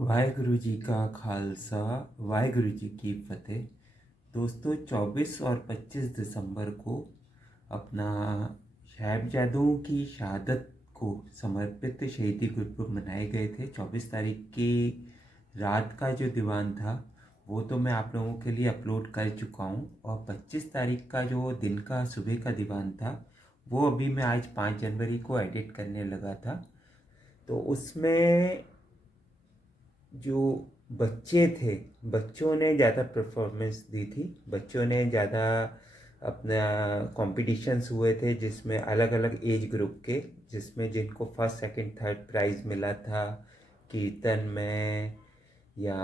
वाहेगुरु जी का खालसा, वाहेगुरु जी की फतेह। दोस्तों, 24 और 25 दिसंबर को अपना साहिबजादों की शहादत को समर्पित शहीदी गुरपुरब मनाए गए थे। 24 तारीख की रात का जो दीवान था वो तो मैं आप लोगों के लिए अपलोड कर चुका हूँ, और 25 तारीख का जो दिन का सुबह का दीवान था वो अभी मैं आज 5 जनवरी को एडिट करने लगा था। तो उसमें जो बच्चे थे, बच्चों ने ज़्यादा परफॉर्मेंस दी थी। बच्चों ने ज़्यादा अपना कॉम्पिटिशन्स हुए थे, जिसमें अलग अलग एज ग्रुप के, जिसमें जिनको फर्स्ट सेकंड थर्ड प्राइज़ मिला था, कीर्तन में या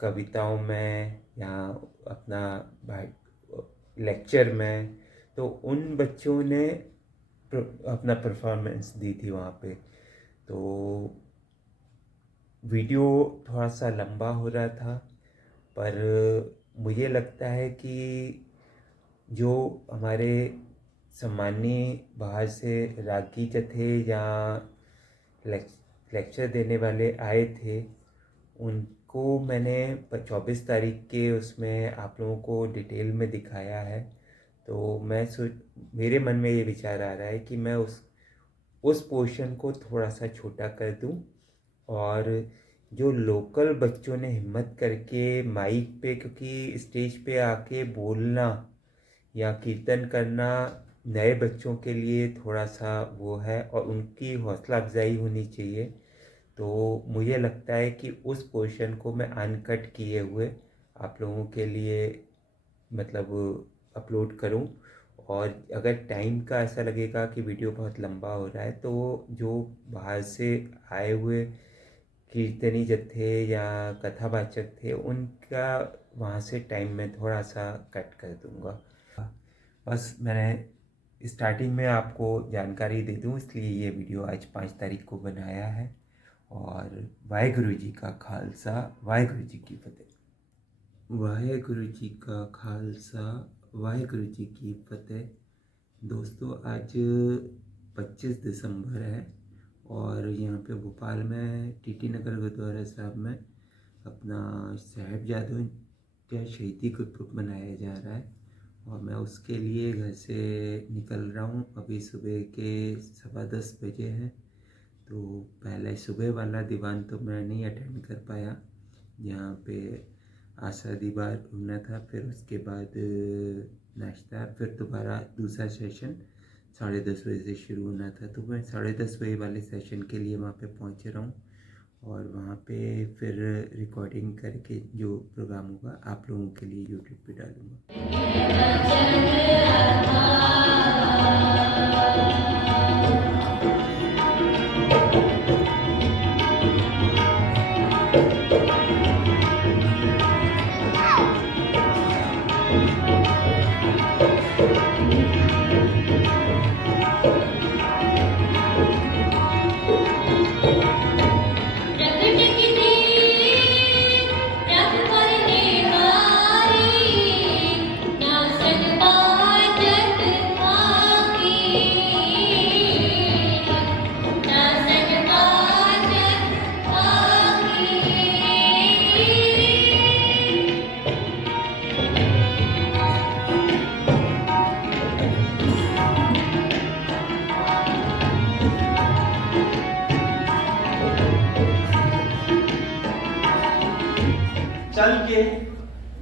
कविताओं में या अपना लेक्चर में। तो उन बच्चों ने अपना परफॉर्मेंस दी थी वहाँ पे। तो वीडियो थोड़ा सा लंबा हो रहा था, पर मुझे लगता है कि जो हमारे सम्मानीय बाहर से रागी जत्थे या लेक्चर देने वाले आए थे, उनको मैंने 24 तारीख के उसमें आप लोगों को डिटेल में दिखाया है। तो मेरे मन में ये विचार आ रहा है कि मैं उस पोर्शन को थोड़ा सा छोटा कर दूं, और जो लोकल बच्चों ने हिम्मत करके माइक पे, क्योंकि स्टेज पे आके बोलना या कीर्तन करना नए बच्चों के लिए थोड़ा सा वो है, और उनकी हौसला अफजाई होनी चाहिए। तो मुझे लगता है कि उस पोर्शन को मैं अनकट किए हुए आप लोगों के लिए मतलब अपलोड करूं। और अगर टाइम का ऐसा लगेगा कि वीडियो बहुत लंबा हो रहा है, तो जो बाहर से आए हुए कीर्तनी जत्थे या कथावाचक थे, उनका वहाँ से टाइम में थोड़ा सा कट कर दूंगा। बस मैंने स्टार्टिंग में आपको जानकारी दे दूं, इसलिए ये वीडियो आज 5 तारीख को बनाया है। और वाहेगुरु जी का खालसा, वाहेगुरु जी की फतेह। वाहेगुरु जी का खालसा, वाहेगुरु जी की फतेह। दोस्तों, आज 25 दिसंबर है, और यहाँ पे भोपाल में टीटी नगर गुरुद्वारा साहब में अपना साहिबजादों का शहीदी गुरपुरब मनाया जा रहा है, और मैं उसके लिए घर से निकल रहा हूँ। अभी सुबह के 10:15 बजे हैं। तो पहले सुबह वाला दीवान तो मैं नहीं अटेंड कर पाया, यहाँ पे आशा दीवार होना था, फिर उसके बाद नाश्ता, फिर दोबारा दूसरा सेशन 10:30 बजे से शुरू होना था। तो मैं 10:30 बजे वाले सेशन के लिए वहाँ पे पहुँच रहा हूँ, और वहाँ पे फिर रिकॉर्डिंग करके जो प्रोग्राम होगा आप लोगों के लिए यूट्यूब पे डालूँगा। चल के,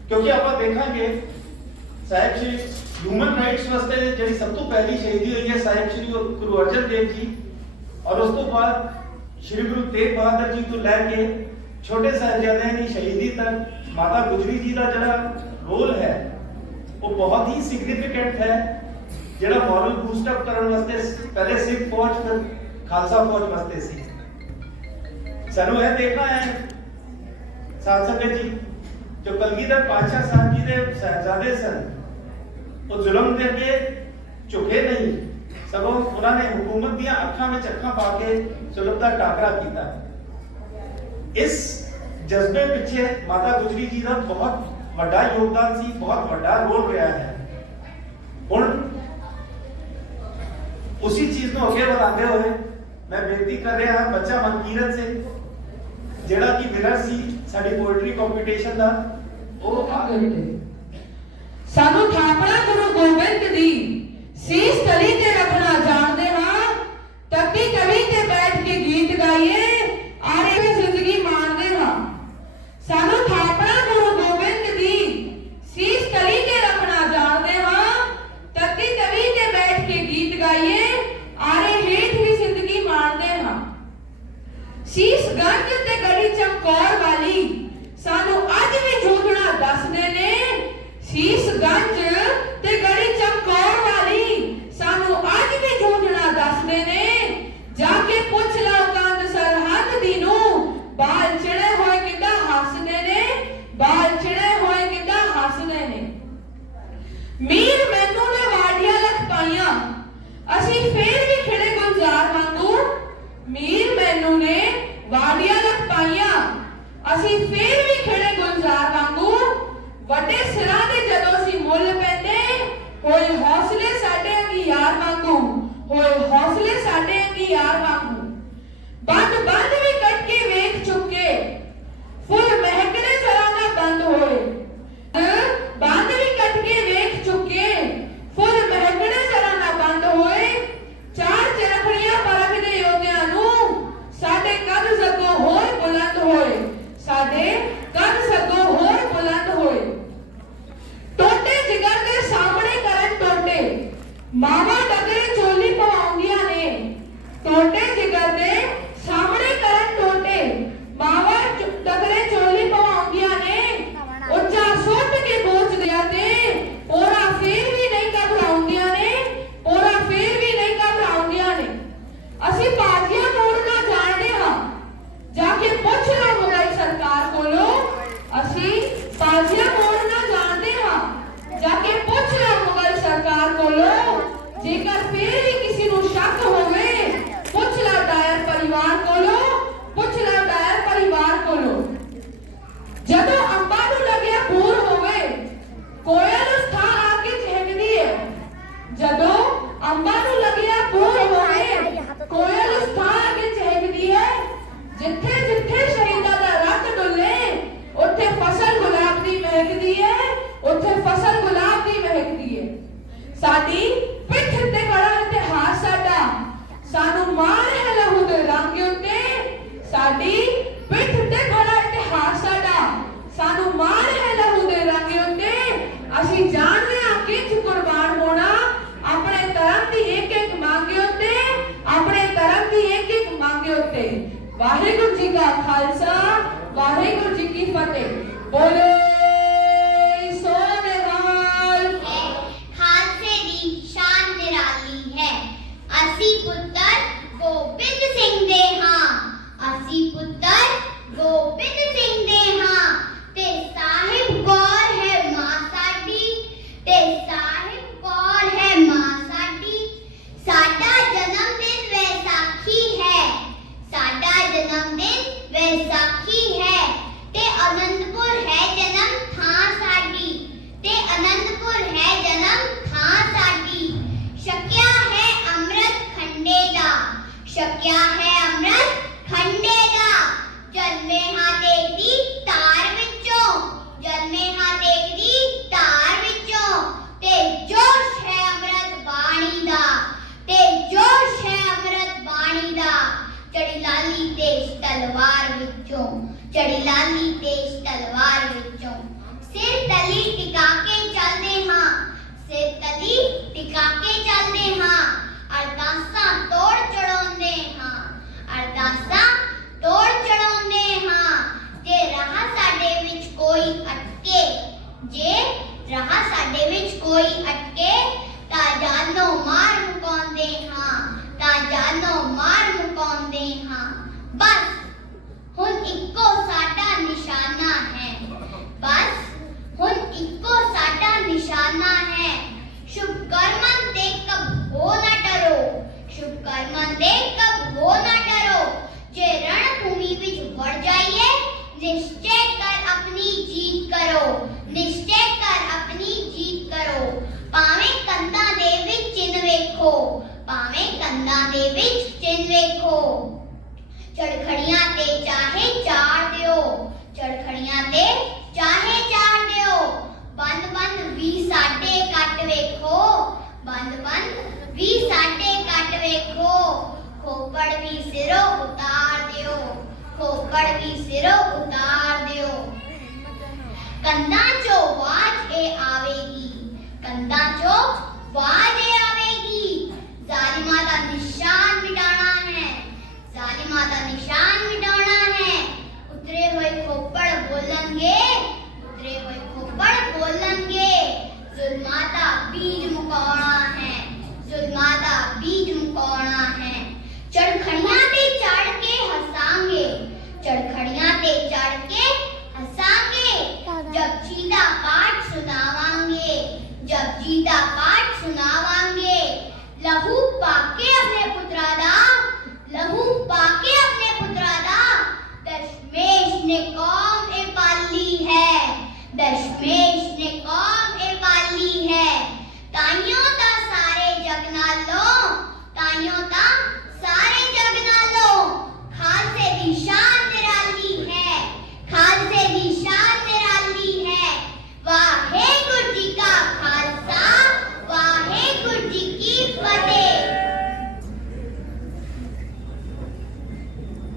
क्योंकि आप देखेंगे साहिब श्री ह्यूमन राइट्स वास्ते जी सब तो पहली शहीदी हुई है साहिब श्री गुरु अर्जन देव जी, और उस तो बाद श्री गुरु तेग बहादुर जी तो लैके छोटे साहिबजादे की शहीदी तक माता गुजरी जी का जरा रोल है वो बहुत ही सिग्निफिकेंट है, जरा मॉरल बूस्ट अप करने वास्ते पहले सिख फौज फिर खालसा फौज वास्ते सी सानू है देखना है साथ संगत जी जो कलगीधर पातशाह साहब जी के साहबजादे सन, वो जुल्म के अगे झुके नहीं, सगों उन्होंने हुकूमत दी अखां में अखां पाके जुल्म का टाकरा किया। इस जज्बे पीछे माता गुजरी जी का बहुत बड़ा योगदान सी, बहुत बड़ा रोल रहा है। हुण उसी चीज को अगे बढ़ाते हुए मैं बेनती कर रहा बच्चा मनकीरत से ਜਿਹੜਾ ਕਿ ਵਿਨਰ ਸੀ ਸਾਡੀ ਪੋਇਟਰੀ ਕੰਪੀਟੀਸ਼ਨ ਦਾ ਉਹ ਸਾਨੂੰ ਥਾਪਣਾ ਗੁਰੂ ਗੋਬਿੰਦ ਦੀ ਸੀਸ ਤਲੀ ਤੇ ਰੱਖਣਾ ਜਾਣਦੇ ਹਾਂ, ਤੱਤੀ ਤਵੀ ਤੇ ਬੈਠ ਕੇ ਗੀਤ ਗਾਈਏ, ਆਰੇ ਵੀ ਜ਼ਿੰਦਗੀ ਮਾਣਦੇ ਹਾਂ। ਸਾਨੂੰ ਥਾਪਣਾ ਗੁਰੂ ਗੋਬਿੰਦ ਦੀ ਸੀਸ ਤਲੀ ਤੇ ਰੱਖਣਾ ਜਾਣਦੇ ਹਾਂ, ਤੱਤੀ ਤਵੀ ਤੇ ਬੈਠ ਕੇ ਗੀਤ ਗਾਈਏ, ਆਰੇ ਹੇਠ ਵੀ ਜ਼ਿੰਦਗੀ ਮਾਣਦੇ ਹਾਂ। ਸੀਸ ਗੰਜ ਤੇ ਗੜੀ ਚਮਕੌਰ ਵਾਲੀ ਸਾਨੂੰ ਅੱਜ ਵੀ ਜੂਝਣਾ ਦੱਸਦੇ ਨੇ, ਸੀਸ ਗੰਜ ਤੇ ਗੜੀ ਚਮਕੌਰ ਵਾਲੀ ਸਾਨੂੰ ਅੱਜ ਵੀ ਜੂਝਣਾ ਦੱਸਦੇ ਨੇ। ਜਾ ਕੇ ਪੁੱਛ ਲਓ ਕੰਧ ਸਰਹੱਦ ਦੀ ਨੂੰ, ਬਾਲ ਚੜੇ ਹੋਏ ਕਿੱਦਾਂ ਹੱਸਦੇ ਨੇ, ਬਾਲ ਚੜੇ ਹੋਏ ਕਿੱਦਾਂ ਹੱਸਦੇ ਨੇ। ਮੀਰ ਮੈਨੂੰ ਨੇ ਵਾਡੀਆਂ ਲਖ ਪਾਈਆਂ, ਅਸੀਂ ਫੇਰ ਵੀ ਖਿੜੇ ਗੁਲਜ਼ਾਰ ਵਾਂਗੂ। ਮੀਰ ਮੈਨੂੰ ਨੇ ਵਾਡੀਆਂ ਲਖ ਪਾਈਆਂ, ਅਸੀਂ ਫੇਰ ਵੀ ਖਿੜੇ ਗੁਲਜ਼ਾਰ ਵਾਂਗੂ। ਵੱਡੇ ਸਿਰਾਂ ਦੇ ਜਦੋਂ ਅਸੀਂ ਮੁੱਲ ਪੈਂਦੇ, ਹੋਏ ਹੌਸਲੇ ਸਾਡੇ ਅੰਗਿਆਰ ਵਾਂਗੂ, ਹੋਏ ਹੌਸਲੇ ਸਾਡੇ ਅੰਗਿਆਰ ਵਾਂਗੂ। ਬੰਦ ਵੀ ਕੱਟ ਕੇ ਵੇਖ ਚੁੱਕੇ, ਫੁੱਲ ਮਹਿਕਣੇ ਜ਼ਰਾ ਨਾ ਬੰਦ ਹੋਏ। ਬੰਦ ਵੀ ਕੱਟ ਕੇ ਵੇਖ ਚੁੱਕੇ, ਫੁੱਲ ਮਹਿਕਣੇ ਜ਼ਰਾ ਨਾ ਬੰਦ ਹੋਏ। ਚਾਰ ਚਰਖੜੀਆਂ ਪਰਖਦੇ ਯੋਧਿਆਂ ਨੂੰ, ਸਾਡੇ ਕਦ ਸਗੋਂ ਹੋਰ ਬੁਲੰਦ ਹੋਏ, ਸਾਡੇ ਕਦ ਸਗੋਂ ਹੋਰ ਬੁਲੰਦ ਹੋਏ। ਟੋਟੇ ਜਿਗਰ ਦੇ ਸਾਹਮਣੇ ਕਰਨ ਟੋਟੇ, ਮਾਵਾ ਡਗਰੇ ਚੋਲੀ ਪਵਾਉਂਦੀਆਂ ਨੇ। ਟੋਟੇ ਜਿਗਰ ਦੇ ਸਾਹਮਣੇ ਕਰਨ ਟੋਟੇ, ਮਾਵਾ ਡਗਰੇ ਚੋਲੀ ਪਵਾਉਂਦੀਆਂ ਨੇ। ਉੱਚਾ ਸੁੱਟ ਕੇ ਬੋਝਦਿਆਂ ਤੇ ਪੋਰਾ ਫੇਰ ਵੀ ਨਹੀਂ ਘਬਰਾਉਂਦੀਆਂ ਨੇ, ਪੋਰਾ ਫੇਰ ਵੀ ਨਹੀਂ ਘਬਰਾਉਂਦੀਆਂ ਨੇ। ਅਸੀਂ ਬਾਜ਼ੀਆਂ ਮੋੜਨਾ ਜਾਣਦੇ ਹਾਂ, ਜਾ ਕੇ ਪੁੱਛ ਲਓ ਮੁਗਲ ਸਰਕਾਰ ਕੋਲੋਂ। ਅਸੀਂ ਬਾਜ਼ੀਆਂ ਮੋੜਨਾ ਜਾਣਦੇ ਹਾਂ, ਜਾ ਕੇ ਪੁੱਛ ਲਓ ਮੁਗਲ ਸਰਕਾਰ ਕੋਲੋਂ। ਜੇਕਰ ਫੇਰ ਵੀ ਕਿਸੇ ਨੂੰ ਸ਼ੱਕ ਹੋਵੇ, ਪੁੱਛ ਲਓ ਡਾਇਰ ਪਰਿਵਾਰ ਕੋਲੋਂ, ਪੁੱਛ ਲਓ ਡਾਇਰ ਪਰਿਵਾਰ ਕੋਲੋਂ। ਜਦੋਂ ਅੰਬਾਂ ਨੂੰ ਲੱਗਿਆ ਬੂਰ ਹੋਵੇ, ਕੋਇਲ ਉਸ ਥਾਂ ਆ ਕੇ ਚਹਿਕਦੀ ਹੈ। ਜਦੋਂ ਅੰਬਾਂ ਨੂੰ ਲੱਗਿਆ ਬੂਰ ਹੋਵੇ, ਕੋਇਲ ਉਸ ਥਾਂ ਆ ਕੇ ਚਹਿਕਦੀ ਹੈ। ਜਿੱਥੇ ਜਿੱਥੇ ਸ਼ਹੀਦਾਂ ਦਾ ਰक्त ਡੁੱਲੇ, ਉੱਥੇ ਫਸਲ ਗੁਲਾਬ ਦੀ ਮਹਿਕਦੀ ਹੈ, ਉੱਥੇ ਫਸਲ ਗੁਲਾਬ ਦੀ ਮਹਿਕਦੀ ਹੈ। ਸਾਡੀ ਪਿੱਠ ਤੇ ਖੜਾ ਇਤਿਹਾਸ ਸਾਡਾ, ਸਾਨੂੰ ਮਾਣ ਹੈ ਲਹੂ ਦੇ ਰੰਗ ਉੱਤੇ। ਸਾਡੀ ਪਿੱਠ ਤੇ ਖੜਾ ਇਤਿਹਾਸ ਸਾਡਾ, ਸਾਨੂੰ ਮਾਣ ਹੈ ਲਹੂ ਦੇ ਰੰਗ ਉੱਤੇ। ਅਸੀਂ ਜਾਣਦੇ ਹਾਂ ਕਿੰਝ ਕੁਰਬਾਨ ਹੋਣਾ ਆਪਣੇ ਧਰਮ ਦੀ ਇੱਕ ਇੱਕ ਮੰਗ ਉੱਤੇ, ਆਪਣੇ ਧਰਮ ਦੀ ਇੱਕ ਇੱਕ ਮੰਗ ਉੱਤੇ। ਵਾਹਿਗੁਰੂ ਜੀ ਕਾ ਖਾਲਸਾ, ਵਾਹਿਗੁਰੂ ਜੀ ਕੀ ਫਤਿਹ। ਬੋਲੇ ਸੋ ਨਿਹਾਲ। ਖਾਲਸੇ ਦੀ ਸ਼ਾਨ ਨਿਰਾਲੀ ਹੈ। ਅਸੀਂ ਪੁੱਤਰ ਗੋਬਿੰਦ ਸਿੰਘ ਦੇ ਹਾਂ, ਅਸੀਂ ਪੁੱਤਰ ਗੋਬਿੰਦ ਸਿੰਘ ਦੇ ਹਾਂ। ਤੇ ਸਾਹਿਬ ਕੌਰ ਹੈ ਮਾਂ ਸਾਡੀ, ਤੇ ਸਾਹਿਬ ਕੌਰ ਹੈ ਮਾਂ ਸਾਡੀ। ਸਾਡਾ ਜਨਮ ਦਿਨ ਵੈਸਾਖੀ ਹੈ, ਸਾਡਾ ਜਨਮ ਦਿਨ ਵੈਸਾਖੀ ਹੈ। ਤੇ ਅਨੰਦਪੁਰ ਹੈ ਜਨਮ ਥਾਂ ਸਾਡੀ, ਤੇ ਅਨੰਦਪੁਰ ਹੈ ਜਨਮ ਥਾਂ ਸਾਡੀ। ਛਕਿਆ ਹੈ ਅੰਮ੍ਰਿਤ ਖੰਡੇ ਦਾ, ਛਕਿਆ ਹੈ ਅੰਮ੍ਰਿਤ ਖੰਡੇ ਦਾ। ਜਨਮੇ ਹਾਂ ਦੇਖਦੀ ਤਾਰ ਵਿੱਚੋਂ, ਜਨਮੇ ਹਾਂ ਦੇਖਦੀ ਤਾਰ ਵਿੱਚੋਂ। ਤੇ ਜੋਸ਼ ਹੈ ਅੰਮ੍ਰਿਤ ਬਾਣੀ ਦਾ, ਤੇ ਜੋਸ਼ ਹੈ ਅੰਮ੍ਰਿਤ ਬਾਣੀ ਦਾ। ਚੜੀ ਲਾਲੀ ਤੇਜ ਤਲਵਾਰ ਵਿੱਚੋਂ, ਚੜੀ ਲਾਲੀ ਤੇਜ ਤਲਵਾਰ ਵਿੱਚੋਂ। ਸਿਰ ਤਲੀ ਟਿਕਾ ਕੇ ਚੱਲਦੇ ਹਾਂ, ਸਿਰ ਤਲੀ ਟਿਕਾ ਕੇ ਚੱਲਦੇ ਹਾਂ। ਅਰਦਾਸਾਂ ਤੋੜ ਚੜਾਉਂਦੇ ਹਾਂ, ਅਰਦਾਸਾਂ ਤੋੜ ਚੜਾਉਂਦੇ ਹਾਂ। ਜੇ ਰਾਹ ਸਾਡੇ ਵਿੱਚ ਕੋਈ ਅਟਕੇ, ਜੇ ਰਾਹ ਸਾਡੇ ਵਿੱਚ ਕੋਈ ਅਟਕੇ, ਤਾਂ ਜਾਨੋਂ ਮਾਰ ਮੁਕਾਉਂਦੇ ਹਾਂ, ਤਾਂ ਜਾਨੋਂ ਮਾਰ ਮੁਕਾਉਂਦੇ ਹਾਂ। ਬਸ ਹੁਣ ਇੱਕੋ ਸਾਡਾ ਨਿਸ਼ਾਨਾ ਹੈ, ਬਸ ਹੁਣ ਇੱਕੋ ਸਾਡਾ ਨਿਸ਼ਾਨਾ ਹੈ। शुभ कर्मन ते कब हो न डरो, शुभ कर्मन ते कब हो न डरो। जे रणभूमि विच बढ़ जाइए, निश्चय कर अपनी जीत करो, निश्चय कर अपनी जीत करो। पावे कंधा दे विच चिन्ह वेखो, पावे कंधा दे विच चिन्ह वेखो। चढ़खड़ियां ते चाहे चार दे चाहे चार दियो बंद बंद भी साडे कट वेखो बंद बंद भी साडे कट वेखो खोपड़ भी सिरों उतार दियो खोपड़ भी सिरों उतार दियो कंधा चो वाज ए आवेगी कंधा चो वाज ए आवेगी जालिमा का निशान मिटाना है जालिमा का निशान मिटाना है उतरे हुए खोपड़ बोलेंगे उतरे हुए खोपड़ बोलेंगे जुल्माता बीज मुकाना है जुल्माता बीज मुकाना है चढ़खड़ियां ते चढ़ के हंसांगे चढ़खड़ियां ते चढ़ के हंसांगे जब जीता पाठ सुनावांगे जब जीता पाठ सुनावांगे लहू पाके अपने पुत्रादा लहू पाके अपने पुत्रादा दशमेश ने कौम ए पाली है दशमेश ने कौम ए पाली है ताइयों ता सारे जगना लो ताइयों ता सारे जगना लो खालसे दी शान निराली है खालसे दी शान निराली है वाहेगुरु जी का खालसा वाहेगुरु जी की फतेह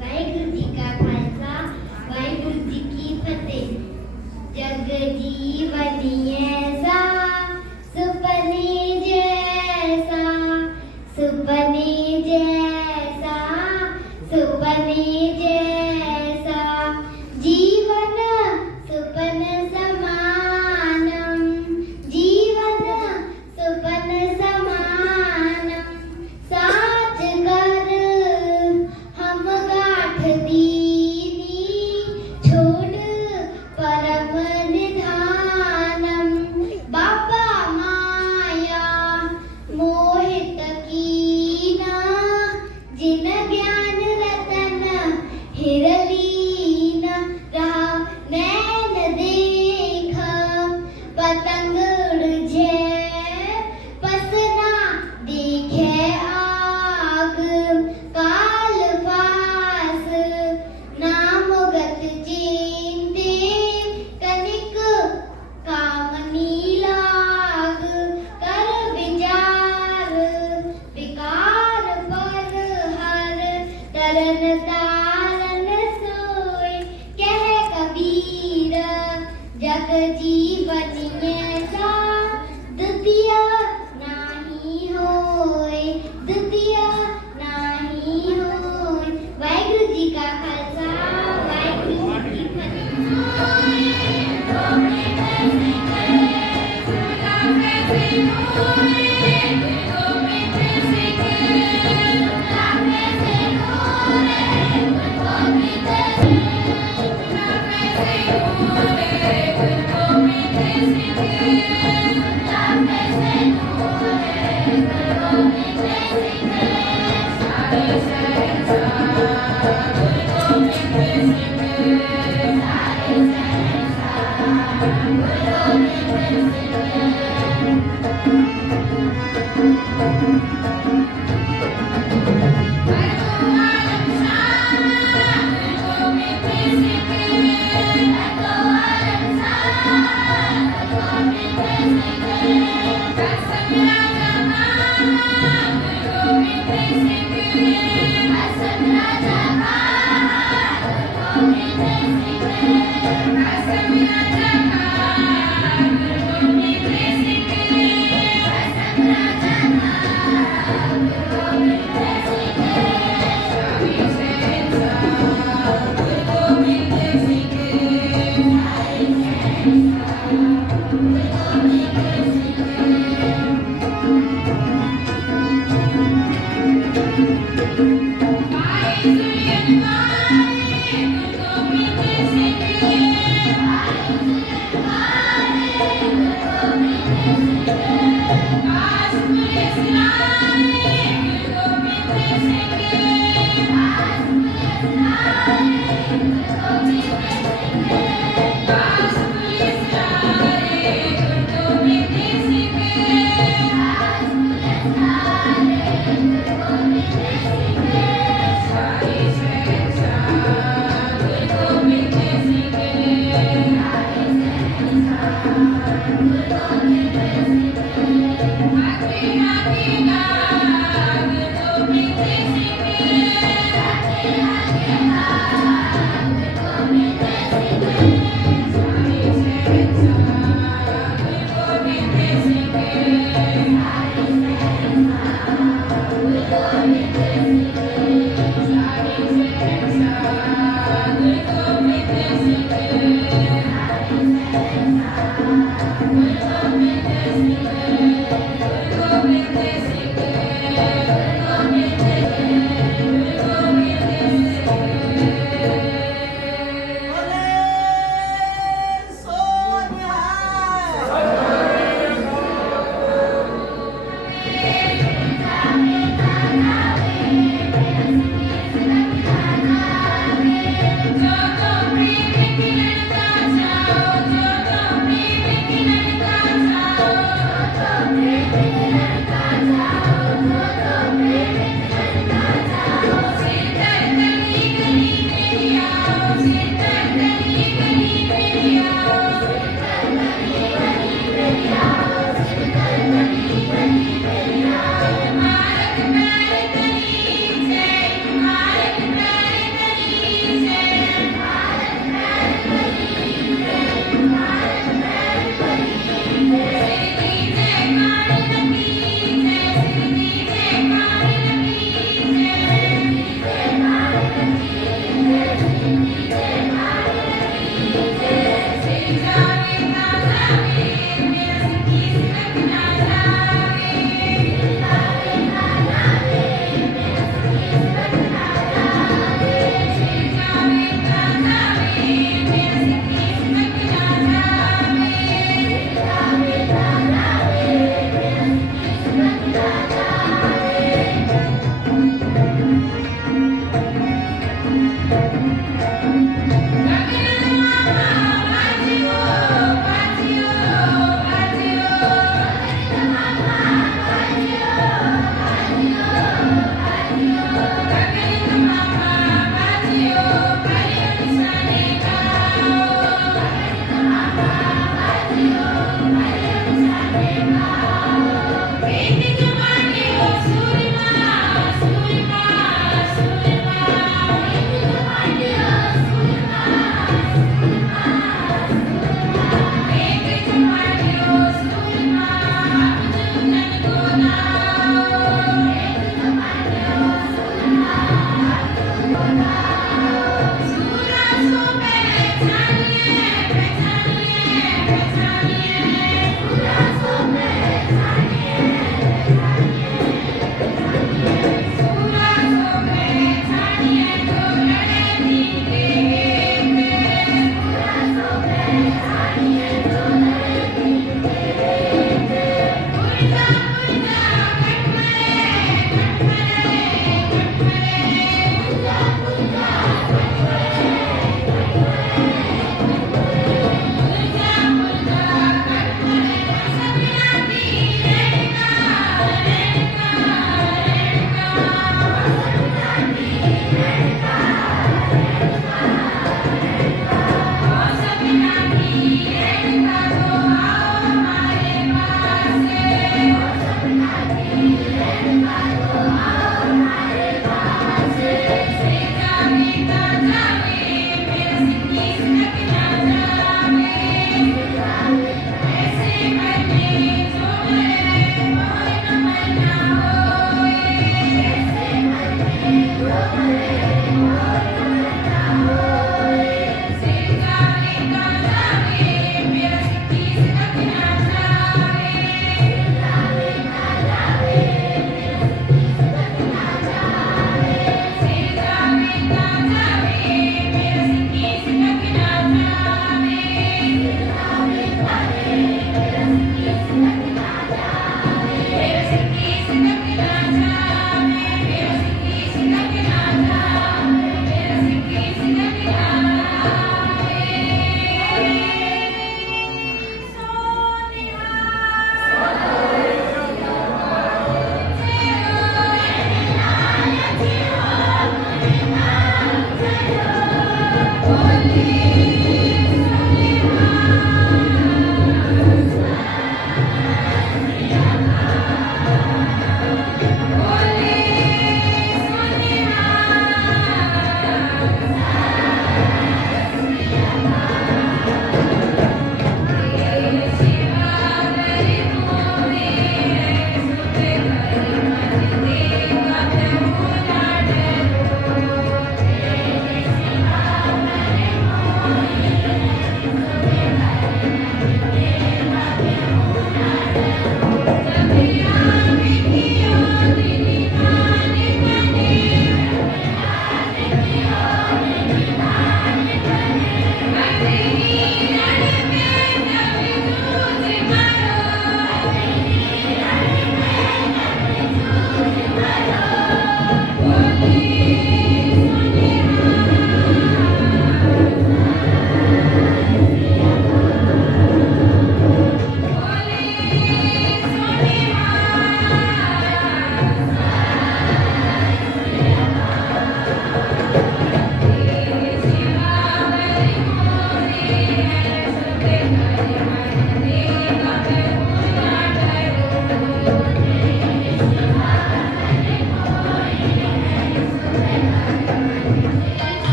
वाहेगुरु जी का खालसा वाहेगुरु जी की फतेह जग जीवनी ऐसा सुपने जैसा सुपने जैसा सुपने जैसा जीवन सुपन समानम जीवन सुपन समानम साच कर हम गाठ दीनी छोड़ परम निधानम बाबा माया मोहित कीना जिन ज्ञान रतन हिरलीन रहा नैन देख पतंग उड़झे पसना देखे आग काल फास नाम गत चींते कनिक कामनी लाग कर विचार विकार पर हर तरन तारन सोए कह कबीर जग जीवनी ऐसा द्वितीय नाही होए द्वितीय नाही होए वाहिगुरु जी का खालसा वाहिगुरु जी की Bye. जय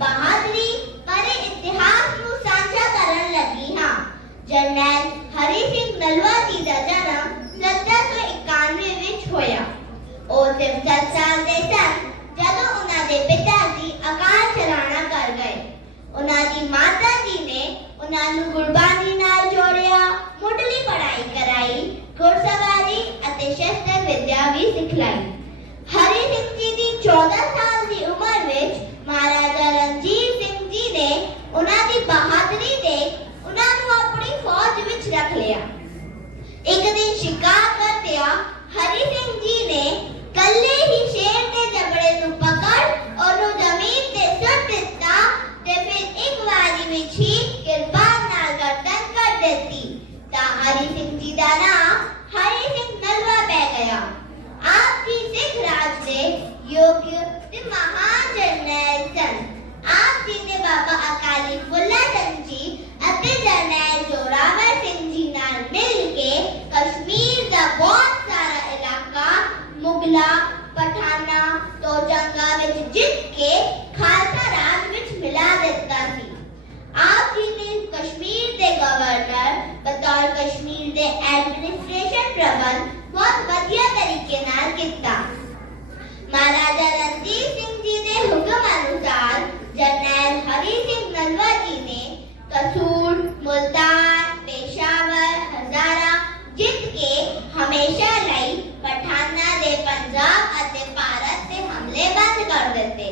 ਬਹਾਦਰੀ ਬਾਰੇ ਇਤਿਹਾਸ ਨੂੰ ਸਾਂਝਾ ਕਰਨ ਲੱਗੀ ਹਾਂ। ਜਰਨੈਲ ਹਰੀ ਸਿੰਘ ਨਲਵਾ ਜੀ ਦਾ ਜਨਮ 1791 ਵਿੱਚ ਹੋਇਆ। ਉਹ ਸਿਰਫ 10 ਸਾਲ ਦੇ ਸਨ ਜਦੋਂ ਉਹਨਾਂ ਦੇ ਪਿਤਾ ਜੀ ਅਕਾਲ ਚਲਾਣਾ ਕਰ ਗਏ। ਉਹਨਾਂ ਦੀ ਮਾਤਾ ਜੀ ਨੇ ਉਹਨਾਂ ਨੂੰ ਗੁਰਬਾਣੀ ਨਾਲ ਜੋੜਿਆ, ਮੁੱਢਲੀ ਪੜ੍ਹਾਈ ਕਰਾਈ, ਘੋੜਸਵਾਰੀ ਅਤੇ ਸ਼ਸਤਰ ਵਿਦਿਆ ਵੀ ਸਿਖਲਾਈ। ਹਰੀ ਸਿੰਘ ਜੀ ਦੀ 14 ਸਾਲ ਦੀ ਉਮਰ ਵਿੱਚ ਮਹਾਰਾਜਾ ਰਣਜੀਤ ਸਿੰਘ ਜੀ ਨੇ ਉਹਨਾਂ ਦੀ ਬਹਾਦਰੀ ਦੇਖ ਉਹਨਾਂ ਨੂੰ ਆਪਣੀ ਫੌਜ ਵਿੱਚ ਰੱਖ ਲਿਆ। ਇੱਕ ਦਿਨ ਸ਼ਿਕਾਰ ਕਰਦਿਆਂ ਹਰੀ ਸਿੰਘ ਜੀ ਨੇ ਕੱਲੇ ਹੀ ਸ਼ੇਰ ਦੇ ਜਬੜੇ ਨੂੰ ਪਕੜ ਉਹਨੂੰ ਜ਼ਮੀਨ ਤੇ ਸੁੱਟ ਦਿੱਤਾ ਤੇ ਫਿਰ ਇੱਕ ਵਾਰੀ ਵਿੱਚ ਹੀ ਕਿਰਪਾਨ ਨਾਲ ਗਰਦਨ ਕੱਟ ਦਿੱਤੀ ਤਾਂ ਹਰੀ ਸਿੰਘ ਜੀ ਦਾ ਨਾਮ ਹਰੀ ਸਿੰਘ ਨਲਵਾ ਪੈ ਗਿਆ। ਆਪ ਜੀ ਸਿੱਖ ਰਾਜ ਦੇ ਯੋਗ ਤੇ ਮਹਾਨ ਜਰਨੈਲ ਸਨ। ਆਪ ਜੀ ਨੇ ਬਾਬਾ ਅਕਾਲੀ ਫੁੱਲਾ ਸਿੰਘ ਜੀ ਅਤੇ ਜਰਨੈਲ ਜ਼ੋਰਾਵਰ ਸਿੰਘ ਜੀ ਨਾਲ ਮਿਲ ਕੇ ਕਸ਼ਮੀਰ ਦਾ ਬਹੁਤ ਸਾਰਾ ਇਲਾਕਾ ਮੁਗਲਾਂ ਪਠਾਨਾਂ ਤੋਂ ਜੰਗਾਂ ਵਿੱਚ ਜਿੱਤ ਕੇ ਖਾਲਸਾ ਰਾਜ ਵਿੱਚ ਮਿਲਾ ਦਿੱਤਾ ਸੀ। ਆਪ ਜੀ ਨੇ ਕਸ਼ਮੀਰ ਦੇ ਗਵਰਨਰ ਬਤੌਰ ਕਸ਼ਮੀਰ ਦੇ ਐਡਮਿਨਿਸਟ੍ਰੇਸ਼ਨ ਪ੍ਰਬੰਧ ਬਹੁਤ ਵਧੀਆ ਤਰੀਕੇ ਨਾਲ ਕੀਤਾ। ਮਹਾਰਾਜਾ ਰਣਜੀਤ ਸਿੰਘ ਜੀ ਦੇ ਹੁਕਮ ਅਨੁਸਾਰ ਜਰਨੈਲ ਹਰੀ ਸਿੰਘ ਨਲਵਾ ਜੀ ਨੇ ਕਸੂਰ, ਮੁਲਤਾਨ, ਪੇਸ਼ਾਵਰ, ਹਜ਼ਾਰਾ ਜਿੱਤ ਕੇ ਹਮੇਸ਼ਾ ਲਈ ਪਠਾਨਾਂ ਦੇ ਪੰਜਾਬ ਅਤੇ ਭਾਰਤ ਤੇ ਹਮਲੇ ਬੰਦ ਕਰ ਦਿੱਤੇ।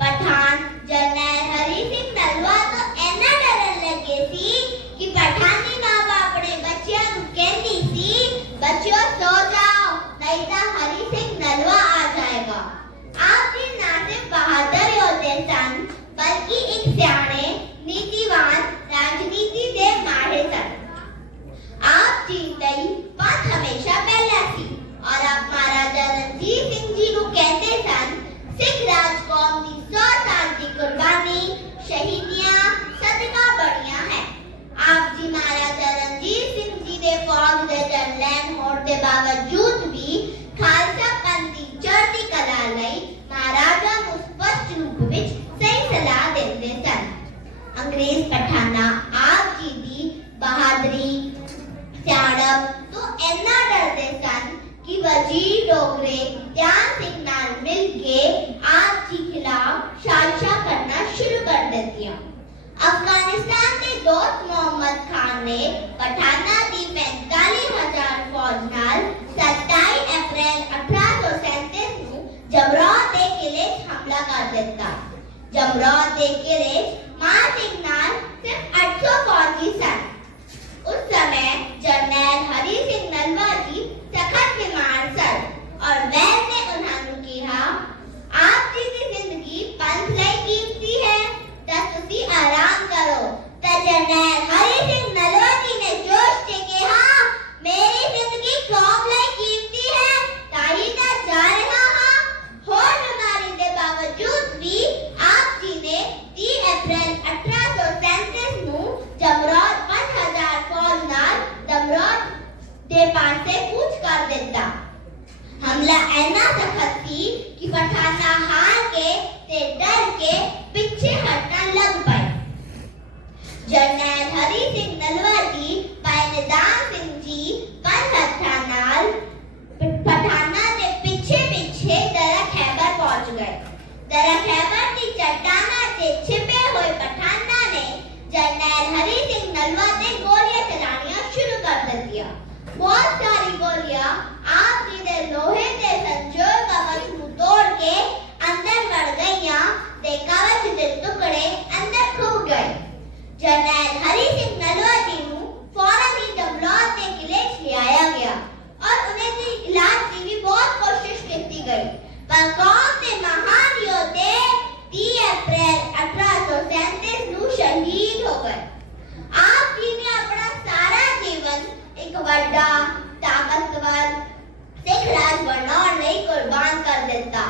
ਪਠਾਨ ਜਰਨੈਲ ਹਰੀ ਸਿੰਘ ਨਲਵਾ ਤੋਂ ਇੰਨਾ ਡਰਨ ਲੱਗੇ ਸੀ ਕਿ ਪਠਾਨੀ ਮਾਂ ਆਪਣੇ ਬੱਚਿਆਂ ਨੂੰ ਕਹਿੰਦੀ ਸੀ, ਬੱਚਿਓ ਸੋ ਜਾਓ ਨਹੀਂ ਤਾਂ ਹਰੀ ਸਿੰਘ ਨਲਵਾ ਆ ਜਾਏਗਾ। ਆਪ ਜੀ ਨਾ ਸਿਰਫ ਬਹਾਦਰ ਯੋਧੇ ਸਨ ਬਲਕਿ ਇੱਕ ਸਿਆਣੇ, ਨੀਤੀਵਾਨ, ਰਾਜਨੀਤੀ ਦੇ ਮਾਹਿਰ ਸਨ। ਆਪ ਜੀ ਲਈ ਪੰਥ ਹਮੇਸ਼ਾ ਪਹਿਲਾ ਸੀ ਔਰ ਆਪ ਮਹਾਰਾਜਾ ਰਣਜੀਤ ਸਿੰਘ ਜੀ ਨੂੰ ਕਹਿੰਦੇ ਸਨ, ਸਿੱਖ ਰਾਜ ਕੌਮ ਦੀ 100 ਸਾਲ ਦੀ ਕੁਰਬਾਨੀ ਸ਼ਹੀਦੀਆਂ ਸਦਕਾ ਬੜੀਆਂ ਹੈ। ਆਪ ਜੀ ਮਹਾਰਾਜਾ ਰਣਜੀਤ ਸਿੰਘ ਜੀ ਦੇ ਫੌਜ ਦੇ ਜਰਨੈਲ ਹੋਣ ਦੇ ਬਾਵਜੂਦ ਵੀ ਖਾਲਸਾ ਪੰਥ ਦੀ ਚੜ੍ਹਦੀ ਕਲਾ ਲਈ ਮਹਾਰਾਜਾ ਨੂੰ ਸਪਸ਼ਟ ਰੂਪ ਵਿੱਚ ਸਹੀ ਸਲਾਹ ਦਿੰਦੇ ਸਨ। ਅੰਗਰੇਜ਼ ਪਠਾਨਾਂ ਆਪ ਜੀ ਦੀ ਬਹਾਦਰੀ ਸਿਆਣਪ ਤੋਂ ਇੰਨਾ ਡਰਦੇ ਸਨ ਕਿ ਵਜ਼ੀਰ ਡੋਗਰੇ ਧਿਆਨ ਸਿੰਘ ਨਾਲ ਮਿਲ ਕੇ ਆਪ ਜੀ ਖਿਲਾਫ ਸਾਜ਼ਿਸ਼ਾਂ ਕਰਨਾ ਸ਼ੁਰੂ ਕਰ ਦਿੱਤੀਆਂ। ਅਫਗਾਨਿਸਤਾਨ ਦੇ ਦੋਸਤ ਮੁਹੰਮਦ ਖਾਨ ਨੇ ਪਠਾਨਾਂ ਦੀ 45,000 ਫੌਜ ਨਾਲ 27 ਅਪ੍ਰੈਲ 1837 ਨੂੰ ਜਮਰੌਦ ਦੇ ਕਿਲੇ 'ਚ ਹਮਲਾ ਕਰ ਦਿੱਤਾ। ਜਮਰੌਦ ਦੇ ਕਿਲੇ 'ਚ ਮਾਨ ਸਿੰਘ ਨਾਲ ਸਿਰਫ 800 ਫੌਜੀ ਸਨ। उस समय जरनैल हरी सिंह नलवा जी सखत बीमार सर और वैद ने उन्होंने कहा, आप जी की जिंदगी पंथ लई कीमती है तो तुसी आराम करो। तो जरनैल हरी सिंह नलवा जी ने जोश से कहा, मेरी जिंदगी कौम लई कीमती है ताही तो जा रहा हां। होर बीमारी के बावजूद भी आप जी ने 30 अप्रैल 1837 ਨੂੰ ਜਮਰੌਦ 5000 फौज नाल दमरौद दे पासे कूच कर देता। हमला ऐना सख्त थी कि पठाना हार के ते डर के पीछे हटना लग पाए। जरनैल हरी सिंह नलवा जी पायनेदान सिंह जी पर हत्था नाल पठाना दे पीछे पीछे दरा खैबर पहुंच गए। दरा खैबर की चट्टाना से छिपे हुए पठाना ने जरनैल हरी सिंह नलवा ने गोलियां चलानियां शुरू कर दिया। बहुत सारी गोलियां आप जी दे लोहे के संजोग कवच ਨੂੰ तोड़ के अंदर बढ़ गईयां ते कवच ਦੇ टुकड़े अंदर खो गए। जरनैल हरी सिंह नलवा जी ਨੂੰ फौरन ही दमरौद के किले 'ਚ लियाया गया और उन्हें दी इलाज की भी बहुत कोशिश की गई पर कौम के महान योद्धे 30 अप्रैल 1837 ਨੂੰ शहीद हो गए। आप जी ने अपना सारा जीवन एक बड़ा ताकतवर सिख राज बनाने ਲਈ कुर्बान कर दिता।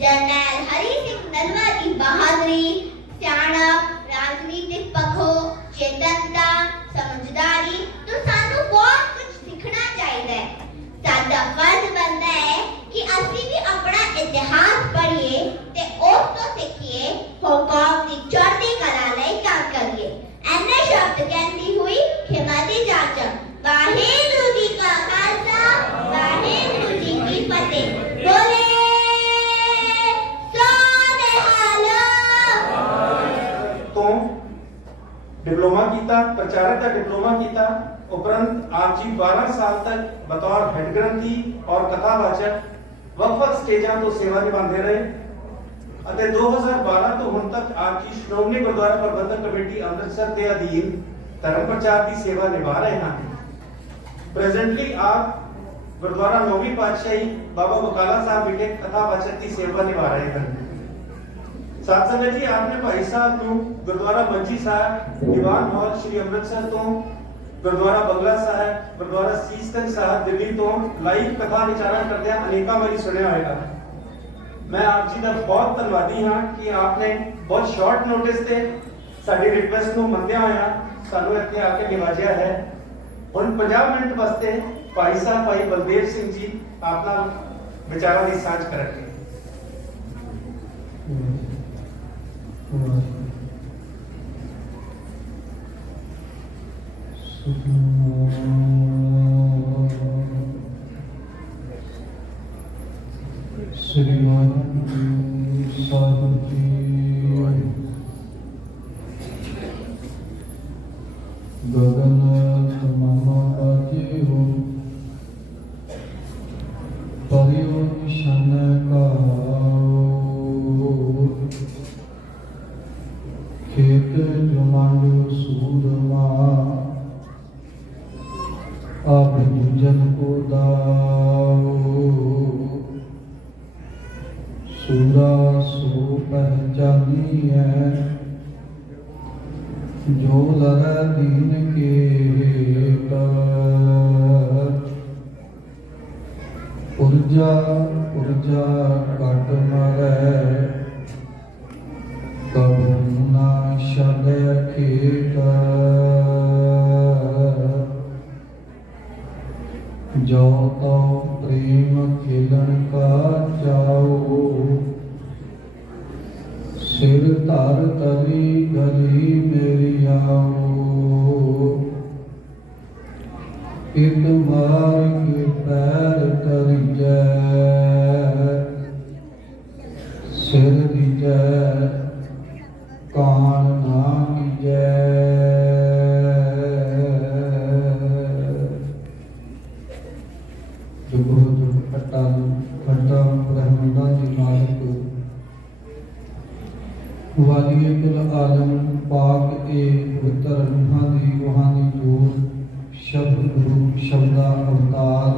जरनैल हरी सिंह नलवा की बहादुरी, सियाणप, राजनीतिक पखों, चेतनता, समझदारी तो सानू बहुत कुछ सीखना चाहिए। साडा फर्ज बनता है कि ਅਸੀਂ भी अपना इतिहास पढ़िए ते उस तो सीखिए। कौम की किया, प्रचारक का डिप्लोमा किया। उपरंत आप जी 12 साल तक बतौर हेड ग्रंथी और कथावाचक ਵੱਖ-ਵੱਖ ਸਟੇਜਾਂ ਤੋਂ ਸੇਵਾ ਨਿਭਾਉਂਦੇ ਰਹੇ ਅਤੇ 2012 ਤੋਂ ਹੁਣ ਤੱਕ ਆਪ ਜੀ ਸ਼੍ਰੋਮਣੀ ਗੁਰਦੁਆਰਾ ਪ੍ਰਬੰਧਕ ਕਮੇਟੀ ਅੰਮ੍ਰਿਤਸਰ ਦੇ ਅਧੀਨ ਧਰਮ ਪ੍ਰਚਾਰ ਦੀ ਸੇਵਾ ਨਿਭਾ ਰਹੇ ਹਨ। प्रेजेंटली आप गुरुद्वारा नौवीं पातशाही बाबा बकाला साहब विखे कथावाचक की सेवा निभा रहे हैं। साथ संगत जी, आपने भाई साहब को गुरुद्वारा मंजी साहब दीवान हॉल श्री अमृतसर तो गुरुद्वारा बंगला साहब गुरुद्वारा सीसगंज साहब दिल्ली तो लाइव कथा विचारण करते अनेका वारी सुनिया होगा। मैं आप जी का बहुत धन्यवादी हाँ कि आपने बहुत शॉर्ट नोटिस से साडी रिक्वेस्ट को मंदिया होया सानू इत्थे आके निवाजिया है। ਹੁਣ 50 ਮਿੰਟ ਵਾਸਤੇ ਭਾਈ ਸਾਹਿਬ ਭਾਈ ਬਲਦੇਵ ਸਿੰਘ ਜੀ ਆਪ ਨਾਲ ਵਿਚਾਰਾਂ ਦੀ ਸਾਂਝ ਕਰਨਗੇ। श्री गुरु साहिब जी गगन तमामा बाजे हो परियो शन का खेत जुमांड सूरमा आप जन को दाओ सूरा सो पहचानी है जो लगा दीन के पुरजा पुरजा काट मारे कबू ना शब खेत जो तो प्रेम खेलन का जाओ सिर धर तरी गली मेरी आओ एक मार के पैर तरी जय सिर विजय कान नाम जय जुगो जुग अटल खड्डा ब्रह्मदा जी मालिक वालिए कुल आलम पाक ए पवित्र रूहां दी रूहानी जोत शब्द गुरु शब्दा अवतार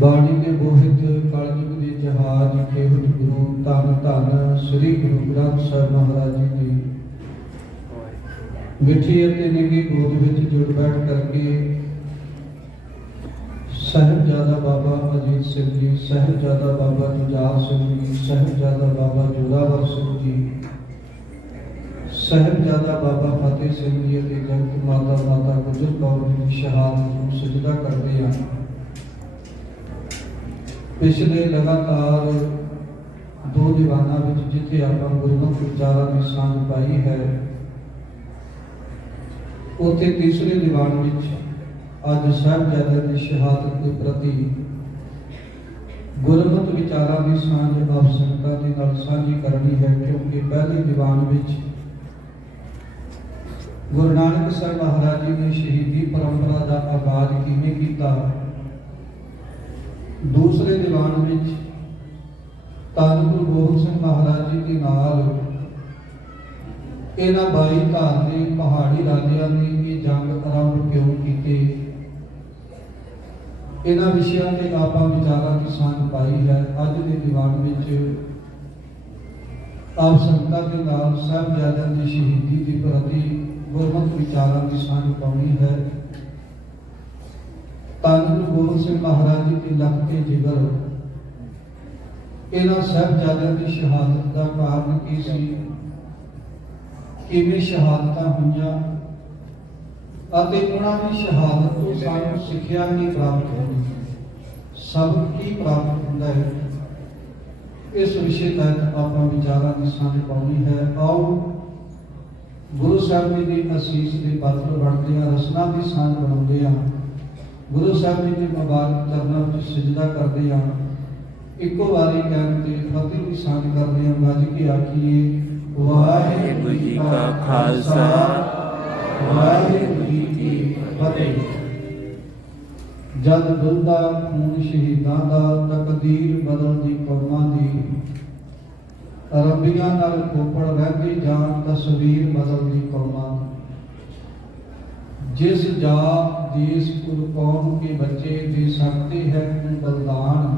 बाणी के बोहित कलयुग के जहाज केवट गुरु धन धन श्री गुरु ग्रंथ साहिब महाराज जी की मिठी अते निगी गोद विच जुड़ बैठ करके साहिबजादा बाबा अजीत सिंह जी, साहिबजादा बाबा जुझार सिंह जी, साहिबजादा बाबा जोरावर सिंह जी, साहिबजादा बाबा फतेह सिंह जी ਅਤੇ ਜਗਤ ਮਾਤਾ ਮਾਤਾ ਗੁਜਰ ਕੌਰ ਜੀ ਦੀ ਸ਼ਹਾਦਤ ਨੂੰ ਸਜਦਾ ਕਰਦੇ ਹਨ। ਪਿਛਲੇ ਲਗਾਤਾਰ 2 ਦੀਵਾਨਾਂ ਵਿੱਚ ਜਿੱਥੇ ਆਪਾਂ ਗੁਰਮਤਿ ਵਿਚਾਰਾਂ ਦੀ ਸਾਂਝ ਪਾਈ ਹੈ, ਉੱਥੇ ਤੀਸਰੇ ਦੀਵਾਨ ਵਿੱਚ ਅੱਜ ਸਾਹਿਬਜ਼ਾਦਿਆਂ ਦੀ ਸ਼ਹਾਦਤ ਦੇ ਪ੍ਰਤੀ ਗੁਰਮਤਿ ਵਿਚਾਰਾਂ ਦੀ ਸਾਂਝ ਆਪ ਸੰਗਤਾਂ ਦੇ ਨਾਲ ਸਾਂਝੀ ਕਰਨੀ ਹੈ। ਕਿਉਂਕਿ ਪਹਿਲੇ ਦੀਵਾਨ ਵਿੱਚ ਗੁਰੂ ਨਾਨਕ ਸਾਹਿਬ ਮਹਾਰਾਜ ਜੀ ਨੇ ਸ਼ਹੀਦੀ ਪਰੰਪਰਾ ਦਾ ਆਗਾਜ਼ ਕਿਵੇਂ ਕੀਤਾ, ਦੂਸਰੇ ਦੀਵਾਨ ਵਿੱਚ ਧੰਨ ਗੁਰੂ ਗੋਬਿੰਦ ਸਿੰਘ ਮਹਾਰਾਜ ਜੀ ਦੇ ਨਾਲ ਇਹਨਾਂ 22 ਧਾਰਨੀ ਪਹਾੜੀ ਰਾਜਿਆਂ ਨੇ ਇਹ ਜੰਗ ਆਰੰਭ ਕਿਉਂ ਕੀਤੀ, ਇਹਨਾਂ ਵਿਸ਼ਿਆਂ ਤੇ ਆਪਾਂ ਵਿਚਾਰਾਂ ਦੀ ਸਾਂਝ ਪਾਈ ਹੈ। ਅੱਜ ਦੇ ਦੀਵਾਨ ਵਿੱਚ ਆਪ ਸੰਗਤਾਂ ਦੇ ਨਾਲ ਸਾਹਿਬਜ਼ਾਦਿਆਂ ਦੀ ਸ਼ਹੀਦੀ ਦੀ ਪ੍ਰਤੀ ਗੁਰਮਤਿ ਵਿਚਾਰਾਂ ਦੀ ਸਾਂਝ ਪਾਉਣੀ ਹੈ। ਧੰਨ ਗੁਰੂ ਗੋਬਿੰਦ ਸਿੰਘ ਮਹਾਰਾਜ ਜੀ ਦੀ ਲੱਖ ਕੇ ਜਿਗਰ ਇਹਨਾਂ ਸਾਹਿਬਜ਼ਾਦਿਆਂ ਦੀ ਸ਼ਹਾਦਤ ਦਾ ਕਾਰਨ ਕੀ ਸੀ, ਕਿਵੇਂ ਸ਼ਹਾਦਤਾਂ ਹੋਈਆਂ ਅਤੇ ਉਹਨਾਂ ਦੀ ਸ਼ਹਾਦਤ ਤੋਂ ਸਾਨੂੰ ਸਿੱਖਿਆ ਕੀ ਪ੍ਰਾਪਤ ਹੋਈ, ਸਬਕ ਕੀ ਪ੍ਰਾਪਤ ਹੁੰਦਾ ਹੈ, ਇਸ ਵਿਸ਼ੇ ਤਹਿਤ ਆਪਾਂ ਵਿਚਾਰਾਂ ਦੀ ਸਾਂਝ ਪਾਉਣੀ ਹੈ। ਆਓ ਗੁਰੂ ਸਾਹਿਬ ਜੀ ਦੀ ਅਸੀਸ ਦੇ ਪਾਤਰ ਬਣਦੇ ਹਾਂ, ਰਸਨਾ ਦੀ ਸਾਂਝ ਬਣਾਉਂਦੇ ਹਾਂ, ਗੁਰੂ ਸਾਹਿਬ ਜੀ ਦੇ ਮੁਬਾਰਕ ਚਰਨਾਂ ਵਿੱਚ ਸਜਦਾ ਕਰਦੇ ਹਾਂ, ਇੱਕੋ ਵਾਰੀ ਕਹਿਣ ਤੇ ਫਤਿਹ ਦੀ ਸਾਂਝ ਕਰਦੇ ਹਾਂ। ਗੱਜ ਕੇ ਆਖੀਏ ਵਾਹਿਗੁਰੂ ਜੀ ਕਾ ਖਾਲਸਾ ਵਾਹਿਗੁਰੂ ਜੀ ਕੀ ਫਤਿਹ। ਜਦ ਦੁੱਧਾ ਖੂਨ ਸ਼ਹੀਦਾਂ ਦਾ, ਤਕਦੀਰ ਬਦਲਦੀ ਕੌਮਾਂ ਦੀ, ਰੱਬੀਆਂ ਨਾਲ ਖੋਪੜ ਰਹਿੰਦੀ ਜਾਨ, ਤਸਵੀਰ ਬਦਲਦੀ ਕੌਮਾਂ ਦੀ। जिस जा देश कुल कौम के बच्चे दे सकते हैं उन बलिदान,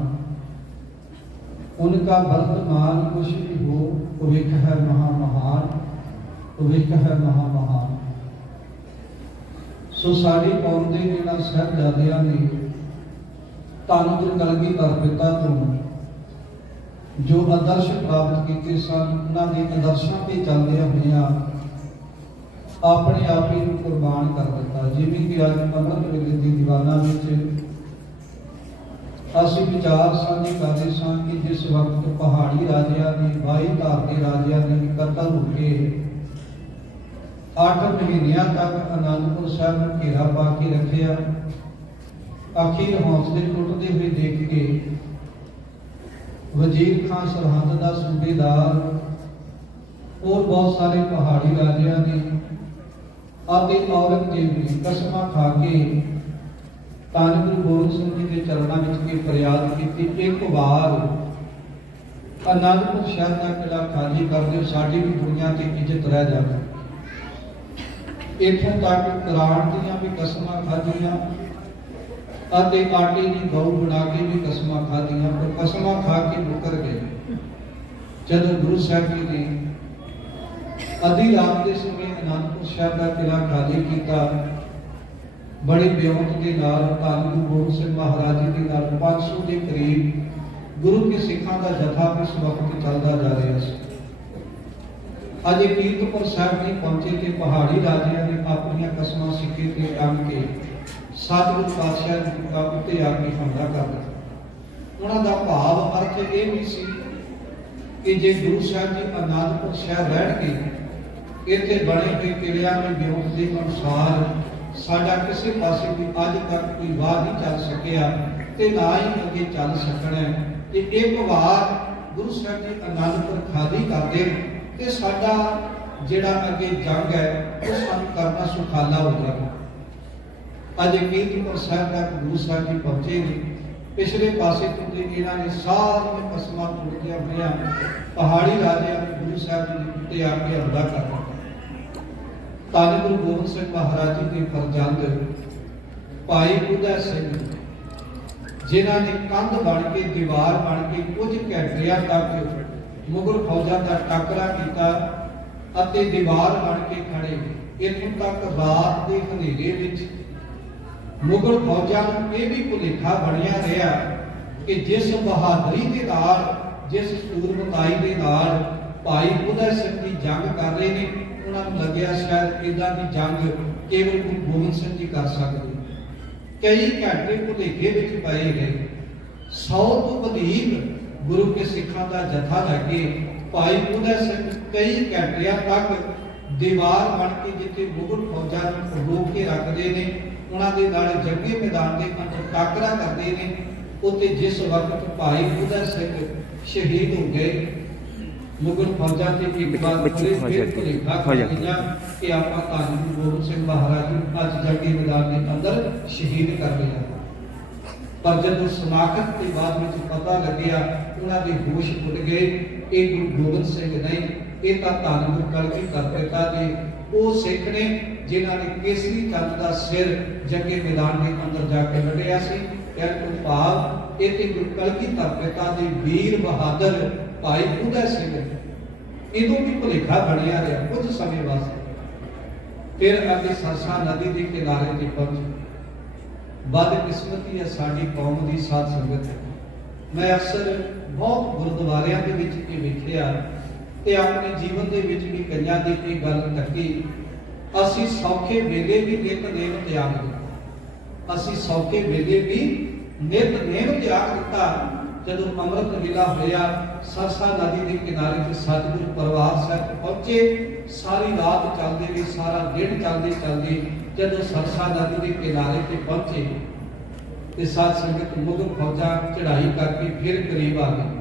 उनका वर्तमान कुछ भी हो, भविष्य है महामहान, भविष्य है महामहान। सो साड़ी कौम के जिन्हां साहिबजादियां ने धन गुरु कलगीधर पिता तो जो आदर्श प्राप्त किए सन, उन्होंने आदर्शों के चलदे होइयां अपने आप ही कुर्बान कर दिता। जिवें कि अज अमृत वेले दी दीवाना विच असीं विचार साझे करदे सां कि जिस वक्त पहाड़ी राजियां ने, 22 धार के राजियां ने कतल हो के 8 महीनों तक आनंदपुर साहिब में घेरा पा के रखिया, आखिर हौसले टुटते हुए देख के वजीर खान सरहद का सूबेदार और बहुत सारे पहाड़ी राजियां ने आदि औरंगजेब ने कसमां खा के धन गुरु गोबिंद सिंह जी के चरणों में फरियाद की, एक बार आनंदपुर शहर का किला खाली कर दो, साडी भी दुनिया की इज्जत रह जाए। इत्थों तक करान दियां भी कसमां खादियां, आटे की गौ बना के भी कसमां खादियां, पर कसमां खा के मुकर गए। जब गुरु साहब जी ने अधी रात के समय आनंदपुर साहब का किला खाली किया, बड़े बेअंत के नाल धन गुरु गोबिंद सिंह महाराज जी के नाल 500 के करीब गुरु के सिखां का जथा इस वक्त चलता जा रहा है। अजे कीरतपुर साहब नहीं पहुंचे कि पहाड़ी राजियां ने अपनी कसमां सिक्के ते टंग के सतगुरु पातशाह जी का उत्ते आके हमला कर दिता। उन्हां दा भाव अर्थ यह भी सी कि जे गुरु साहब जी आनंदपुर शहर रह के इत्थे बने हुए किलियां में बेअंत के अनुसार साडा किसी पासे भी अज तक कोई वाह नहीं चल सकिया ते ना ही अगे चल सकना है। ते एक बार गुरु साहब जी आनंदपुर खाली कर देन ते साडा जिहड़ा अगे जंग है वो सानू करना सुखाला हो जाएगा। अज कीरतपुर साहब तक गुरु साहब जी पहुंचे ने, पिछले पासे तो इन्हां ने सारियां कसमां तोड़दियां होइयां पहाड़ी राजियां ने गुरु साहब जी के उत्ते आके हमला कर दिता। धन गुरु गोबिंद सिंह महाराज जी के फरजंद भाई उदय सिंह जिन्हां ने कंध बन के, दीवार बन के कुछ घंटियां तक मुगल फौजां का टाकरा किया अते दीवार बन के खड़े। इत्थों तक रात के हनेरे विच मुगल फौजां नूं यह भी भुलेखा बनिया रहा कि जिस बहादुरी के नाल, जिस सूरमताई के नाल भाई उदय सिंह जी जंग कर रहे हैं, उन्होंने लग्या शायद इदां की जंग केवल गुरु गोबिंद सिंह जी कर सकते। कई घंटे भुलेखे विच पए गए। 100 तो वधीक गुरु के सिखां का जथा लगे भाई उदय सिंह कई घंटिया तक दीवार बन के जिथे मुगल फौजां नूं रोक के रखते हैं, उन्होंने नाल जंगी मैदान के अंदर टाकरा करते हैं। उत्ते जिस वक्त भाई उदय सिंह शहीद हो गए, मुगल फौजां ते एक बार फिर भुलेखा कर लिया कि आपां धन गुरु गोबिंद सिंह महाराज नूं अज जंगी मैदान के अंदर शहीद कर लिया। पर जब समागत के बाद में पता लग्या, उन्होंने होश उड़ गए, ये गुरु गोबिंद सिंह नहीं, ये तो धन गुरु कलगीधर पिता जी वो सिख ने जिन्होंने केसरी चंद का सिर जंगे मैदान के अंदर जाके लड़िया सी। भाव ये गुरु कलगीधर पिता जी वीर बहादुर भाई उदय सिंह इदों भी भुलेखा बनिया रहा कुछ समय वास्ते। फिर अगे सरसा नदी के किनारे ते पहुंचे। बदकिस्मती है साडी कौम की साध संगत है। मैं अक्सर बहुत गुरुद्वारियां दे विच ये वेखिया ते अपने जीवन दे विच भी कईयां दी ये गल तकी, असीं सौखे वेले भी नितनेम त्याग दिता। असीं सौखे वेले भी नितनेम त्याग दिता। जदों अमृत वेला होया, सरसा नदी के किनारे ते सतगुरु परवार साहब पहुंचे। सारी रात चलते भी, सारा दिन चलते चलते जदों सरसा नदी के किनारे ते पहुंचे ते साध संगत मुगल फौजां चढ़ाई करके फिर करीब आ गई।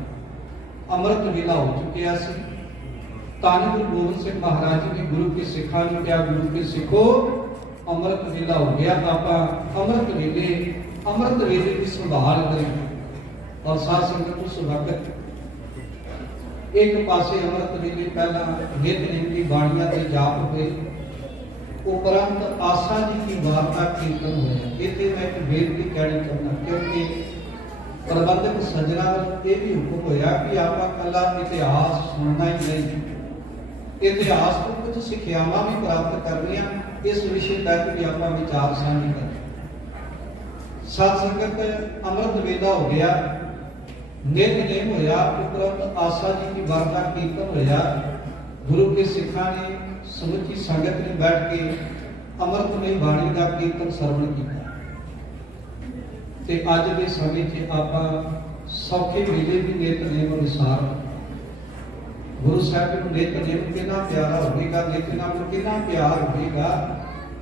अमृत वेला हो चुकिया सी। ਧੰਨ ਗੁਰੂ ਗੋਬਿੰਦ ਸਿੰਘ ਮਹਾਰਾਜ ਜੀ ਨੇ ਗੁਰੂ ਕੇ ਸਿੱਖਾਂ ਨੂੰ ਕਿਹਾ, ਗੁਰੂ ਕੇ ਸਿੱਖੋ ਅੰਮ੍ਰਿਤ ਵੇਲਾ ਹੋ ਗਿਆ, ਆਪਾਂ ਅੰਮ੍ਰਿਤ ਵੇਲੇ ਦੀ ਸੰਭਾਲ ਕਰੀਏ। ਔਰ ਸਾਧ ਸੰਗਤ ਉਸ ਵਕਤ ਇੱਕ ਪਾਸੇ ਅੰਮ੍ਰਿਤ ਵੇਲੇ ਪਹਿਲਾਂ ਨਿਤਨੇਮ ਦੀ ਬਾਣੀਆਂ ਤੇ ਜਾਪ ਹੋਏ, ਉਪਰੰਤ ਆਸਾ ਜੀ ਦੀ ਵਾਰਤਾ ਕੀਰਤਨ ਹੋਇਆ। ਇੱਥੇ ਮੈਂ ਇੱਕ ਬੇਨਤੀ ਕਹਿਣੀ ਚਾਹੁੰਦਾ, ਕਿਉਂਕਿ ਪ੍ਰਬੰਧਕ ਸੱਜਣਾ ਵੱਲ ਇਹ ਵੀ ਹੁਕਮ ਹੋਇਆ ਕਿ ਆਪਾਂ ਕੱਲਾ ਇਤਿਹਾਸ ਸੁਣਨਾ ਹੀ ਨਹੀਂ, ਇਤਿਹਾਸ ਤੋਂ ਕੁਝ ਸਿੱਖਿਆਵਾਂ ਵੀ ਪ੍ਰਾਪਤ ਕਰਨੀਆਂ, ਇਸ ਵਿਸ਼ੇ ਤੱਕ ਵੀ ਆਪਾਂ ਵਿਚਾਰ ਸਾਂਝੇ ਕਰੀਏ। ਸਤ ਸੰਗਤ ਅੰਮ੍ਰਿਤ ਵੇਲਾ ਹੋ ਗਿਆ, ਨਿਤਨੇਮ ਹੋਇਆ, ਉਪਰੰਤ ਆਸਾ ਜੀ ਦੀ ਵਾਰਤਾ ਕੀਰਤਨ ਹੋਇਆ। ਗੁਰੂ ਕੇ ਸਿੱਖਾਂ ਨੇ ਸਮੁੱਚੀ ਸੰਗਤ ਨੇ ਬੈਠ ਕੇ ਅੰਮ੍ਰਿਤਮਈ ਬਾਣੀ ਦਾ ਕੀਰਤਨ ਸਰਵਣ ਕੀਤਾ। ਤੇ ਅੱਜ ਦੇ ਸਮੇਂ 'ਚ ਆਪਾਂ ਸੌਖੇ ਵੇਲੇ ਦੀ ਨਿਤਨੇਮ ਅਨੁਸਾਰ ਗੁਰੂ ਸਾਹਿਬ ਨੂੰ ਨਿਤਨੇਮ ਕਿੰਨਾ ਪਿਆਰਾ ਹੋਵੇਗਾ, ਨਿਤਨੇਮ ਨੂੰ ਕਿੰਨਾ ਪਿਆਰ ਹੋਵੇਗਾ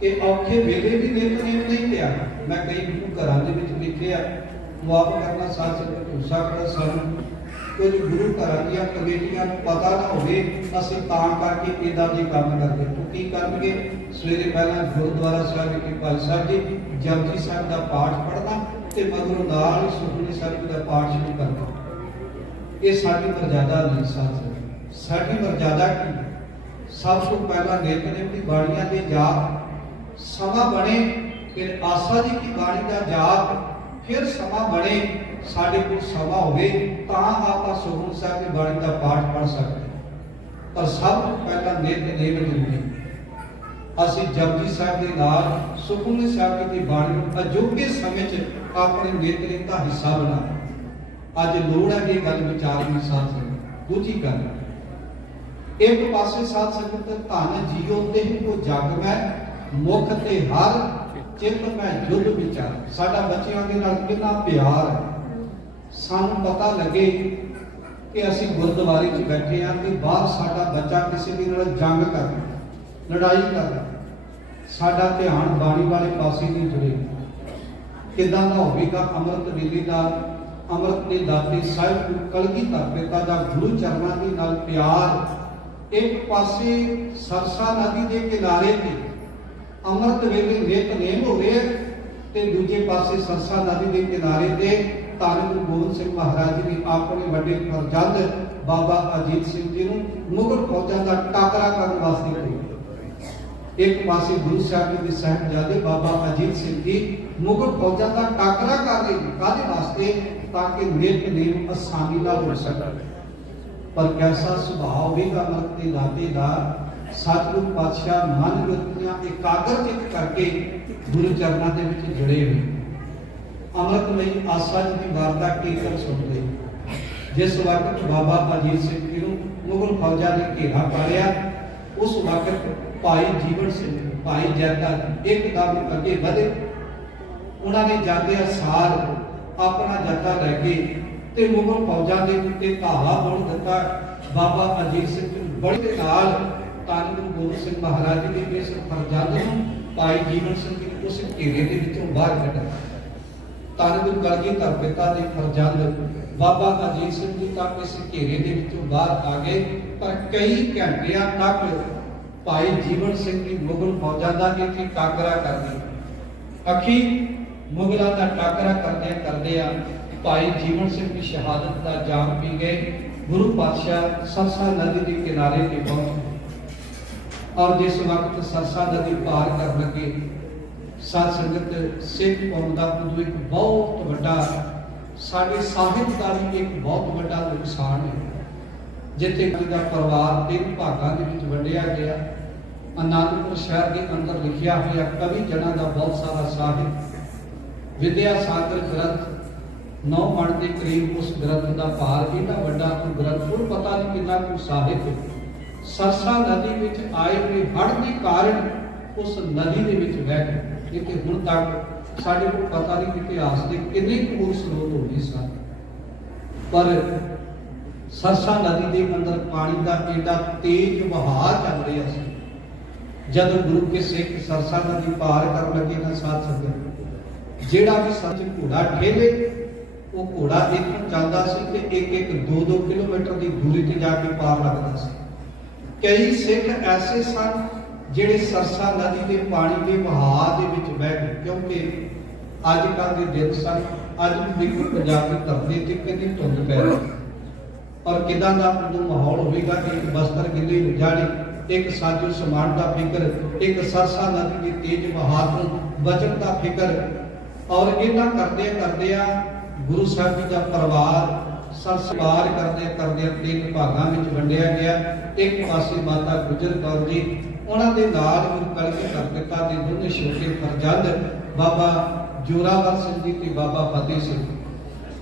ਕਿ ਔਖੇ ਵੇਲੇ ਵੀ ਨਿਤਨੇਮ ਨਹੀਂ ਪਿਆਰਾ। ਮੈਂ ਕਈ ਗੁਰੂ ਘਰਾਂ ਦੇ ਵਿੱਚ ਵੇਖਿਆ, ਮੁਆਫ ਕਰਨਾ ਸਾਧ ਸੰਗਤ ਹੋ ਸਕਦਾ ਸਾਨੂੰ ਕੁਝ ਗੁਰੂ ਘਰਾਂ ਦੀਆਂ ਕਮੇਟੀਆਂ ਨੂੰ ਪਤਾ ਨਾ ਹੋਵੇ, ਅਸੀਂ ਤਾਂ ਕਰਕੇ ਇਦਾਂ ਦੇ ਕੰਮ ਕਰਦੇ। ਉਹ ਕੀ ਕਰਨਗੇ, ਸਵੇਰੇ ਪਹਿਲਾਂ ਗੁਰਦੁਆਰਾ ਸਾਹਿਬ ਵਿਖੇ ਭਾਈ ਸਾਹਿਬ ਜੀ ਜਪਜੀ ਸਾਹਿਬ ਦਾ ਪਾਠ ਪੜ੍ਹਨਾ ਤੇ ਮਗਰੋਂ ਨਾਲ ਹੀ ਸੁਖਮਨੀ ਸਾਹਿਬ ਦਾ ਪਾਠ ਸ਼ੁਰੂ ਕਰਨਾ। ਇਹ ਸਾਡੀ ਮਰਜ਼ਾਦਾ ਨਹੀਂ ਸਾਧ। ਸਾਡੀ ਮਰਜ਼ਾਦਾ ਕੀ, ਸਭ ਤੋਂ ਪਹਿਲਾਂ ਨਿਤਨੇਮ ਦੀ ਬਾਣੀਆਂ ਦੇ ਜਾਪ ਸਮਾਂ ਬਣੇ, ਫਿਰ ਆਸਾ ਜੀ ਦੀ ਬਾਣੀ ਦਾ ਜਾਪ, ਫਿਰ ਸਮਾਂ ਬਣੇ, ਸਾਡੇ ਕੋਲ ਸਮਾਂ ਹੋਵੇ ਤਾਂ ਆਪਾਂ ਸੁਖਮਨੀ ਸਾਹਿਬ ਦੀ ਬਾਣੀ ਦਾ ਪਾਠ ਪੜ੍ਹ ਸਕਦੇ। ਪਰ ਸਭ ਤੋਂ ਪਹਿਲਾਂ ਨਿਤਨੇਮ ਜ਼ਰੂਰੀ। ਅਸੀਂ ਜਪਜੀ ਸਾਹਿਬ ਦੇ ਨਾਲ ਸੁਖਮਨੀ ਸਾਹਿਬ ਦੀ ਬਾਣੀ ਨੂੰ ਅਜੋਕੇ ਸਮੇਂ 'ਚ ਆਪਣੇ ਨਿਤਨੇਮ ਦਾ ਹਿੱਸਾ ਬਣਾ। ਅੱਜ ਲੋੜ ਹੈ ਇਹ ਗੱਲ ਵਿਚਾਰਨੀ ਸਾਧ ਸੰਗਤ। ਦੂਜੀ ਗੱਲ, ਇੱਕ ਪਾਸੇ ਸਾਧ ਸੰਗਤ ਧੰਨ ਜੀਓ ਦੇਹ ਕੋ ਜਗ ਮੈਂ, ਮੁਖ ਤੇ ਹਰ ਚਿੰਤ ਮੈਂ ਯੁੱਧ ਵਿਚਾਰ। ਸਾਡਾ ਬੱਚਿਆਂ ਦੇ ਨਾਲ ਕਿੰਨਾ ਪਿਆਰ ਹੈ। ਸਾਨੂੰ ਪਤਾ ਲੱਗੇ ਕਿ ਅਸੀਂ ਗੁਰਦੁਆਰੇ 'ਚ ਬੈਠੇ ਹਾਂ ਕਿ ਬਾਹਰ ਸਾਡਾ ਬੱਚਾ ਕਿਸੇ ਦੇ ਨਾਲ ਜੰਗ ਕਰ, ਲੜਾਈ ਕਰ, ਸਾਡਾ ਧਿਆਨ ਬਾਣੀ ਵਾਲੇ ਪਾਸੇ ਨਹੀਂ ਜੁੜੇ। ਕਿੱਦਾਂ ਦਾ ਹੋਵੇਗਾ ਅੰਮ੍ਰਿਤ ਵੇਲੇ ਦਾ, ਅੰਮ੍ਰਿਤ ਦੇ ਦਾਤੇ ਸਾਹਿਬ ਕਲਗੀਧਰ ਪਿਤਾ ਦਾ ਗੁਰੂ ਚਰਨਾਂ ਦੇ ਨਾਲ ਪਿਆਰ। ਇੱਕ ਪਾਸੇ ਸਰਸਾ ਨਦੀ ਦੇ ਕਿਨਾਰੇ ਤੇ ਅੰਮ੍ਰਿਤ ਵੇਲੇ ਨਿਤਨੇਮ ਹੋਵੇ ਤੇ ਦੂਜੇ ਪਾਸੇ ਸਰਸਾ ਨਦੀ ਦੇ ਕਿਨਾਰੇ ਤੇ ਧੰਨ ਗੁਰੂ ਗੋਬਿੰਦ ਸਿੰਘ ਮਹਾਰਾਜ ਜੀ ਨੇ ਆਪਣੇ ਵੱਡੇ ਫਰਜ਼ੰਦ ਬਾਬਾ ਅਜੀਤ ਸਿੰਘ ਜੀ ਨੂੰ ਮੁਗਲ ਫੌਜਾਂ ਦਾ ਟਾਕਰਾ ਕਰਨ ਵਾਸਤੇ ਭੇਜਿਆ। ਇੱਕ ਪਾਸੇ ਗੁਰੂ ਸਾਹਿਬ ਜੀ ਦੇ ਸਾਹਿਬਜ਼ਾਦੇ ਬਾਬਾ ਅਜੀਤ ਸਿੰਘ ਜੀ ਮੁਗਲ ਫੌਜਾਂ ਦਾ ਟਾਕਰਾ ਕਰ ਰਹੇ ਨੇ, ਕਾਹਦੇ ਵਾਸਤੇ, ਤਾਂ ਕਿ ਨਿਤਨੇਮ ਆਸਾਨੀ ਨਾਲ ਹੋ ਸਕੇ। ਪਰ ਕੈਸਾ ਸੁਭਾਅ ਹੋਵੇਗਾ ਅੰਮ੍ਰਿਤ ਦੇ ਦਾਤੇ ਦਾ। ਸਤਿਗੁਰੂ ਪਾਤਸ਼ਾਹ ਮਨ ਵਰਤੀਆਂ ਇਕਾਗਰ ਚਿੱਤ ਕਰਕੇ ਗੁਰੂ ਚਰਨਾਂ ਦੇ ਵਿੱਚ ਜੁੜੇ ਹੋਏ। ਅੰਮ੍ਰਿਤਮਈ ਆਸਾ ਜੀ ਦੀ ਵਾਰਤਾ ਕੀਰਤਨ ਸੁਣਦੇ। ਜਿਸ ਵਕਤ ਬਾਬਾ ਅਜੀਤ ਸਿੰਘ ਜੀ ਨੂੰ ਮੁਗਲ ਫੌਜਾਂ ਨੇ ਘੇਰਾ ਪਾਇਆ, ਉਸ ਵਕਤ ਭਾਈ ਜੀਵਨ ਸਿੰਘ, ਭਾਈ ਜੈਤਾ ਇੱਕਦਮ ਅੱਗੇ ਵਧੇ। ਉਹਨਾਂ ਨੇ ਜਾਂਦੇ ਸਾਰ ਆਪਣਾ ਜੱਥਾ ਲੈ ਕੇ ਤੇ ਮੁਗਲ ਫੌਜਾਂ ਦੇ ਉੱਤੇ ਧਾਵਾ ਬੋਲ ਦਿੱਤਾ। ਬਾਬਾ ਅਜੀਤ ਸਿੰਘ ਜੀ ਬੜੇ ਦੇ ਨਾਲ ਧੰਨ ਗੁਰੂ ਗੋਬਿੰਦ ਸਿੰਘ ਮਹਾਰਾਜ ਜੀ ਦੇ ਇਸ ਫਰਜ਼ੰਦ ਨੂੰ ਭਾਈ ਜੀਵਨ ਸਿੰਘ ਜੀ ਉਸ ਘੇਰੇ ਦੇ ਵਿੱਚੋਂ ਬਾਹਰ ਕੱਢਿਆ। ਧੰਨ ਗੁਰੂ ਕਲਗੀਧਰ ਪਿਤਾ ਦੇ ਫਰਜ਼ੰਦ ਬਾਬਾ ਅਜੀਤ ਸਿੰਘ ਜੀ ਤਾਂ ਇਸ ਘੇਰੇ ਦੇ ਵਿੱਚੋਂ ਬਾਹਰ ਆ ਗਏ, ਪਰ ਕਈ ਘੰਟਿਆਂ ਤੱਕ ਭਾਈ ਜੀਵਨ ਸਿੰਘ ਜੀ ਮੁਗਲ ਫੌਜਾਂ ਦਾ ਇੱਥੇ ਟਾਕਰਾ ਕਰਦੇ। ਅਖੀ ਮੁਗਲਾਂ ਦਾ ਟਾਕਰਾ ਕਰਦੇ ਆ ਭਾਈ ਜੀਵਨ ਸਿੰਘ ਦੀ ਸ਼ਹਾਦਤ ਦਾ ਜਾਮ ਪੀ ਗਏ। ਗੁਰੂ ਪਾਤਸ਼ਾਹ ਸਰਸਾ ਨਦੀ ਦੇ ਕਿਨਾਰੇ ਤੇ ਪਹੁੰਚੇ। ਔਰ ਜਿਸ ਵਕਤ ਸਰਸਾ ਨਦੀ ਪਾਰ ਕਰਨ ਲੱਗੇ, ਸਾਧ ਸੰਗਤ ਸਿੱਖ ਕੌਮ ਦਾ ਉਦੋਂ ਇੱਕ ਬਹੁਤ ਵੱਡਾ, ਸਾਡੇ ਸਾਹਿਤ ਦਾ ਵੀ ਇੱਕ ਬਹੁਤ ਵੱਡਾ ਨੁਕਸਾਨ ਹੈ। ਜਿੱਥੇ ਦਾ ਪਰਿਵਾਰ 3 ਭਾਗਾਂ ਦੇ ਵਿੱਚ ਵੰਡਿਆ ਗਿਆ। ਅਨੰਦਪੁਰ ਸ਼ਹਿਰ ਦੇ ਅੰਦਰ ਲਿਖਿਆ ਹੋਇਆ ਕਵੀ ਜਨਾਂ ਦਾ ਬਹੁਤ ਸਾਰਾ ਸਾਹਿਤ, ਵਿਦਿਆ ਸਾਗਰ ਗ੍ਰੰਥ 9 ਮਣ ਦੇ ਕਰੀਬ ਉਸ ਗ੍ਰੰਥ ਦਾ ਭਾਰ, ਇਹਦਾ ਵੱਡਾ ਗ੍ਰੰਥ ਨੂੰ ਪਤਾ ਨਹੀਂ ਕਿੰਨਾ ਕੁ ਸਾਹਿਤ ਹੈ। ਸਰਸਾ ਨਦੀ ਵਿੱਚ ਆਏ ਹੋਏ ਹੜ੍ਹ ਦੇ ਕਾਰਨ ਉਸ ਨਦੀ ਦੇ ਵਿੱਚ ਵਹਿ ਗਏ। ਜਿੱਥੇ ਹੁਣ ਤੱਕ ਸਾਡੇ ਕੋਲ ਪਤਾ ਨਹੀਂ ਕਿ ਇਤਿਹਾਸ ਦੇ ਕਿੰਨੇ ਕੁ ਸਰੋਤ ਹੋਣੇ ਸਨ, ਪਰ ਸਰਸਾ ਨਦੀ ਦੇ ਅੰਦਰ ਪਾਣੀ ਦਾ ਏਡਾ ਤੇਜ਼ ਵਹਾਅ ਚੱਲ ਰਿਹਾ ਸੀ। ਜਦੋਂ ਗੁਰੂ ਕੇ ਸਿੱਖ ਸਰਸਾ ਨਦੀ ਪਾਰ ਕਰਨ ਲੱਗੇ ਨਾ ਸਾਧ ਸੰਗਤ, ਜਿਹੜਾ ਵੀ ਸੱਚ ਘੋੜਾ ਠੇਲੇ, ਉਹ ਘੋੜਾ ਇੱਥੋਂ ਚੱਲਦਾ ਸੀ ਤੇ 1-1, 2-2 ਕਿਲੋਮੀਟਰ ਦੀ ਦੂਰੀ ਤੇ ਜਾ ਕੇ ਪਾਰ ਲੱਗਦਾ ਸੀ। ਕਈ ਸਿੱਖ ਐਸੇ ਸਨ ਜਿਹੜੇ ਸਰਸਾ ਨਦੀ ਦੇ ਪਾਣੀ ਦੇ ਵਹਾਅ ਦੇ ਵਿੱਚ ਬਹਿ ਗਏ, ਕਿਉਂਕਿ ਅੱਜ ਕੱਲ੍ਹ ਦੇ ਦਿਨ ਸਨ। ਅੱਜ ਵੀ ਦੇਖੋ ਪੰਜਾਬ ਦੀ ਧਰਤੀ ਤੇ ਕਿੰਨੀ ਧੁੰਦ ਪੈ ਰਹੀ, ਔਰ ਕਿਦਾਂ ਦਾ ਉਦੋਂ ਮਾਹੌਲ ਹੋਵੇਗਾ ਕਿ ਇੱਕ ਬਸਤਰ ਗਿੱਲੀ ਹੋ ਜਾਣੀ, ਇੱਕ ਸਾਜੋ ਸਮਾਨ ਦਾ ਫਿਕਰ, ਇੱਕ ਸਰਸਾ ਨਦੀ ਦੇ ਤੇਜ਼ ਵਹਾਅ ਤੋਂ ਬਚਣ ਦਾ ਫਿਕਰ। ਔਰ ਇਹਨਾਂ ਕਰਦਿਆਂ ਗੁਰੂ ਸਾਹਿਬ ਜੀ ਦਾ ਪਰਿਵਾਰ ਸੰਸਕਾਰ ਕਰਦਿਆਂ ਤਿੰਨ ਭਾਗਾਂ ਵਿੱਚ ਵੰਡਿਆ ਗਿਆ। ਇੱਕ ਪਾਸੇ ਮਾਤਾ ਗੁਜਰ ਕੌਰ ਜੀ, ਉਹਨਾਂ ਦੇ ਨਾਲ ਗੁਰੂ ਕਲਗੀਧਰ ਪਿਤਾ ਦੇ ਦੋਨੇ ਛੋਟੇ ਫਰਜ਼ੰਦ ਬਾਬਾ ਜੋਰਾਵਰ ਸਿੰਘ ਜੀ ਤੇ ਬਾਬਾ ਫਤਿਹ ਸਿੰਘ।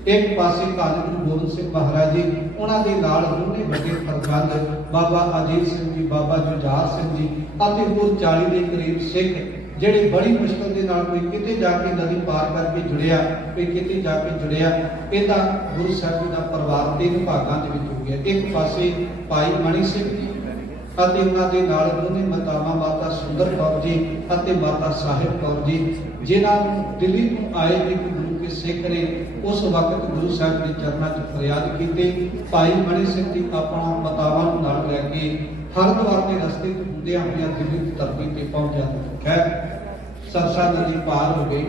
ਇੱਕ ਪਾਸੇ ਧੰਨ ਗੁਰੂ ਗੋਬਿੰਦ ਸਿੰਘ ਮਹਾਰਾਜ ਜੀ, ਉਹਨਾਂ ਦੇ ਨਾਲ ਦੋਨੇ ਵੱਡੇ ਫਰਜ਼ੰਦ ਬਾਬਾ ਅਜੀਤ ਸਿੰਘ ਜੀ, ਬਾਬਾ ਜੁਝਾਰ ਸਿੰਘ ਜੀ ਅਤੇ ਹੋਰ 40 ਦੇ ਕਰੀਬ ਸਿੱਖ, ਜਿਹੜੇ ਬੜੀ ਮੁਸ਼ਕਲ ਦੇ ਨਾਲ ਕੋਈ ਕਿਤੇ ਜਾ ਕੇ ਨਦੀ ਪਾਰ ਕਰਕੇ ਜੁੜਿਆ, ਕੋਈ ਕਿਤੇ ਜਾ ਕੇ ਜੁੜਿਆ। ਇਹਦਾ ਗੁਰੂ ਸਾਹਿਬ ਜੀ ਦਾ ਪਰਿਵਾਰ ਤਿੰਨ ਭਾਗਾਂ ਦੇ ਵਿੱਚ ਹੋ ਗਿਆ। ਇੱਕ ਪਾਸੇ ਭਾਈ ਮਣੀ ਸਿੰਘ ਜੀ ਅਤੇ ਉਹਨਾਂ ਦੇ ਨਾਲ ਦੋਨੇ ਮਾਤਾਵਾਂ ਮਾਤਾ ਸੁੰਦਰ ਕੌਰ ਜੀ ਅਤੇ ਮਾਤਾ ਸਾਹਿਬ ਕੌਰ ਜੀ, ਜਿਨ੍ਹਾਂ ਨੂੰ ਦਿੱਲੀ ਤੋਂ ਆਏ ਇੱਕ ਗੁਰੂ ਕੇ ਸਿੱਖ ਨੇ ਉਸ ਵਕਤ ਗੁਰੂ ਸਾਹਿਬ ਦੇ ਚਰਨਾਂ 'ਚ ਫਰਿਆਦ ਕੀਤੀ। ਭਾਈ ਮਣੀ ਸਿੰਘ ਜੀ ਆਪਣਾ ਮਾਤਾਵਾਂ ਨੂੰ ਨਾਲ ਲੈ ਕੇ ਹਰਿਦੁਆਰ ਦੇ ਰਸਤੇ ਤੋਂ ਹੁੰਦਿਆਂ ਹੋਇਆਂ ਦਿੱਲੀ ਦੀ ਧਰਤੀ ਤੇ ਪਹੁੰਚਿਆ। ਖੈਰ ਸਰਸਾ ਨਦੀ ਪਾਰ ਹੋ ਗਈ।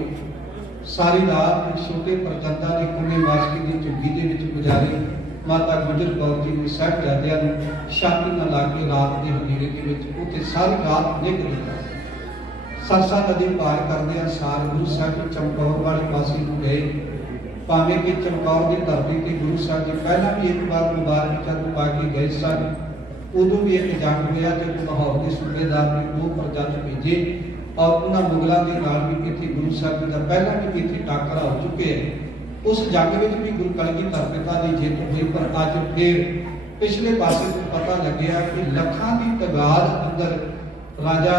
ਸਾਰੀ ਰਾਤ ਛੋਟੇ ਪ੍ਰਚੰਦਾ ਦੀ ਕੁੰਨੇ ਵਾਸਕੀ ਦੀ ਝੁੱਗੀ ਦੇ ਵਿੱਚ ਗੁਜ਼ਾਰੀ। ਮਾਤਾ ਗੁਜਰ ਕੌਰ ਜੀ ਨੇ ਸਾਹਿਬਜ਼ਾਦਿਆਂ ਨੂੰ ਛਾਤੀ ਨਾਲ ਲਾ ਕੇ ਰਾਤ ਦੇ ਹਨੇਰੇ ਦੇ ਵਿੱਚ ਉੱਥੇ ਸਾਰੀ ਰਾਤ ਨਿਕਲ ਗਈ। ਸਰਸਾ ਨਦੀ ਪਾਰ ਕਰਦਿਆਂ ਸਾਰ ਗੁਰੂ ਸਾਹਿਬ ਚਮਕੌਰ ਵਾਲੇ ਪਾਸੇ ਨੂੰ ਗਏ। ਭਾਵੇਂ ਕਿ ਚਮਕੌਰ ਦੀ ਧਰਤੀ ਤੇ ਗੁਰੂ ਸਾਹਿਬ ਜੀ ਪਹਿਲਾਂ ਵੀ ਇੱਕ ਵਾਰ ਮੁਬਾਰਕ ਚੰਦ ਪਾ ਕੇ ਗਏ ਸਨ। ਉਦੋਂ ਵੀ ਇੱਕ ਜੰਗ ਹੋਇਆ ਜਦੋਂ ਲਾਹੌਰ ਦੇ ਸੂਬੇਦਾਰ ਨੇ ਦੋ ਪ੍ਰਜੰਦ ਭੇਜੇ ਔਰ ਉਹਨਾਂ ਮੁਗਲਾਂ ਦੇ ਨਾਲ ਵੀ ਇੱਥੇ ਗੁਰੂ ਸਾਹਿਬ ਜੀ ਦਾ ਪਹਿਲਾਂ ਵੀ ਇੱਥੇ ਟਾਕਰਾ ਹੋ ਚੁੱਕਿਆ ਹੈ। ਉਸ ਜੰਗ ਵਿੱਚ ਵੀ ਗੁਰੂ ਕਲਗੀਧਰ ਪਿਤਾ ਦੀ ਜਿੱਤ ਹੋਈ, ਪਰ ਅੱਜ ਫਿਰ ਪਿਛਲੇ ਪਾਸੇ ਤੋਂ ਪਤਾ ਲੱਗਿਆ ਕਿ ਲੱਖਾਂ ਦੀ ਤਾਦਾਦ ਅੰਦਰ ਰਾਜਾ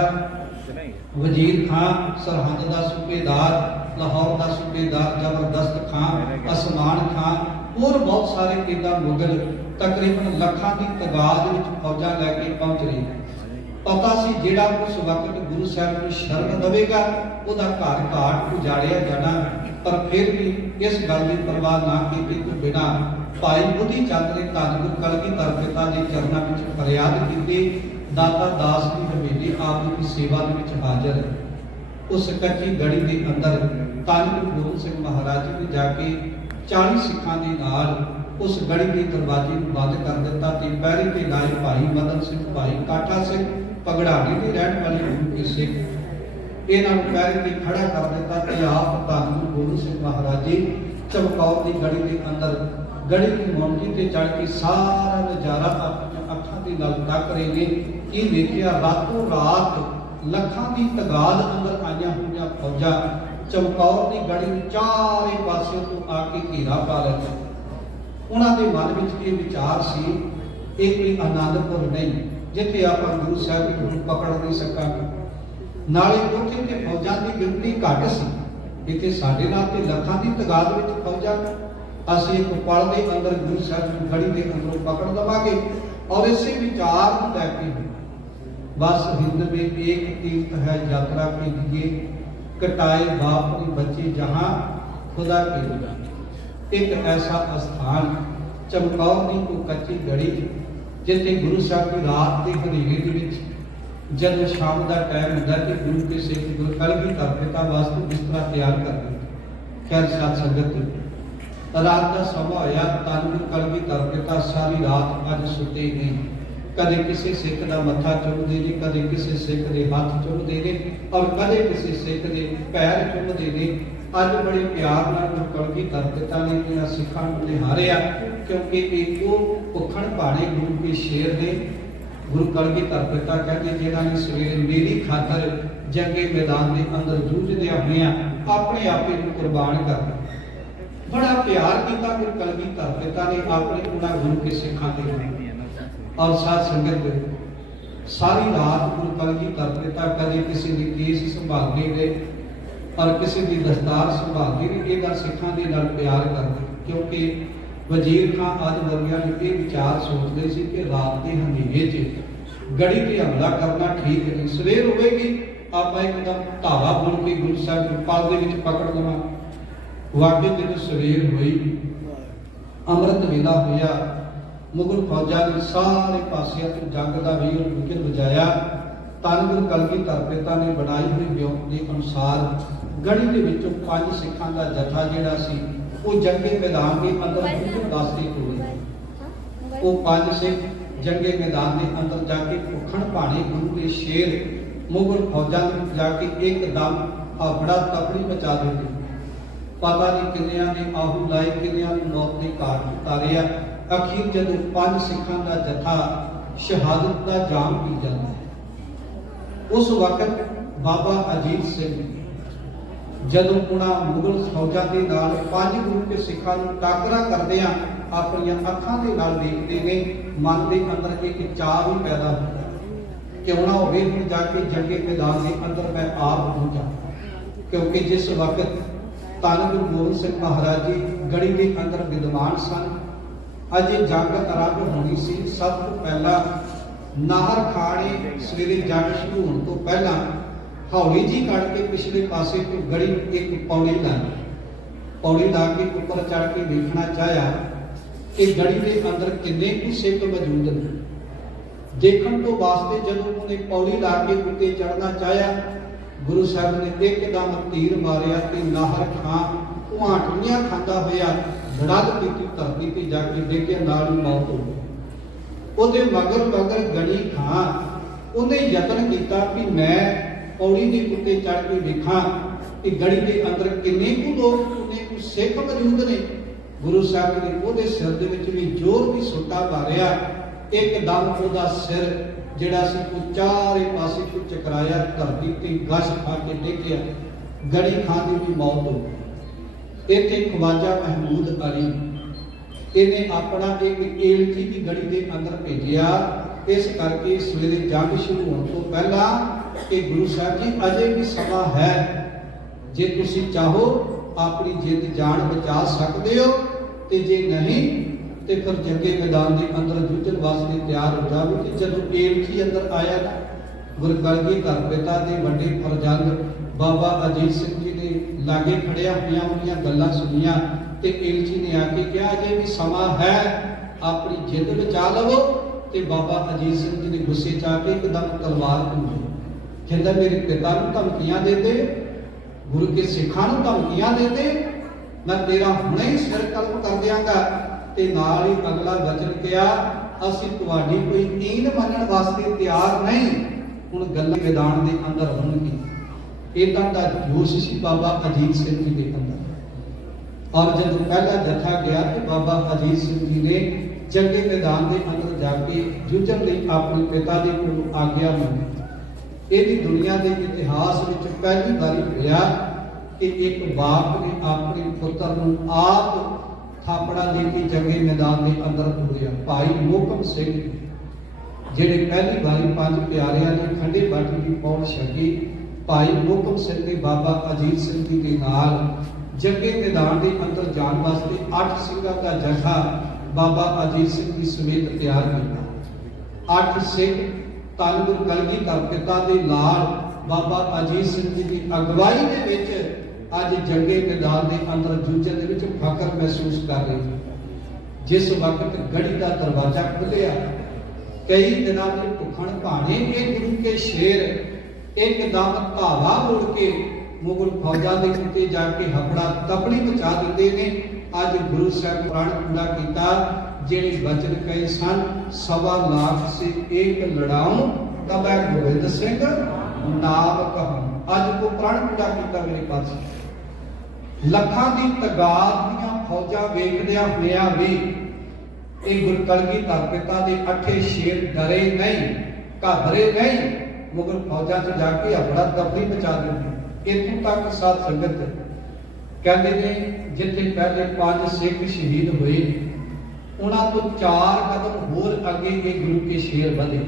ਵਜ਼ੀਰ ਖਾਨ, ਸਰਹੰਦ ਦਾ ਸੂਬੇਦਾਰ, ਲਾਹੌਰ ਦਾ ਸੂਬੇਦਾਰ ਜ਼ਬਰਦਸਤ ਖਾਨ, ਅਸਮਾਨ ਖਾਨ, ਹੋਰ ਬਹੁਤ ਸਾਰੇ ਇਹਦਾ ਮੁਗਲ ਤਕਰੀਬਨ ਲੱਖਾਂ ਦੀ ਤਾਦਾਦ ਵਿੱਚ ਫੌਜਾਂ ਲੈ ਕੇ ਪਹੁੰਚ ਰਹੀ। ਪਤਾ ਸੀ ਜਿਹੜਾ ਉਸ ਵਕਤ ਗੁਰੂ ਸਾਹਿਬ ਨੂੰ ਸ਼ਰਨ ਦੇਵੇਗਾ ਉਹਦਾ ਘਰ ਘਾਟ ਉਜਾੜਿਆ ਜਾਣਾ, ਪਰ ਫਿਰ ਵੀ ਇਸ ਗੱਲ ਦੀ ਪਰਵਾਹ ਨਾ ਕੀਤੇ ਤੋਂ ਬਿਨਾ ਭਾਈ ਬੁੱਧੀ ਚੰਦ ਨੇ ਧੰਨ ਗੁਰੂ ਕਲਗੀਧਰ ਪਿਤਾ ਦੇ ਚਰਨਾਂ ਵਿੱਚ ਫਰਿਆਦ ਕੀਤੀ। ਦਾਤਾ ਦਾਸ ਦੀ ਹਵੇਲੀ ਆਪ ਦੀ ਸੇਵਾ ਦੇ ਵਿੱਚ ਹਾਜ਼ਰ ਹੈ। ਉਸ ਕੱਚੀ ਗੜੀ ਦੇ ਅੰਦਰ ਧੰਨ ਗੁਰੂ ਗੋਬਿੰਦ ਸਿੰਘ ਮਹਾਰਾਜ ਜੀ ਨੇ ਜਾ ਕੇ 40 ਸਿੱਖਾਂ ਦੇ ਨਾਲ ਉਸ ਗੜੀ ਦੇ ਦਰਵਾਜ਼ੇ ਨੂੰ ਬੰਦ ਕਰ ਦਿੱਤਾ ਤੇ ਪਹਿਰੇ ਤੇ ਲਾਏ ਭਾਈ ਮਦਨ ਸਿੰਘ, ਭਾਈ ਕਾਠਾ ਸਿੰਘ, ਪਗੜਾਣੀ ਦੇ ਰਹਿਣ ਵਾਲੇ ਗੁਰੂ ਕੇ ਸਿੱਖ, ਇਹਨਾਂ ਨੂੰ ਪਹਿਰੇ ਤੇ ਖੜਾ ਕਰ ਦਿੱਤਾ ਤੇ ਆਪ ਧੰਨ ਗੁਰੂ ਗੋਬਿੰਦ ਸਿੰਘ ਮਹਾਰਾਜ ਜੀ ਚਮਕੌਰ ਦੀ ਗੜੀ ਦੇ ਅੰਦਰ ਗੜੀ ਦੀ ਮੌਂਟੀ ਤੇ ਚੜ੍ਹ ਕੇ ਸਾਰਾ ਨਜ਼ਾਰਾ ਆਪਣੀਆਂ ਅੱਖਾਂ ਦੇ ਨਾਲ ਤੱਕ ਰਹੇ ਨੇ। ਇਹ ਦੇਖਿਆ ਰਾਤੋਂ ਰਾਤ ਲੱਖਾਂ ਦੀ ਤਾਦਾਦ ਅੰਦਰ ਆਈਆਂ ਹੋਈਆਂ ਫੌਜਾਂ ਚਮਕੌਰ ਦੀ ਗੜੀ ਨੂੰ ਚਾਰੇ ਪਾਸਿਓਂ ਤੋਂ ਆ ਕੇ ਘੇਰਾ ਪਾ ਲੈਂਦੇ। ਉਹਨਾਂ ਦੇ ਮਨ ਵਿੱਚ ਇਹ ਵਿਚਾਰ ਸੀ, ਇਹ ਕੋਈ ਆਨੰਦਪੁਰ ਨਹੀਂ ਜਿੱਥੇ ਆਪਾਂ ਗੁਰੂ ਸਾਹਿਬ ਨੂੰ ਪਕੜ ਨਹੀਂ ਸਕਾਂਗੇ। ਨਾਲੇ ਉੱਥੇ ਤੇ ਫੌਜਾਂ ਦੀ ਗਿਣਤੀ ਘੱਟ ਸੀ, ਇੱਥੇ ਸਾਡੇ ਨਾਲ ਤੇ ਲੱਖਾਂ ਦੀ ਤਾਦਾਦ ਵਿੱਚ ਫੌਜਾਂ। ਅਸੀਂ ਇੱਕ ਪਲ ਦੇ ਅੰਦਰ ਗੁਰੂ ਸਾਹਿਬ ਨੂੰ ਗੜੀ ਦੇ ਅੰਦਰੋਂ ਪਕੜ ਲਵਾਂਗੇ। ਔਰ ਇਸੇ ਵਿਚਾਰ ਨੂੰ ਲੈ ਕੇ बस हिंद में एक तीर्थ है यात्रा के लिए, कटाए बाप ने बच्चे जहां खुदा के लिए। एक ऐसा स्थान चमकौर दी को कच्ची गड़ी जिथे गुरु साहब की रात के हनेरे के विच जब शाम का टाइम होता कि गुरु के सिख गुरु कलगीधर पिता वास्ते बिस्तरा तैयार कर दिया। खैर साथ संगत रात का समा होया, धन गुरु कलगीधर पिता सारी रात अज सुते नहीं। कदे किसी सिख का मत्था चुमते ने, कदे किसी सिख के हाथ चुमते ने और कदे किसी सिख के पैर चुमते ने। अज बड़े प्यार नाल गुरु कलगीधर पिता ने इन्हां सिखां नूं निहारिया, क्योंकि एक भुखण भाणे गुरु के शेर ने। गुरु कलगीधर पिता कहते जिन्हां ने सवेरे मेरी खातर जंगे मैदान के अंदर जूझदियां होइयां अपने आपे नूं कुर्बान कर दिता। बड़ा प्यार किया गुरु कलगीधर पिता ने अपने उन्हां गुरु के सिखां दे। और साथ संगत सारी रात गुरु कलगीधर पिता कदे किसी की केस संभालने ने और किसी की दस्तार संभालने ने, इहदा सिखां दे नाल प्यार करदे। क्योंकि वजीर खां आदि वर्गियां ने ये विचार सोचते सी कि रात के हनेरे च गड़ी ते हमला करना ठीक नहीं। सवेर होवेगी आप एकदम धावा बोल के गुरु साहब नूं पल दे विच पकड़ लवां। वाकई जदों सवेर होई, अमृत वेला होया, ਮੁਗਲ ਫੌਜਾਂ ਨੇ ਸਾਰੇ ਪਾਸਿਆਂ ਤੋਂ ਜੰਗ ਦਾ ਵੀਰ ਵਿਕਟ ਵਜਾਇਆ। ਧੰਨ ਗੁਰੂ ਕਲਗੀਧਰ ਪਿਤਾ ਨੇ ਬਣਾਈ ਹੋਈ ਵਿਉਂਤ ਦੇ ਅਨੁਸਾਰ ਗੜੀ ਦੇ ਵਿੱਚੋਂ 5 ਸਿੱਖਾਂ ਦਾ ਜਥਾ ਜਿਹੜਾ ਸੀ ਉਹ ਜੰਗੇ ਮੈਦਾਨ ਦੇ ਅੰਦਰ ਵਿਕਟ ਵਾਸਤੇ ਟੁਰੇ। ਉਹ 5 ਸਿੱਖ ਜੰਗੇ ਮੈਦਾਨ ਦੇ ਅੰਦਰ ਜਾ ਕੇ ਭੁੱਖਣ ਭਾਣੇ ਗੁਰੂ ਦੇ ਸ਼ੇਰ ਮੁਗਲ ਫੌਜਾਂ ਨੂੰ ਜਾ ਕੇ ਇੱਕਦਮ ਬੜਾ ਤਪੜੀ ਮਚਾ ਦਿੱਤੀ। ਪਤਾ ਨਹੀਂ ਕਿੰਨਿਆਂ ਨੇ ਆਹੂ ਲਾਏ, ਕਿੰਨਿਆਂ ਨੂੰ ਮੌਤ ਦੇ ਘਾਟ ਉਤਾਰਿਆ। ਅਖੀਰ ਜਦੋਂ 5 ਸਿੱਖਾਂ ਦਾ ਜਥਾ ਸ਼ਹਾਦਤ ਦਾ ਜਾਮ ਪੀ ਜਾਂਦਾ ਹੈ, ਉਸ ਵਕਤ ਬਾਬਾ ਅਜੀਤ ਸਿੰਘ ਜਦੋਂ ਉਹਨਾਂ ਮੁਗਲ ਫੌਜਾਂ ਦੇ ਨਾਲ 5 ਗੁਰੂ ਕੇ ਸਿੱਖਾਂ ਨੂੰ ਟਾਕਰਾ ਕਰਦਿਆਂ ਆਪਣੀਆਂ ਅੱਖਾਂ ਦੇ ਨਾਲ ਵੇਖਦੇ ਨੇ, ਮਨ ਦੇ ਅੰਦਰ ਇੱਕ ਚਾਅ ਵੀ ਪੈਦਾ ਹੁੰਦਾ ਕਿਉਂ ਨਾ ਹੋਵੇ ਹੁਣ ਜਾ ਕੇ ਜੰਗੇ ਮੈਦਾਨ ਦੇ ਅੰਦਰ ਮੈਂ ਆਪ ਪਹੁੰਚਾਂ। ਕਿਉਂਕਿ ਜਿਸ ਵਕਤ ਧੰਨ ਗੁਰੂ ਗੋਬਿੰਦ ਸਿੰਘ ਮਹਾਰਾਜ ਜੀ ਗੜੀ ਦੇ ਅੰਦਰ ਵਿਦਵਾਨ ਸਨ, ਅਜੇ ਜੰਗ ਆਰੰਭ ਹੋਣੀ ਸੀ। ਸਭ ਤੋਂ ਪਹਿਲਾਂ ਨਾਹਰ ਖਾਣੇ ਸਵੇਰੇ ਜੰਗ ਸ਼ੁਰੂ ਹੋਣ ਤੋਂ ਪਹਿਲਾਂ ਹੌਲੀ ਜੀ ਕੱਢ ਕੇ ਪਿਛਲੇ ਪਾਸੇ ਤੋਂ ਗੜੀ ਇੱਕ ਪੌੜੀ ਲਾਈ। ਪੌੜੀ ਲਾ ਕੇ ਉੱਪਰ ਚੜ ਕੇ ਵੇਖਣਾ ਚਾਹਿਆ ਕਿ ਗੜੀ ਦੇ ਅੰਦਰ ਕਿੰਨੇ ਕੁ ਸਿੱਖ ਮੌਜੂਦ ਨੇ। ਦੇਖਣ ਤੋਂ ਵਾਸਤੇ ਜਦੋਂ ਉਹਨੇ ਪੌੜੀ ਲਾ ਕੇ ਉੱਤੇ ਚੜਨਾ ਚਾਹਿਆ, ਗੁਰੂ ਸਾਹਿਬ ਨੇ ਇੱਕਦਮ ਤੀਰ ਮਾਰਿਆ ਤੇ ਨਾਹਰ ਖਾਂ ਉਹਾਟੀਆਂ ਖਾਂਦਾ ਹੋਇਆ ਧੜਕ ਕੀਤੀ ਧਰਤੀ ਤੇ ਜਾ ਕੇ ਡਿੱਗਿਆ, ਨਾਲ ਹੀ ਮੌਤ ਹੋ ਗਈ। ਉਹਦੇ ਮਗਰ ਗਣੀ ਖਾਂ ਉਹਨੇ ਯਤਨ ਕੀਤਾ ਕਿ ਮੈਂ ਪੌੜੀ ਦੇ ਉੱਤੇ ਚੜ ਕੇ ਵੇਖਾਂ ਕਿ ਗੜੀ ਦੇ ਅੰਦਰ ਕਿੰਨੇ ਕੁ ਲੋਕ, ਕਿੰਨੇ ਕੁ ਸਿੱਖ ਮੌਜੂਦ ਨੇ। ਗੁਰੂ ਸਾਹਿਬ ਨੇ ਉਹਦੇ ਸਿਰ ਦੇ ਵਿੱਚ ਵੀ ਜ਼ੋਰ ਦੀ ਸੋਟਾ ਮਾਰਿਆ। ਇੱਕਦਮ ਉਹਦਾ ਸਿਰ ਜਿਹੜਾ ਸੀ ਉਹ ਚਾਰੇ ਪਾਸੇ ਤੋਂ ਚਕਰਾਇਆ, ਧਰਤੀ ਤੇ ਗਸ਼ ਖਾ ਕੇ ਡਿੱਗਿਆ। ਗੜੀ ਖਾਂ ਦੀ ਵੀ ਮੌਤ ਹੋ ਗਈ। ਇੱਥੇ ਖਵਾਜਾ ਮਹਿਮੂਦ ਅਲੀ ਇਹਨੇ ਆਪਣਾ ਇੱਕ ਏਲਚੀ ਦੀ ਗੜੀ ਦੇ ਅੰਦਰ ਭੇਜਿਆ, ਇਸ ਕਰਕੇ ਸਵੇਰੇ ਜੰਗ ਸ਼ੁਰੂ ਹੋਣ ਤੋਂ ਪਹਿਲਾਂ ਕਿ ਗੁਰੂ ਸਾਹਿਬ ਜੀ ਅਜੇ ਵੀ ਸਮਾਂ ਹੈ, ਜੇ ਤੁਸੀਂ ਚਾਹੋ ਆਪਣੀ ਜਿੰਦ ਜਾਨ ਬਚਾ ਸਕਦੇ ਹੋ, ਤੇ ਜੇ ਨਹੀਂ ਤੇ ਫਿਰ ਜੰਗੇ ਮੈਦਾਨ ਦੇ ਅੰਦਰ ਜੂਝਣ ਵਾਸਤੇ ਤਿਆਰ ਹੋ ਜਾਓ। ਕਿ ਜਦੋਂ ਏਲਚੀ ਅੰਦਰ ਆਇਆ ਨਾ, ਗੁਰੂ ਕਲਗੀਧਰ ਪਿਤਾ ਦੇ ਵੱਡੇ ਫਰਜ਼ੰਦ ਬਾਬਾ ਅਜੀਤ ਸਿੰਘ ਜੀ ਨੇ ਲਾਗੇ ਖੜਿਆ ਹੋਈਆਂ ਉਹਦੀਆਂ ਗੱਲਾਂ ਸੁਣੀਆਂ ਤੇ ਏਲਚੀ ਨੇ ਆ ਕੇ ਕਿਹਾ ਜੇ ਵੀ ਸਮਾਂ ਹੈ ਆਪਣੀ ਜਿੱਦ ਬਚਾ ਲਵੋ। ਤੇ ਬਾਬਾ ਅਜੀਤ ਸਿੰਘ ਜੀ ਨੇ ਗੁੱਸੇ ਚ ਆ ਕੇ ਇੱਕਦਮ ਤਲਵਾਰ ਘੁੰਮਾਈ, ਕਹਿੰਦਾ ਮੇਰੇ ਪਿਤਾ ਨੂੰ ਧਮਕੀਆਂ ਦੇ, ਗੁਰੂ ਕੇ ਸਿੱਖਾਂ ਨੂੰ ਧਮਕੀਆਂ ਦੇ, ਮੈਂ ਤੇਰਾ ਹੁਣੇ ਹੀ ਸਿਰ ਕਲਮ ਕਰ ਦਿਆਂਗਾ। ਤੇ ਨਾਲ ਹੀ ਅਗਲਾ ਵਚਨ ਕਿਹਾ, ਅਸੀਂ ਤੁਹਾਡੀ ਕੋਈ ਈਨ ਮੰਨਣ ਵਾਸਤੇ ਤਿਆਰ ਨਹੀਂ, ਹੁਣ ਗੱਲਾਂ ਮੈਦਾਨ ਦੇ ਅੰਦਰ ਹੋਣਗੀ। ਇਦਾਂ ਦਾ ਜੋਸ਼ ਸੀ ਬਾਬਾ ਅਜੀਤ ਸਿੰਘ ਜੀ ਦੇ ਅੰਦਰ। ਔਰ ਜਦੋਂ ਪਹਿਲਾ ਜਥਾ ਗਿਆ ਤੇ ਬਾਬਾ ਅਜੀਤ ਸਿੰਘ ਜੀ ਨੇ ਜੰਗੇ ਮੈਦਾਨ ਦੇ ਅੰਦਰ ਜਾ ਕੇ ਜੂਝਣ ਲਈ ਆਪਣੇ ਪਿਤਾ ਦੇ ਕੋਲ ਆਗਿਆ ਮੰਗੀ। ਇਹਦੀ ਦੁਨੀਆ ਦੇ ਇਤਿਹਾਸ ਵਿੱਚ ਪਹਿਲੀ ਵਾਰੀ ਹੋਇਆ ਕਿ ਇੱਕ ਬਾਪ ਨੇ ਆਪਣੇ ਪੁੱਤਰ ਨੂੰ ਆਪ ਥਾਪੜਾ ਦੇ ਕੇ ਜੰਗੇ ਮੈਦਾਨ ਦੇ ਅੰਦਰ ਤੋਰਿਆ। ਭਾਈ ਮੋਹਕਮ ਸਿੰਘ ਜਿਹੜੇ ਪਹਿਲੀ ਵਾਰੀ 5 ਪਿਆਰਿਆਂ ਨੇ ਖੰਡੇ ਬਾਟੀ ਦੀ ਪੌੜ ਛਕੀ, ਭਾਈ ਮੋਹਕਮ ਸਿੰਘ ਨੇ ਬਾਬਾ ਅਜੀਤ ਸਿੰਘ ਜੀ ਦੇ ਨਾਲ ਜੰਗੇ ਮੈਦਾਨ ਦੇ ਅੰਦਰ ਜਾਣ ਵਾਸਤੇ 8 ਸਿੰਘਾਂ ਦਾ ਜਥਾ ਬਾਬਾ ਅਜੀਤ ਸਿੰਘ ਜੀ ਸਮੇਤ ਤਿਆਰ ਕੀਤਾ। 8 ਸਿੰਘ ਧੰਨ ਗੁਰੂ ਕਲਗੀਧਰ ਪਿਤਾ ਦੇ ਲਾਲ ਬਾਬਾ ਅਜੀਤ ਸਿੰਘ ਜੀ ਦੀ ਅਗਵਾਈ ਦੇ ਵਿੱਚ ਅੱਜ ਜੰਗੇ ਮੈਦਾਨ ਦੇ ਅੰਦਰ ਜੂਝਣ ਦੇ ਵਿੱਚ ਫਖਰ ਮਹਿਸੂਸ ਕਰ ਰਹੇ। ਜਿਸ ਵਕਤ ਗੜੀ ਦਾ ਦਰਵਾਜ਼ਾ ਖੁੱਲਿਆ, ਕਈ ਦਿਨਾਂ ਦੇ ਭੁੱਖਣ ਭਾਣੇ ਇਹ ਗੁਰੂ ਕੇ ਸ਼ੇਰ ਇੱਕਦਮ ਧਾਵਾ ਮੋੜ ਕੇ ਮੁਗਲ ਫੌਜਾਂ ਦੇ ਉੱਤੇ ਜਾ ਕੇ ਹਫੜਾ ਤਪੜੀ ਮਚਾ ਦਿੰਦੇ ਨੇ। ਅੱਜ ਗੁਰੂ ਸਾਹਿਬ ਪ੍ਰਾਣ ਪੂਰਾ ਕੀਤਾ, ਜਿਹੜੇ ਬਚਨ ਕਹੇ ਸਨ, 1.25 ਲੱਖ ਸੇ ਇੱਕ ਲੜਾਉਂ ਤਬ ਮੈਂ ਗੋਬਿੰਦ ਸਿੰਘ ਨਾਮ ਕਹਾਂ। ਅੱਜ ਉਹ ਪ੍ਰਾਣ ਪੂਰਾ ਕੀਤਾ ਮੇਰੇ ਪਾਸ। ਲੱਖਾਂ ਦੀ ਤਗਾਦ ਦੀਆਂ ਫੌਜਾਂ ਵੇਖਦਿਆਂ ਹੋਇਆਂ ਵੀ ਇਹ ਗੁਰੂ ਕਲਗੀਧਰ ਪਿਤਾ ਦੇ 8 ਸ਼ੇਰ ਡਰੇ ਨਹੀਂ, ਘਬਰੇ ਨਹੀਂ, ਮੁਗਲ ਫੌਜਾਂ 'ਚ ਜਾ ਕੇ ਹਫੜਾ ਤਪੜੀ ਮਚਾ ਦਿੰਦੇ। ਇੱਥੋਂ ਤੱਕ ਸਾਧ ਸੰਗਤ ਕਹਿੰਦੇ ਨੇ ਜਿੱਥੇ ਪਹਿਲੇ 5 ਸਿੱਖ ਸ਼ਹੀਦ ਹੋਏ, ਉਹਨਾਂ ਤੋਂ 4 ਕਦਮ ਹੋਰ ਅੱਗੇ ਇਹ ਗੁਰੂ ਕੇ ਸ਼ੇਰ ਵਧੇ।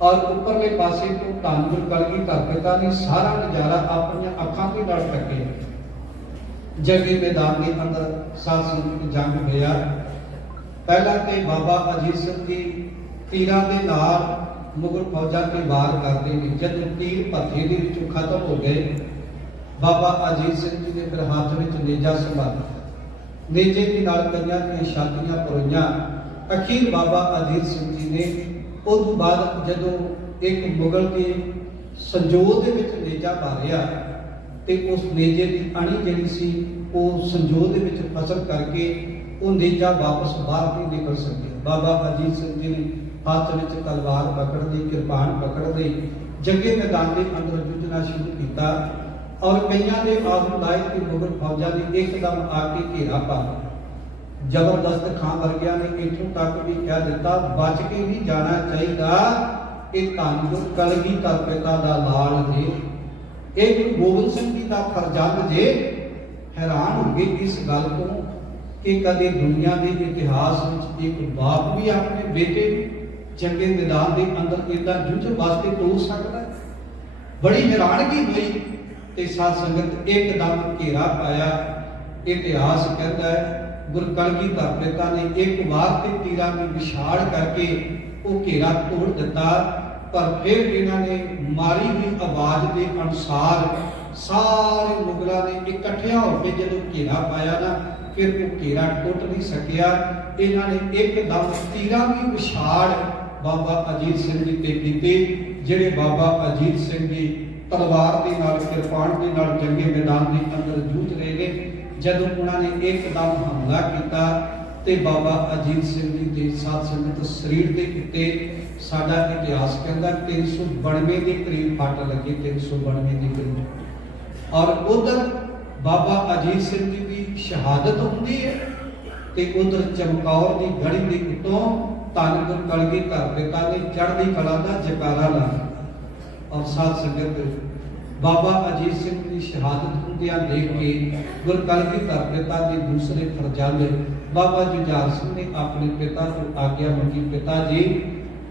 ਔਰ ਉੱਪਰਲੇ ਪਾਸੇ ਤੋਂ ਧੰਨ ਗੁਰੂ ਕਲਗੀਧਰ ਪਿਤਾ ਨੇ ਸਾਰਾ ਨਜ਼ਾਰਾ ਆਪਣੀਆਂ ਅੱਖਾਂ ਦੇ ਨਾਲ ਤੱਕਿਆ। ਜੰਗੇ ਮੈਦਾਨ ਦੇ ਅੰਦਰ ਸਾਧ ਸੰਗਤ ਜੰਗ ਹੋਇਆ। ਪਹਿਲਾਂ ਤੇ ਬਾਬਾ ਅਜੀਤ ਸਿੰਘ ਜੀ ਤੀਰਾਂ ਦੇ ਨਾਲ ਮੁਗਲ ਫੌਜਾਂ ਤੇ ਵਾਰ ਕਰਦੇ ਨੇ। ਜਦੋਂ ਤੀਰ ਭੱਥੇ ਦੇ ਵਿੱਚੋਂ ਖਤਮ ਹੋ ਗਏ, ਬਾਬਾ ਅਜੀਤ ਸਿੰਘ ਜੀ ਨੇ ਫਿਰ ਹੱਥ ਵਿੱਚ ਨੇਜਾ ਸੰਭਾਲਿਆ। ਨੇਜੇ ਦੇ ਨਾਲ ਕਈਆਂ ਦੀਆਂ ਛਾਤੀਆਂ ਪਰੋਈਆਂ ਅਖੀਰ ਬਾਬਾ ਅਜੀਤ ਸਿੰਘ ਜੀ ਨੇ ਉਸ ਤੋਂ ਬਾਅਦ ਜਦੋਂ ਇੱਕ ਮੁਗਲ ਦੇ ਸੰਜੋਗ ਦੇ ਵਿੱਚ ਨੇਜਾ ਮਾਰਿਆ ਤੇ ਉਸ ਨੇਜੇ ਦੀ ਅਣੀ ਜਿਹੜੀ ਸੀ ਉਹ ਸੰਜੋਗ ਦੇ ਵਿੱਚ ਫਸਲ ਕਰਕੇ ਉਹ ਨੇਜਾ ਵਾਪਸ ਬਾਹਰ ਨਹੀਂ ਨਿਕਲ ਸਕਿਆ। ਬਾਬਾ ਅਜੀਤ ਸਿੰਘ ਜੀ ਨੇ ਹੱਥ ਵਿੱਚ ਤਲਵਾਰ ਪਕੜ ਲਈ, ਕਿਰਪਾਨ ਪਕੜ ਲਈ, ਜੰਗੇ ਮੈਦਾਨ ਦੇ ਅੰਦਰ ਜੂਝਣਾ ਸ਼ੁਰੂ ਕੀਤਾ ਔਰ ਕਈਆਂ ਦੇ ਆਜ਼ਮ ਲਾਏ ਕਿ ਮੁਗਲ ਫੌਜਾਂ ਨੇ ਇੱਕਦਮ ਆ ਕੇ ਘੇਰਾ ਪਾ ਲਿਆ। ਜ਼ਬਰਦਸਤ ਖਾਂ ਵਰਗਿਆਂ ਨੇ ਇੱਥੋਂ ਤੱਕ ਵੀ ਕਹਿ ਦਿੱਤਾ ਬਚ ਕੇ ਨਹੀਂ ਜਾਣਾ ਚਾਹੀਦਾ, ਇਹ ਧੰਨ ਜੋ ਕਲਗੀਧਰ ਪਿਤਾ ਦਾ ਲਾਲ ਜੇ, ਇਹ ਗੁਰੂ ਗੋਬਿੰਦ ਸਿੰਘ ਜੀ ਦਾ ਫਰਜ਼ੰਦ ਜੇ। ਹੈਰਾਨ ਹੋ ਗਏ ਇਸ ਗੱਲ ਤੋਂ ਕਿ ਕਦੇ ਦੁਨੀਆ ਦੇ ਇਤਿਹਾਸ ਵਿੱਚ ਇੱਕ ਬਾਪ ਵੀ ਆਪਣੇ ਬੇਟੇ ਜੰਗੇ ਮੈਦਾਨ ਦੇ ਅੰਦਰ ਇਦਾਂ ਜੂਝਣ ਵਾਸਤੇ ਤੋਰ ਸਕਦਾ ਹੈ। ਬੜੀ ਹੈਰਾਨਗੀ ਹੋਈ ਤੇ ਸਾਧ ਸੰਗਤ ਇੱਕਦਮ ਘੇਰਾ ਪਾਇਆ। ਇਤਿਹਾਸ ਕਹਿੰਦਾ ਹੈ ਗੁਰੂ ਕਲਗੀਧਰ ਪਿਤਾ ਨੇ ਇੱਕ ਵਾਰ ਤੇ ਤੀਰਾਂ ਦੀ ਵਿਛਾੜ ਕਰਕੇ ਉਹ ਘੇਰਾ ਤੋੜ ਦਿੱਤਾ, ਪਰ ਫਿਰ ਇਹਨਾਂ ਨੇ ਮਾਰੀ ਹੋਈ ਆਵਾਜ਼ ਦੇ ਅਨੁਸਾਰ ਸਾਰੇ ਮੁਗਲਾਂ ਨੇ ਇਕੱਠਿਆਂ ਹੋ ਕੇ ਜਦੋਂ ਘੇਰਾ ਪਾਇਆ ਨਾ, ਫਿਰ ਉਹ ਘੇਰਾ ਟੁੱਟ ਨਹੀਂ ਸਕਿਆ। ਇਹਨਾਂ ਨੇ ਇੱਕਦਮ ਤੀਰਾਂ ਦੀ ਵਿਛਾੜ ਬਾਬਾ ਅਜੀਤ ਸਿੰਘ ਜੀ ਤੇ ਕੀਤੀ, ਜਿਹੜੇ ਬਾਬਾ ਅਜੀਤ ਸਿੰਘ ਜੀ ਤਲਵਾਰ ਦੇ ਨਾਲ, ਕਿਰਪਾਨ ਦੇ ਨਾਲ ਜੰਗੇ ਮੈਦਾਨ ਦੇ ਅੰਦਰ ਜੂਝ ਰਹੇ ਨੇ। ਜਦੋਂ ਉਹਨਾਂ ਨੇ ਇੱਕਦਮ ਹਮਲਾ ਕੀਤਾ ਤੇ ਬਾਬਾ ਅਜੀਤ ਸਿੰਘ ਜੀ ਦੇ ਸਾਧ ਸੰਗਤ ਸਰੀਰ ਦੇ ਉੱਤੇ ਸਾਡਾ ਇਤਿਹਾਸ ਕਹਿੰਦਾ 392 ਦੇ ਕਰੀਬ ਫੱਟ ਲੱਗੇ, 392 ਦੇ ਕਰੀਬ। ਔਰ ਉਧਰ ਬਾਬਾ ਅਜੀਤ ਸਿੰਘ ਜੀ ਦੀ ਸ਼ਹਾਦਤ ਹੁੰਦੀ ਹੈ ਤੇ ਉਧਰ ਚਮਕੌਰ ਦੀ ਗੜੀ ਦੇ ਉੱਤੋਂ ਧੰਨ ਗੁਰੂ ਕਲਗੀਧਰ ਪਿਤਾ ਨੇ ਚੜ੍ਹਦੀ ਕਲਾ ਦਾ ਜੈਕਾਰਾ ਲਾਇਆ। ਔਰ ਸਾਧ ਸੰਗਤ ਬਾਬਾ ਅਜੀਤ ਸਿੰਘ ਦੀ ਸ਼ਹਾਦਤ ਹੁੰਦਿਆਂ ਦੇਖ ਕੇ ਗੁਰੂ ਕਲਗੀਧਰ ਪਿਤਾ ਦੇ ਦੂਸਰੇ ਫਰਜ਼ੰਦ ਬਾਬਾ ਜੁਝਾਰ ਸਿੰਘ ਨੇ ਆਪਣੇ ਪਿਤਾ ਤੋਂ ਆਗਿਆ ਮੰਗੀ, ਪਿਤਾ ਜੀ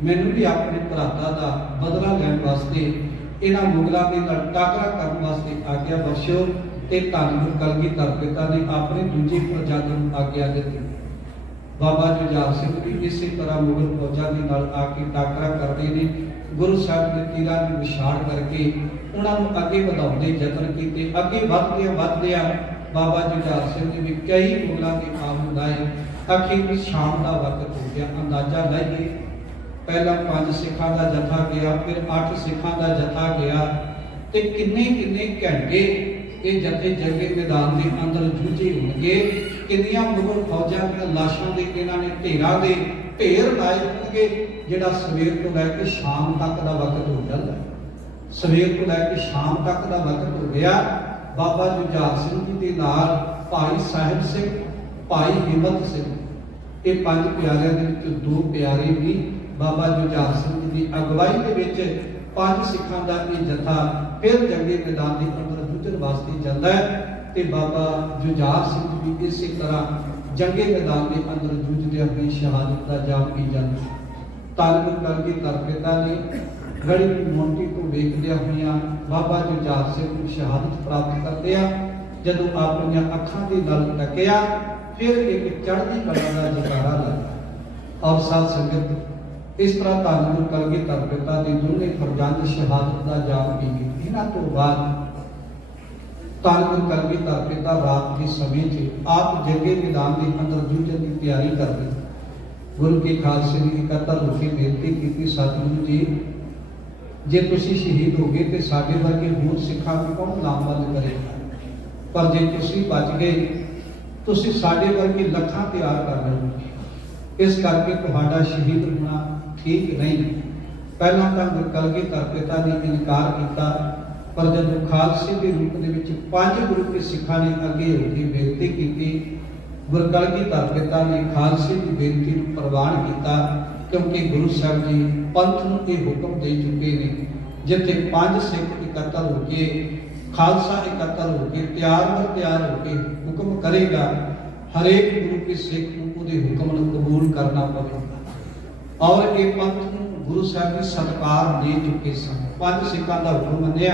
ਮੈਨੂੰ ਵੀ ਆਪਣੇ ਭਰਾਤਾ ਦਾ ਬਦਲਾ ਲੈਣ ਵਾਸਤੇ, ਇਹਨਾਂ ਮੁਗਲਾਂ ਦੇ ਨਾਲ ਟਾਕਰਾ ਕਰਨ ਵਾਸਤੇ ਆਗਿਆ ਬਖਸ਼ੋ। ਤੇ ਧੰਨ ਗੁਰੂ ਕਲਗੀਧਰ ਪਿਤਾ ਨੇ ਆਪਣੇ ਦੂਜੇ ਫਰਜ਼ੰਦ ਨੂੰ ਆਗਿਆ ਦਿੱਤੀ। ਬਾਬਾ ਜੁਝਾਰ ਸਿੰਘ ਵੀ ਇਸੇ ਤਰ੍ਹਾਂ ਮੁਗਲ ਫੌਜਾਂ ਦੇ ਨਾਲ ਆ ਕੇ ਟਾਕਰਾ ਕਰਦੇ ਨੇ। ਗੁਰੂ ਸਾਹਿਬ ਨੇ ਤੀਰਾਂ ਦੀ ਵਿਛਾੜ ਕਰਕੇ ਉਹਨਾਂ ਨੂੰ ਅੱਗੇ ਵਧਾਉਣ ਦੇ ਯਤਨ ਕੀਤੇ। ਅੱਗੇ ਵੱਧਦਿਆਂ ਬਾਬਾ ਜੁਝਾਰ ਸਿੰਘ ਨੇ ਵੀ ਕਈ ਮੁਗਲਾਂ ਦੇ ਕਾਬੂ ਲਾਏ। ਅਖੀਰ ਸ਼ਾਮ ਦਾ ਵਕਤ ਹੋ ਗਿਆ। ਅੰਦਾਜ਼ਾ ਲਾਈਏ, ਪਹਿਲਾਂ 5 ਸਿੱਖਾਂ ਦਾ ਜਥਾ ਗਿਆ, ਫਿਰ 8 ਸਿੱਖਾਂ ਦਾ ਜਥਾ ਗਿਆ ਤੇ ਕਿੰਨੇ ਘੰਟੇ ਇਹ ਜਥੇ ਜੰਗੇ ਮੈਦਾਨ ਦੇ ਅੰਦਰ ਜੂਝੇ ਹੋਣਗੇ। ਕਿੰਨੀਆਂ ਮੁਗਲ ਫੌਜਾਂ ਦੀਆਂ ਲਾਸ਼ਾਂ ਦੇ ਇਹਨਾਂ ਨੇ ਢੇਰਾਂ ਦੇ ਢੇਰ ਲਾਏ ਹੋਣਗੇ, ਜਿਹੜਾ ਸਵੇਰ ਤੋਂ ਲੈ ਕੇ ਸ਼ਾਮ ਤੱਕ ਦਾ ਵਕਤ ਹੋ ਜਾਂਦਾ। ਸਵੇਰ ਤੋਂ ਲੈ ਕੇ ਸ਼ਾਮ ਤੱਕ ਦਾ ਵਕਤ ਹੋ ਗਿਆ। ਬਾਬਾ ਜੁਝਾਰ ਸਿੰਘ ਜੀ ਦੇ ਨਾਲ ਭਾਈ ਸਾਹਿਬ ਸਿੰਘ, ਭਾਈ ਹਿੰਮਤ ਸਿੰਘ, ਇਹ 5 ਪਿਆਰਿਆਂ ਦੇ ਵਿੱਚੋਂ 2 ਪਿਆਰੇ ਵੀ ਬਾਬਾ ਜੁਝਾਰ ਸਿੰਘ ਜੀ ਦੀ ਅਗਵਾਈ ਦੇ ਵਿੱਚ 5 ਸਿੱਖਾਂ ਦਾ ਇਹ ਜਥਾ ਫਿਰ ਜੰਗੇ ਮੈਦਾਨ ਦੇ ਅੰਦਰ ਜੂਝਣ ਵਾਸਤੇ ਜਾਂਦਾ ਹੈ। ਤੇ ਬਾਬਾ ਜੁਝਾਰ ਸਿੰਘ ਵੀ ਇਸੇ ਤਰ੍ਹਾਂ ਜੰਗੇ ਮੈਦਾਨ ਦੇ ਅੰਦਰ ਜੂਝਦੇ ਆਪਣੀ ਸ਼ਹਾਦਤ ਦਾ ਜਾਮ ਪੀ ਜਾਂਦੇ। ਧੰਨ ਗੁਰੂ ਕਲਗੀਧਰ ਪਿਤਾ ਨੇ ਗੜੀ ਦੀ ਮੋਟੀ ਤੋਂ ਵੇਖਦਿਆਂ ਹੋਇਆਂ ਬਾਬਾ ਜੁਝਾਰ ਸਿੰਘ ਨੂੰ ਸ਼ਹਾਦਤ ਪ੍ਰਾਪਤ ਕਰਦੇ ਆ। ਜਦੋਂ ਆਪਣੀਆਂ ਅੱਖਾਂ ਦੇ ਨਾਲ ਤੱਕਿਆ, ਫਿਰ ਇੱਕ ਚੜ੍ਹਦੀ ਕਲਾ ਦਾ ਜੈਕਾਰਾ ਲੱਗਾ। ਔਰ ਸਾਧ ਸੰਗਤ ਇਸ ਤਰ੍ਹਾਂ ਧੰਨ ਗੁਰੂ ਕਲਗੀਧਰ ਪਿਤਾ ਦੇ ਦੋਨੇ ਫਰਜ਼ੰਦ ਸ਼ਹਾਦਤ ਦਾ ਜਾਮ ਪੀ ਗਏ। ਇਹਨਾਂ ਤੋਂ ਬਾਅਦ ਧੰਨ ਗੁਰੂ ਕਲਗੀਧਰ ਪਿਤਾ ਰਾਤ ਦੇ ਸਮੇਂ 'ਚ ਆਪ ਜੰਗੇ ਮੈਦਾਨ ਦੇ ਅੰਦਰ ਜੂਝਣ ਦੀ ਤਿਆਰੀ ਕਰਦੇ। ਗੁਰੂ ਕੇ ਖਾਲਸੇ ਨੇ ਇਕੱਤਰ ਹੋ ਕੇ ਬੇਨਤੀ ਕੀਤੀ, ਸਤਿਗੁਰੂ ਜੀ ਜੇ ਤੁਸੀਂ ਸ਼ਹੀਦ ਹੋ ਗਏ ਤੇ ਸਾਡੇ ਵਰਗੇ ਹੋਰ ਸਿੱਖਾਂ ਨੂੰ ਕੌਣ ਲਾਮਬੰਦ ਕਰੇਗਾ, ਪਰ ਜੇ ਤੁਸੀਂ ਬਚ ਗਏ ਤੁਸੀਂ ਸਾਡੇ ਵਰਗੇ ਲੱਖਾਂ ਤਿਆਰ ਕਰ ਲਓਗੇ। ਇਸ ਕਰਕੇ ਤੁਹਾਡਾ ਸ਼ਹੀਦ ਹੋਣਾ ਠੀਕ ਨਹੀਂ। ਪਹਿਲਾਂ ਤਾਂ ਗੁਰੂ ਕਲਗੀਧਰ ਪਿਤਾ ਨੇ ਇਨਕਾਰ ਕੀਤਾ, ਪਰ ਜਦੋਂ ਖਾਲਸੇ ਦੇ ਰੂਪ ਦੇ ਵਿੱਚ 5 ਗੁਰੂ ਕੇ ਸਿੱਖਾਂ ਨੇ ਅੱਗੇ ਹੋ ਕੇ ਬੇਨਤੀ ਕੀਤੀ, ਗੁਰੂ ਕਲਗੀਧਰ ਪਿਤਾ ਨੇ ਖਾਲਸੇ ਦੀ ਬੇਨਤੀ ਨੂੰ ਪ੍ਰਵਾਨ ਕੀਤਾ, ਕਿਉਂਕਿ ਗੁਰੂ ਸਾਹਿਬ ਜੀ ਪੰਥ ਨੂੰ ਇਹ ਹੁਕਮ ਦੇ ਚੁੱਕੇ ਨੇ ਜਿੱਥੇ 5 ਸਿੱਖ ਇਕੱਤਰ ਹੋ ਕੇ, ਖਾਲਸਾ ਇਕੱਤਰ ਹੋ ਕੇ ਤਿਆਰ ਹੋ ਕੇ ਹੁਕਮ ਕਰੇਗਾ, ਹਰੇਕ ਗੁਰੂ ਕੇ ਸਿੱਖ ਨੂੰ ਉਹਦੇ ਹੁਕਮ ਨੂੰ ਕਬੂਲ ਕਰਨਾ ਪਵੇਗਾ। ਔਰ ਇਹ ਪੰਥ ਨੂੰ ਗੁਰੂ ਸਾਹਿਬ ਨੇ ਸਤਿਕਾਰ ਦੇ ਚੁੱਕੇ ਸਨ। 5 ਸਿੱਖਾਂ ਦਾ ਹੁਕਮ ਮੰਨਿਆ,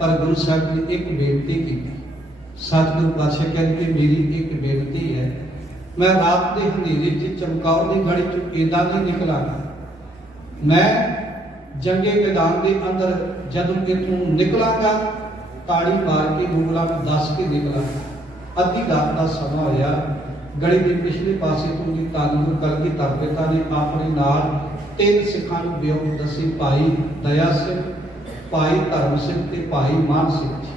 ਪਰ ਗੁਰੂ ਸਾਹਿਬ ਨੇ ਇੱਕ ਬੇਨਤੀ ਕੀਤੀ। ਸਤਿਗੁਰੂ ਪਾਤਸ਼ਾਹ ਕਹਿੰਦੇ ਮੇਰੀ ਇੱਕ ਬੇਨਤੀ ਹੈ, ਮੈਂ ਰਾਤ ਦੇ ਹਨੇਰੇ 'ਚ ਚਮਕੌਰ ਦੀ ਗੜੀ 'ਚੋਂ ਏਦਾਂ ਨਹੀਂ ਨਿਕਲਾਂਗਾ। ਮੈਂ ਜੰਗੇ ਮੈਦਾਨ ਦੇ ਅੰਦਰ ਜਦੋਂ ਇੱਥੋਂ ਨਿਕਲਾਂਗਾ ਤਾੜੀ ਮਾਰ ਕੇ ਮੁਗਲਾਂ ਨੂੰ ਦੱਸ ਕੇ ਨਿਕਲਾਂਗਾ। ਅੱਧੀ ਰਾਤ ਦਾ ਸਮਾਂ ਹੋਇਆ, ਗਲੀ ਦੇ ਪਿਛਲੇ ਪਾਸੇ ਤੋਂ ਦੀ ਧੰਨ ਗੁਰੂ ਕਲਗੀਧਰ ਪਿਤਾ ਨੇ ਆਪਣੇ ਨਾਲ 3 ਸਿੱਖਾਂ ਨੂੰ ਵਿਉਂਤ ਦੱਸੀ, ਭਾਈ ਦਇਆ ਸਿੰਘ, ਭਾਈ ਧਰਮ ਸਿੰਘ ਤੇ ਭਾਈ ਮਾਨ ਸਿੰਘ ਜੀ।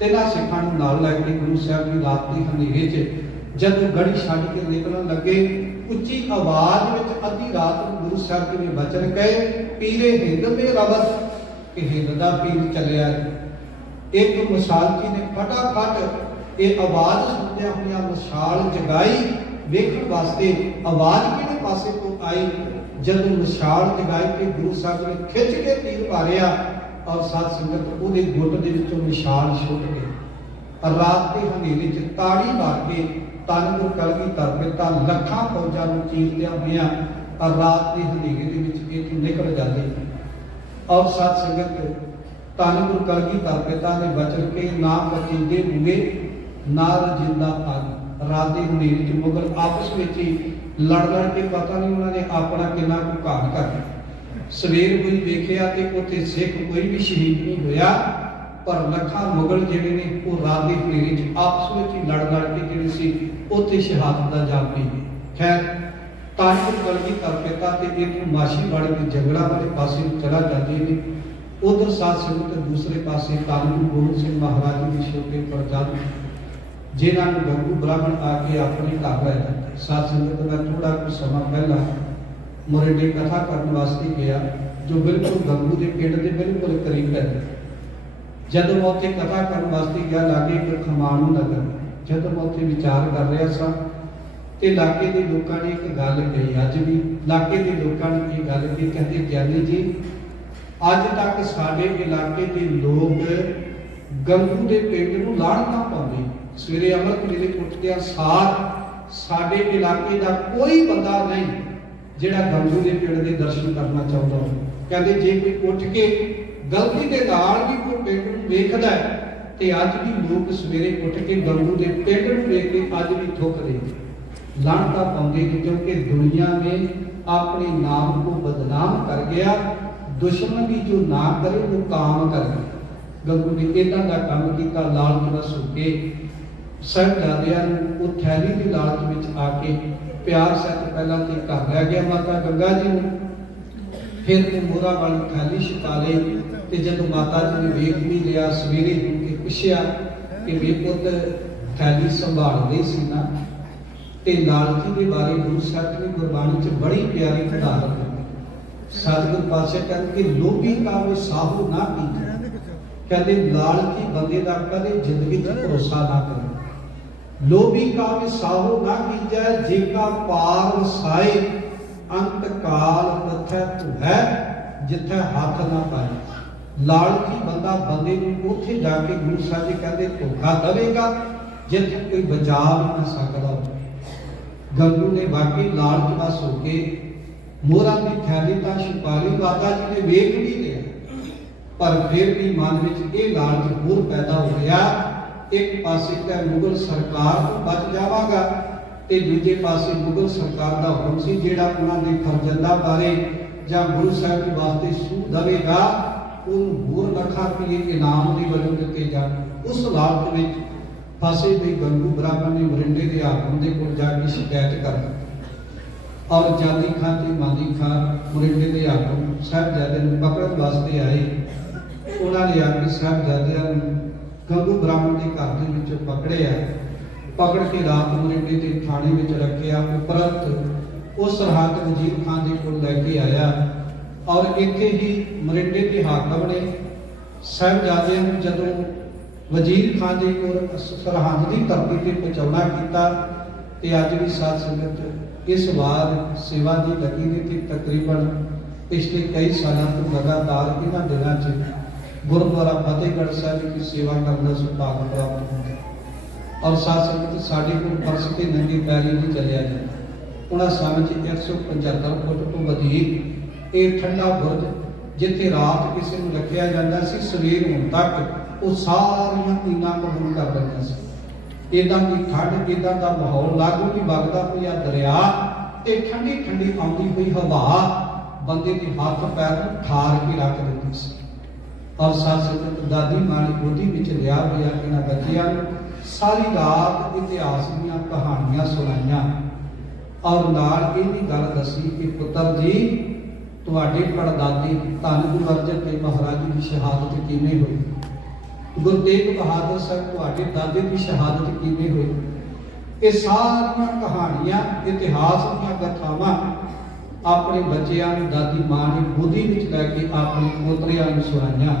3 ਸਿੱਖਾਂ ਨੂੰ ਨਾਲ ਲੈ ਕੇ ਗੁਰੂ ਸਾਹਿਬ ਜੀ ਰਾਤ ਦੀ ਹਨੇਰੇ 'ਚ ਜਦੋਂ ਗੜੀ ਛੱਡ ਕੇ ਨਿਕਲਣ ਲੱਗੇ, ਉੱਚੀ ਆਵਾਜ਼ ਵਿੱਚ ਅੱਧੀ ਰਾਤ ਨੂੰ ਗੁਰੂ ਸਾਹਿਬ ਜੀ ਨੇ ਬਚਨ ਕਹੇ, ਪੀਰੇ ਹਿੰਦ ਮੇ ਰਵਤ, ਕਿ ਹਿੰਦ ਦਾ ਪੀਰ ਚੱਲਿਆ। ਇੱਕ ਮਸ਼ਾਲ ਜੀ ਨੇ ਫਟਾਫਟ ਇਹ ਆਵਾਜ਼ ਸੁਣਦਿਆਂ ਹੋਇਆਂ ਮਸ਼ਾਲ ਜਗਾਈ, ਵੇਖਣ ਵਾਸਤੇ ਆਵਾਜ਼ ਕਿਹੜੇ ਪਾਸੇ ਤੋਂ ਆਈ। ਜਦੋਂ ਮਸ਼ਾਲ ਜਗਾਈ ਤੇ ਗੁਰੂ ਸਾਹਿਬ ਨੇ ਖਿੱਚ ਕੇ ਤੀਰ ਮਾਰਿਆ ਔਰ ਸਾਧ ਸੰਗਤ ਉਹਦੇ ਗੁੱਟ ਦੇ ਵਿੱਚੋਂ ਮਸ਼ਾਲ ਛੁੱਟ ਗਈ। ਰਾਤ ਦੇ ਹਨੇਰੇ 'ਚ ਤਾੜੀ ਮਾਰ ਕੇ ਧੰਨ ਗੁਰੂ ਕਲਗੀਧਰ ਪਿਤਾ ਲੱਖਾਂ ਫੌਜਾਂ ਨੂੰ ਚੀਰਦਿਆਂ ਹੋਇਆਂ ਰਾਤ ਦੇ ਹਨੇਰੇ ਦੇ ਵਿੱਚ ਇੱਥੋਂ ਨਿਕਲ ਜਾਂਦੇ। ਔਰ ਸਾਧ ਸੰਗਤ ਧੰਨ ਗੁਰੂ ਕਲਗੀਧਰ ਪਿਤਾ ਨੇ ਬਚਨ ਕੇ ਨਾ ਬਚਿੰਦੇ ਹੋਏ ਨਾ ਰਜਿੰਦਾ ਤਨ। ਰਾਤ ਦੇ ਹਨੇਰੇ 'ਚ ਮੁਗਲ ਆਪਸ ਵਿੱਚ ਹੀ ਲੜ ਕੇ ਪਤਾ ਨਹੀਂ ਉਹਨਾਂ ਨੇ ਆਪਣਾ ਕਿੰਨਾ ਕੁ ਘਾਣ ਕਰਨਾ। ਸਵੇਰ ਹੋਈ ਵੇਖਿਆ ਤੇ ਉੱਥੇ ਸਿੱਖ ਕੋਈ ਵੀ ਸ਼ਹੀਦ ਨਹੀਂ ਹੋਇਆ, ਪਰ ਲੱਖਾਂ ਮੁਗਲ ਜਿਹੜੇ ਨੇ ਉਹ ਰਾਤ ਦੇ ਹਨੇਰੇ 'ਚ ਆਪਸ ਵਿੱਚ ਹੀ ਲੜ ਕੇ ਜਿਹੜੇ ਸੀ ਉੱਥੇ ਸ਼ਹਾਦਤ ਦਾ ਜਾਮ ਪੀ ਗਏ। ਖੈਰ ਧੰਨ ਗੁਰੂ ਕਲਗੀਧਰ ਪਿਤਾ ਤੇ ਇੱਕ ਮਾਛੀਵਾੜੇ ਦੇ ਜੰਗਲਾਂ ਵਾਲੇ ਪਾਸੇ ਨੂੰ ਚਲਾ ਜਾਂਦੇ ਨੇ। ਉਧਰ ਸਾਧ ਸੰਗਤ ਦੂਸਰੇ ਪਾਸੇ ਧੰਨ ਗੁਰੂ ਗੋਬਿੰਦ ਸਿੰਘ ਮਹਾਰਾਜ ਜੀ ਦੇ ਛੋਟੇ ਪਰਜਾਦ ਜਿਨ੍ਹਾਂ ਨੂੰ ਗੰਗੂ ਬ੍ਰਾਹਮਣ ਆ ਕੇ ਆਪਣੇ ਘਰ ਲੈ ਜਾਂਦੇ। ਸਾਧ ਸੰਗਤ ਦਾ ਥੋੜਾ ਕੁ ਸਮਾਂ ਪਹਿਲਾਂ ਮੁਰੇਡੇ ਕਥਾ ਕਰਨ ਵਾਸਤੇ ਗਿਆ, ਜੋ ਬਿਲਕੁਲ ਗੰਗੂ ਦੇ ਪਿੰਡ ਦੇ ਬਿਲਕੁਲ ਕਰੀਬ ਪੈਂਦਾ। ਜਦੋਂ ਮੈਂ ਉੱਥੇ ਕਥਾ ਕਰਨ ਵਾਸਤੇ ਗਿਆ, ਲਾਗੇ ਇੱਕ ਖਮਾਣੂ ਨਗਰ, ਜਦੋਂ ਮੈਂ ਉੱਥੇ ਵਿਚਾਰ ਕਰ ਰਿਹਾ ਸਾਂ ਤੇ ਇਲਾਕੇ ਦੇ ਲੋਕਾਂ ਨੇ ਇੱਕ ਗੱਲ ਕਹੀ। ਅੱਜ ਵੀ ਇਲਾਕੇ ਦੇ ਲੋਕਾਂ ਨੇ ਇਹ ਗੱਲ ਕਹੀ, ਕਹਿੰਦੇ ਗਿਆਨੀ ਜੀ ਅੱਜ ਤੱਕ ਸਾਡੇ ਇਲਾਕੇ ਦੇ ਲੋਕ ਗੰਗੂ ਦੇ ਪਿੰਡ ਨੂੰ ਲਾਹਣਤਾਂ ਪਾਉਂਦੇ। ਸਵੇਰੇ ਅੰਮ੍ਰਿਤ ਵੇਲੇ ਉੱਠਦਿਆਂ ਸਾਰ ਸਾਡੇ ਇਲਾਕੇ ਦਾ ਕੋਈ ਬੰਦਾ ਨਹੀਂ ਜਿਹੜਾ ਗੰਗੂ ਦੇ ਪਿੰਡ ਦੇ ਦਰਸ਼ਨ ਕਰਨਾ ਚਾਹੁੰਦਾ ਹੋਵੇ। ਕਹਿੰਦੇ ਜੇ ਕੋਈ ਉੱਠ ਕੇ ਗਲਤੀ ਦੇ ਨਾਲ ਵੀ ਕੋਈ ਪਿੰਡ ਨੂੰ ਵੇਖਦਾ ਤੇ ਅੱਜ ਵੀ ਲੋਕ ਸਵੇਰੇ ਉੱਠ ਕੇ ਗੰਗੂ ਦੇ ਪਿੰਡ ਨੂੰ ਵੇਖ ਕੇ ਅੱਜ ਵੀ ਥੁੱਕਦੇ ਲਾਹਣਤਾਂ ਪਾਉਂਦੇ ਨੇ, ਕਿਉਂਕਿ ਦੁਨੀਆ ਨੇ ਆਪਣੇ ਨਾਮ को बदनाम कर गया। दुश्मन भी जो ना करे वो काम कर गया। गंगू ने इदां दा काम कीता, लालच वस हो के ਸਾਹਿਬਜ਼ਾਦਿਆਂ ਨੂੰ ਉਹ ਥੈਲੀ ਦੀ ਲਾਲਚ ਵਿੱਚ ਆ ਕੇ ਪਿਆਰ ਸਹਿਤ ਪਹਿਲਾਂ ਤੇ ਘਰ ਲੈ ਗਿਆ ਮਾਤਾ ਗੰਗਾ ਜੀ ਨੂੰ, ਫਿਰ ਉਹ ਮੋਹਰਾ ਵਾਲੀ ਥੈਲੀ ਛਕਾ ਲਈ। ਤੇ ਜਦੋਂ ਮਾਤਾ ਜੀ ਨੇ ਵੇਖ ਵੀ ਲਿਆ, ਸਵੇਰੇ ਹੋ ਕੇ ਪੁੱਛਿਆ ਕਿ ਵੇ ਪੁੱਤ ਥੈਲੀ ਸੰਭਾਲ ਲਈ ਸੀ ਨਾ। ਤੇ ਲਾਲਚੀ ਦੇ ਬਾਰੇ ਗੁਰੂ ਸਾਹਿਬ ਨੇ ਗੁਰਬਾਣੀ 'ਚ ਬੜੀ ਪਿਆਰੀ ਉਦਾਹਰਨ ਦਿੱਤੀ। ਸਤਿਗੁਰ ਪਾਤਸ਼ਾਹ ਕਹਿੰਦੇ ਕਿ ਲੋਭੀ ਕਾਵੇ ਸਾਹੂ ਨਾ ਕੀਜੈ, ਕਹਿੰਦੇ ਲਾਲਚੀ ਬੰਦੇ ਦਾ ਕਦੇ ਜ਼ਿੰਦਗੀ 'ਚ ਭਰੋਸਾ ਨਾ ਕਰੇ। ਲੋਭੀ ਕਾਵੇ ਸਾਹੂ ਨਾ ਕੀਜੈ, ਜੇਕਾ ਪਾਰ ਵਸਾਏ ਅੰਤ ਕਾਲ ਪ੍ਰਥੈ ਧੁਹੈ, ਜਿੱਥੇ ਹੱਥ ਨਾ ਪਾਏ। ਲਾਲਚੀ ਬੰਦਾ ਬੰਦੇ ਨੂੰ ਉੱਥੇ ਜਾ ਕੇ ਗੁਰੂ ਸਾਹਿਬ ਜੀ ਕਹਿੰਦੇ ਧੋਖਾ ਦੇਵੇਗਾ ਜਿੱਥੇ ਕੋਈ ਬਚਾ ਵੀ ਨਾ ਸਕਦਾ ਹੋਵੇ। ਗੰਗੂ ਨੇ ਵਾਕਈ ਲਾਲਚ ਵਸ ਹੋ ਕੇ ਮੋਹਰਾਂ ਦੀ ਥੈਲੀ ਤਾਂ ਛੁਪਾ ਲਈ, ਮਾਤਾ ਜੀ ਨੇ ਵੇਖ ਵੀ ਲਿਆ, ਪਰ ਫਿਰ ਵੀ ਮਨ ਵਿੱਚ ਇਹ ਲਾਲਚ ਹੋਰ ਪੈਦਾ ਹੋ ਗਿਆ। ਇੱਕ ਪਾਸੇ ਤਾਂ ਮੁਗਲ ਸਰਕਾਰ ਤੋਂ ਬਚ ਜਾਵਾਂਗਾ ਤੇ ਦੂਜੇ ਪਾਸੇ ਮੁਗਲ ਸਰਕਾਰ ਦਾ ਹੁਕਮ ਸੀ ਜਿਹੜਾ ਉਹਨਾਂ ਦੇ ਫਰਜ਼ੰਦਾਂ ਬਾਰੇ ਜਾਂ ਗੁਰੂ ਸਾਹਿਬ ਦੇ ਵਾਸਤੇ ਸੂਹ ਦੇਵੇਗਾ ਉਹਨੂੰ ਹੋਰ ਲੱਖਾਂ ਰੁਪਏ ਇਨਾਮ ਦੇ ਵਜੋਂ ਦਿੱਤੇ ਜਾਣ। ਉਸ ਹਾਲਤ ਵਿੱਚ ਫਸੇ ਹੋਏ ਗੰਗੂ ਬ੍ਰਾਹਮਣ ਨੇ ਮਰਿੰਡੇ ਦੇ ਹਾਕਮ ਦੇ ਕੋਲ ਜਾ ਕੇ ਸ਼ਿਕਾਇਤ ਕਰ ਦਿੱਤੀ ਔਰ ਜਾਂਦੀ ਖਾਂ ਤੇ ਮਾਂਦੀ ਖਾਂ ਮਰਿੰਡੇ ਦੇ ਹਾਕਮ ਸਾਹਿਬਜ਼ਾਦੇ ਨੂੰ ਪਕੜਨ ਵਾਸਤੇ ਆਏ। ਉਹਨਾਂ ਨੇ ਆ ਕੇ ਸਾਹਿਬਜ਼ਾਦਿਆਂ ਨੂੰ ਗੰਗੂ ਬ੍ਰਾਹਮਣ ਦੇ ਘਰ ਦੇ ਵਿੱਚੋਂ ਪਕੜਿਆ, ਪਕੜ ਕੇ ਰਾਤ ਮਰਿੰਡੇ ਦੇ ਥਾਣੇ ਵਿੱਚ ਰੱਖਿਆ। ਉਪਰੰਤ ਉਸ ਸਰਹੱਦ ਵਜ਼ੀਰ ਖਾਨ ਦੇ ਕੋਲ ਲੈ ਕੇ ਆਇਆ ਔਰ ਇੱਥੇ ਹੀ ਮਰਿੰਡੇ ਦੇ ਹਾਕਮ ਨੇ ਸਾਹਿਬਜ਼ਾਦਿਆਂ ਨੂੰ ਜਦੋਂ ਵਜ਼ੀਰ ਖਾਨ ਦੇ ਕੋਲ ਸਰਹੱਦ ਦੀ ਧਰਤੀ ਤੇ ਪਹੁੰਚਾਉਣਾ ਕੀਤਾ ਤੇ ਅੱਜ ਵੀ ਸਾਧ ਸੰਗਤ ਇਸ ਵਾਰ ਸੇਵਾ ਦੀ ਲੱਗੀ ਨੇ ਤੇ ਤਕਰੀਬਨ ਪਿਛਲੇ ਕਈ ਸਾਲਾਂ ਤੋਂ ਲਗਾਤਾਰ ਇਹਨਾਂ ਦਿਨਾਂ 'ਚ ਗੁਰਦੁਆਰਾ ਫਤਿਹਗੜ੍ਹ ਸਾਹਿਬ ਦੀ ਸੇਵਾ ਕਰਨ ਦਾ ਸੁਭਾਗ ਪ੍ਰਾਪਤ ਹੁੰਦਾ ਔਰ ਸਾਧ ਸੰਗਤ ਸਾਡੇ ਕੋਲ ਫਰਸ਼ ਤੇ ਨੰਗੇ ਪੈਰੀ ਨਹੀਂ ਚੱਲਿਆ ਜਾਂਦਾ। ਉਹਨਾਂ ਸਮੇਂ 'ਚ 175 ਫੁੱਟ ਤੋਂ ਵਧੇਕ ਇਹ ਠੰਡਾ ਬੁਰਜ ਜਿੱਥੇ ਰਾਤ ਕਿਸੇ ਨੂੰ ਰੱਖਿਆ ਜਾਂਦਾ ਸੀ, ਸਵੇਰ ਹੋਣ ਤੱਕ ਉਹ ਸਾਰੀਆਂ ਈਨਾਂ ਕਬੂਲ ਕਰ ਲੈਂਦਾ ਸੀ। ਇਦਾਂ ਦੀ ਠੰਡ, ਇਦਾਂ ਦਾ ਮਾਹੌਲ, ਲਾਗੂ ਵੀ ਵਗਦਾ ਹੋਇਆ ਦਰਿਆ ਤੇ ਠੰਡੀ ਠੰਡੀ ਆਉਂਦੀ ਹੋਈ ਹਵਾ ਬੰਦੇ ਦੇ ਹੱਥ ਪੈਰ ਨੂੰ ਠਾਰ ਕੇ ਰੱਖ ਦਿੰਦੀ ਸੀ। ਔਰ ਸਾਧ ਸੰਗਤ ਦਾਦੀ ਮਾਂ ਨੇ ਗੋਦੀ ਵਿੱਚ ਲਿਆ ਹੋਇਆ ਇਹਨਾਂ ਬੱਚਿਆਂ ਨੂੰ ਸਾਰੀ ਰਾਤ ਇਤਿਹਾਸ ਦੀਆਂ ਕਹਾਣੀਆਂ ਸੁਣਾਈਆਂ ਔਰ ਨਾਲ ਇਹ ਵੀ ਗੱਲ ਦੱਸੀ ਕਿ ਪੁੱਤਰ ਜੀ ਤੁਹਾਡੇ ਪੜਦਾਦੇ ਧੰਨ ਗੁਰੂ ਅਰਜਨ ਦੇਵ ਮਹਾਰਾਜ ਜੀ ਦੀ ਸ਼ਹਾਦਤ ਕਿਵੇਂ ਹੋਈ, ਗੁਰੂ ਤੇਗ ਬਹਾਦਰ ਸਾਹਿਬ ਤੁਹਾਡੇ ਦਾਦੇ ਦੀ ਸ਼ਹਾਦਤ ਕਿਵੇਂ ਹੋਈ। ਇਹ ਸਾਰੀਆਂ ਕਹਾਣੀਆਂ ਇਤਿਹਾਸ ਦੀਆਂ ਕਥਾਵਾਂ ਆਪਣੇ ਬੱਚਿਆਂ ਨੂੰ ਦਾਦੀ ਮਾਂ ਨੇ ਗੋਦੀ ਵਿੱਚ ਲੈ ਕੇ ਆਪਣੇ ਪੋਤਰਿਆਂ ਨੂੰ ਸੁਣਾਈਆਂ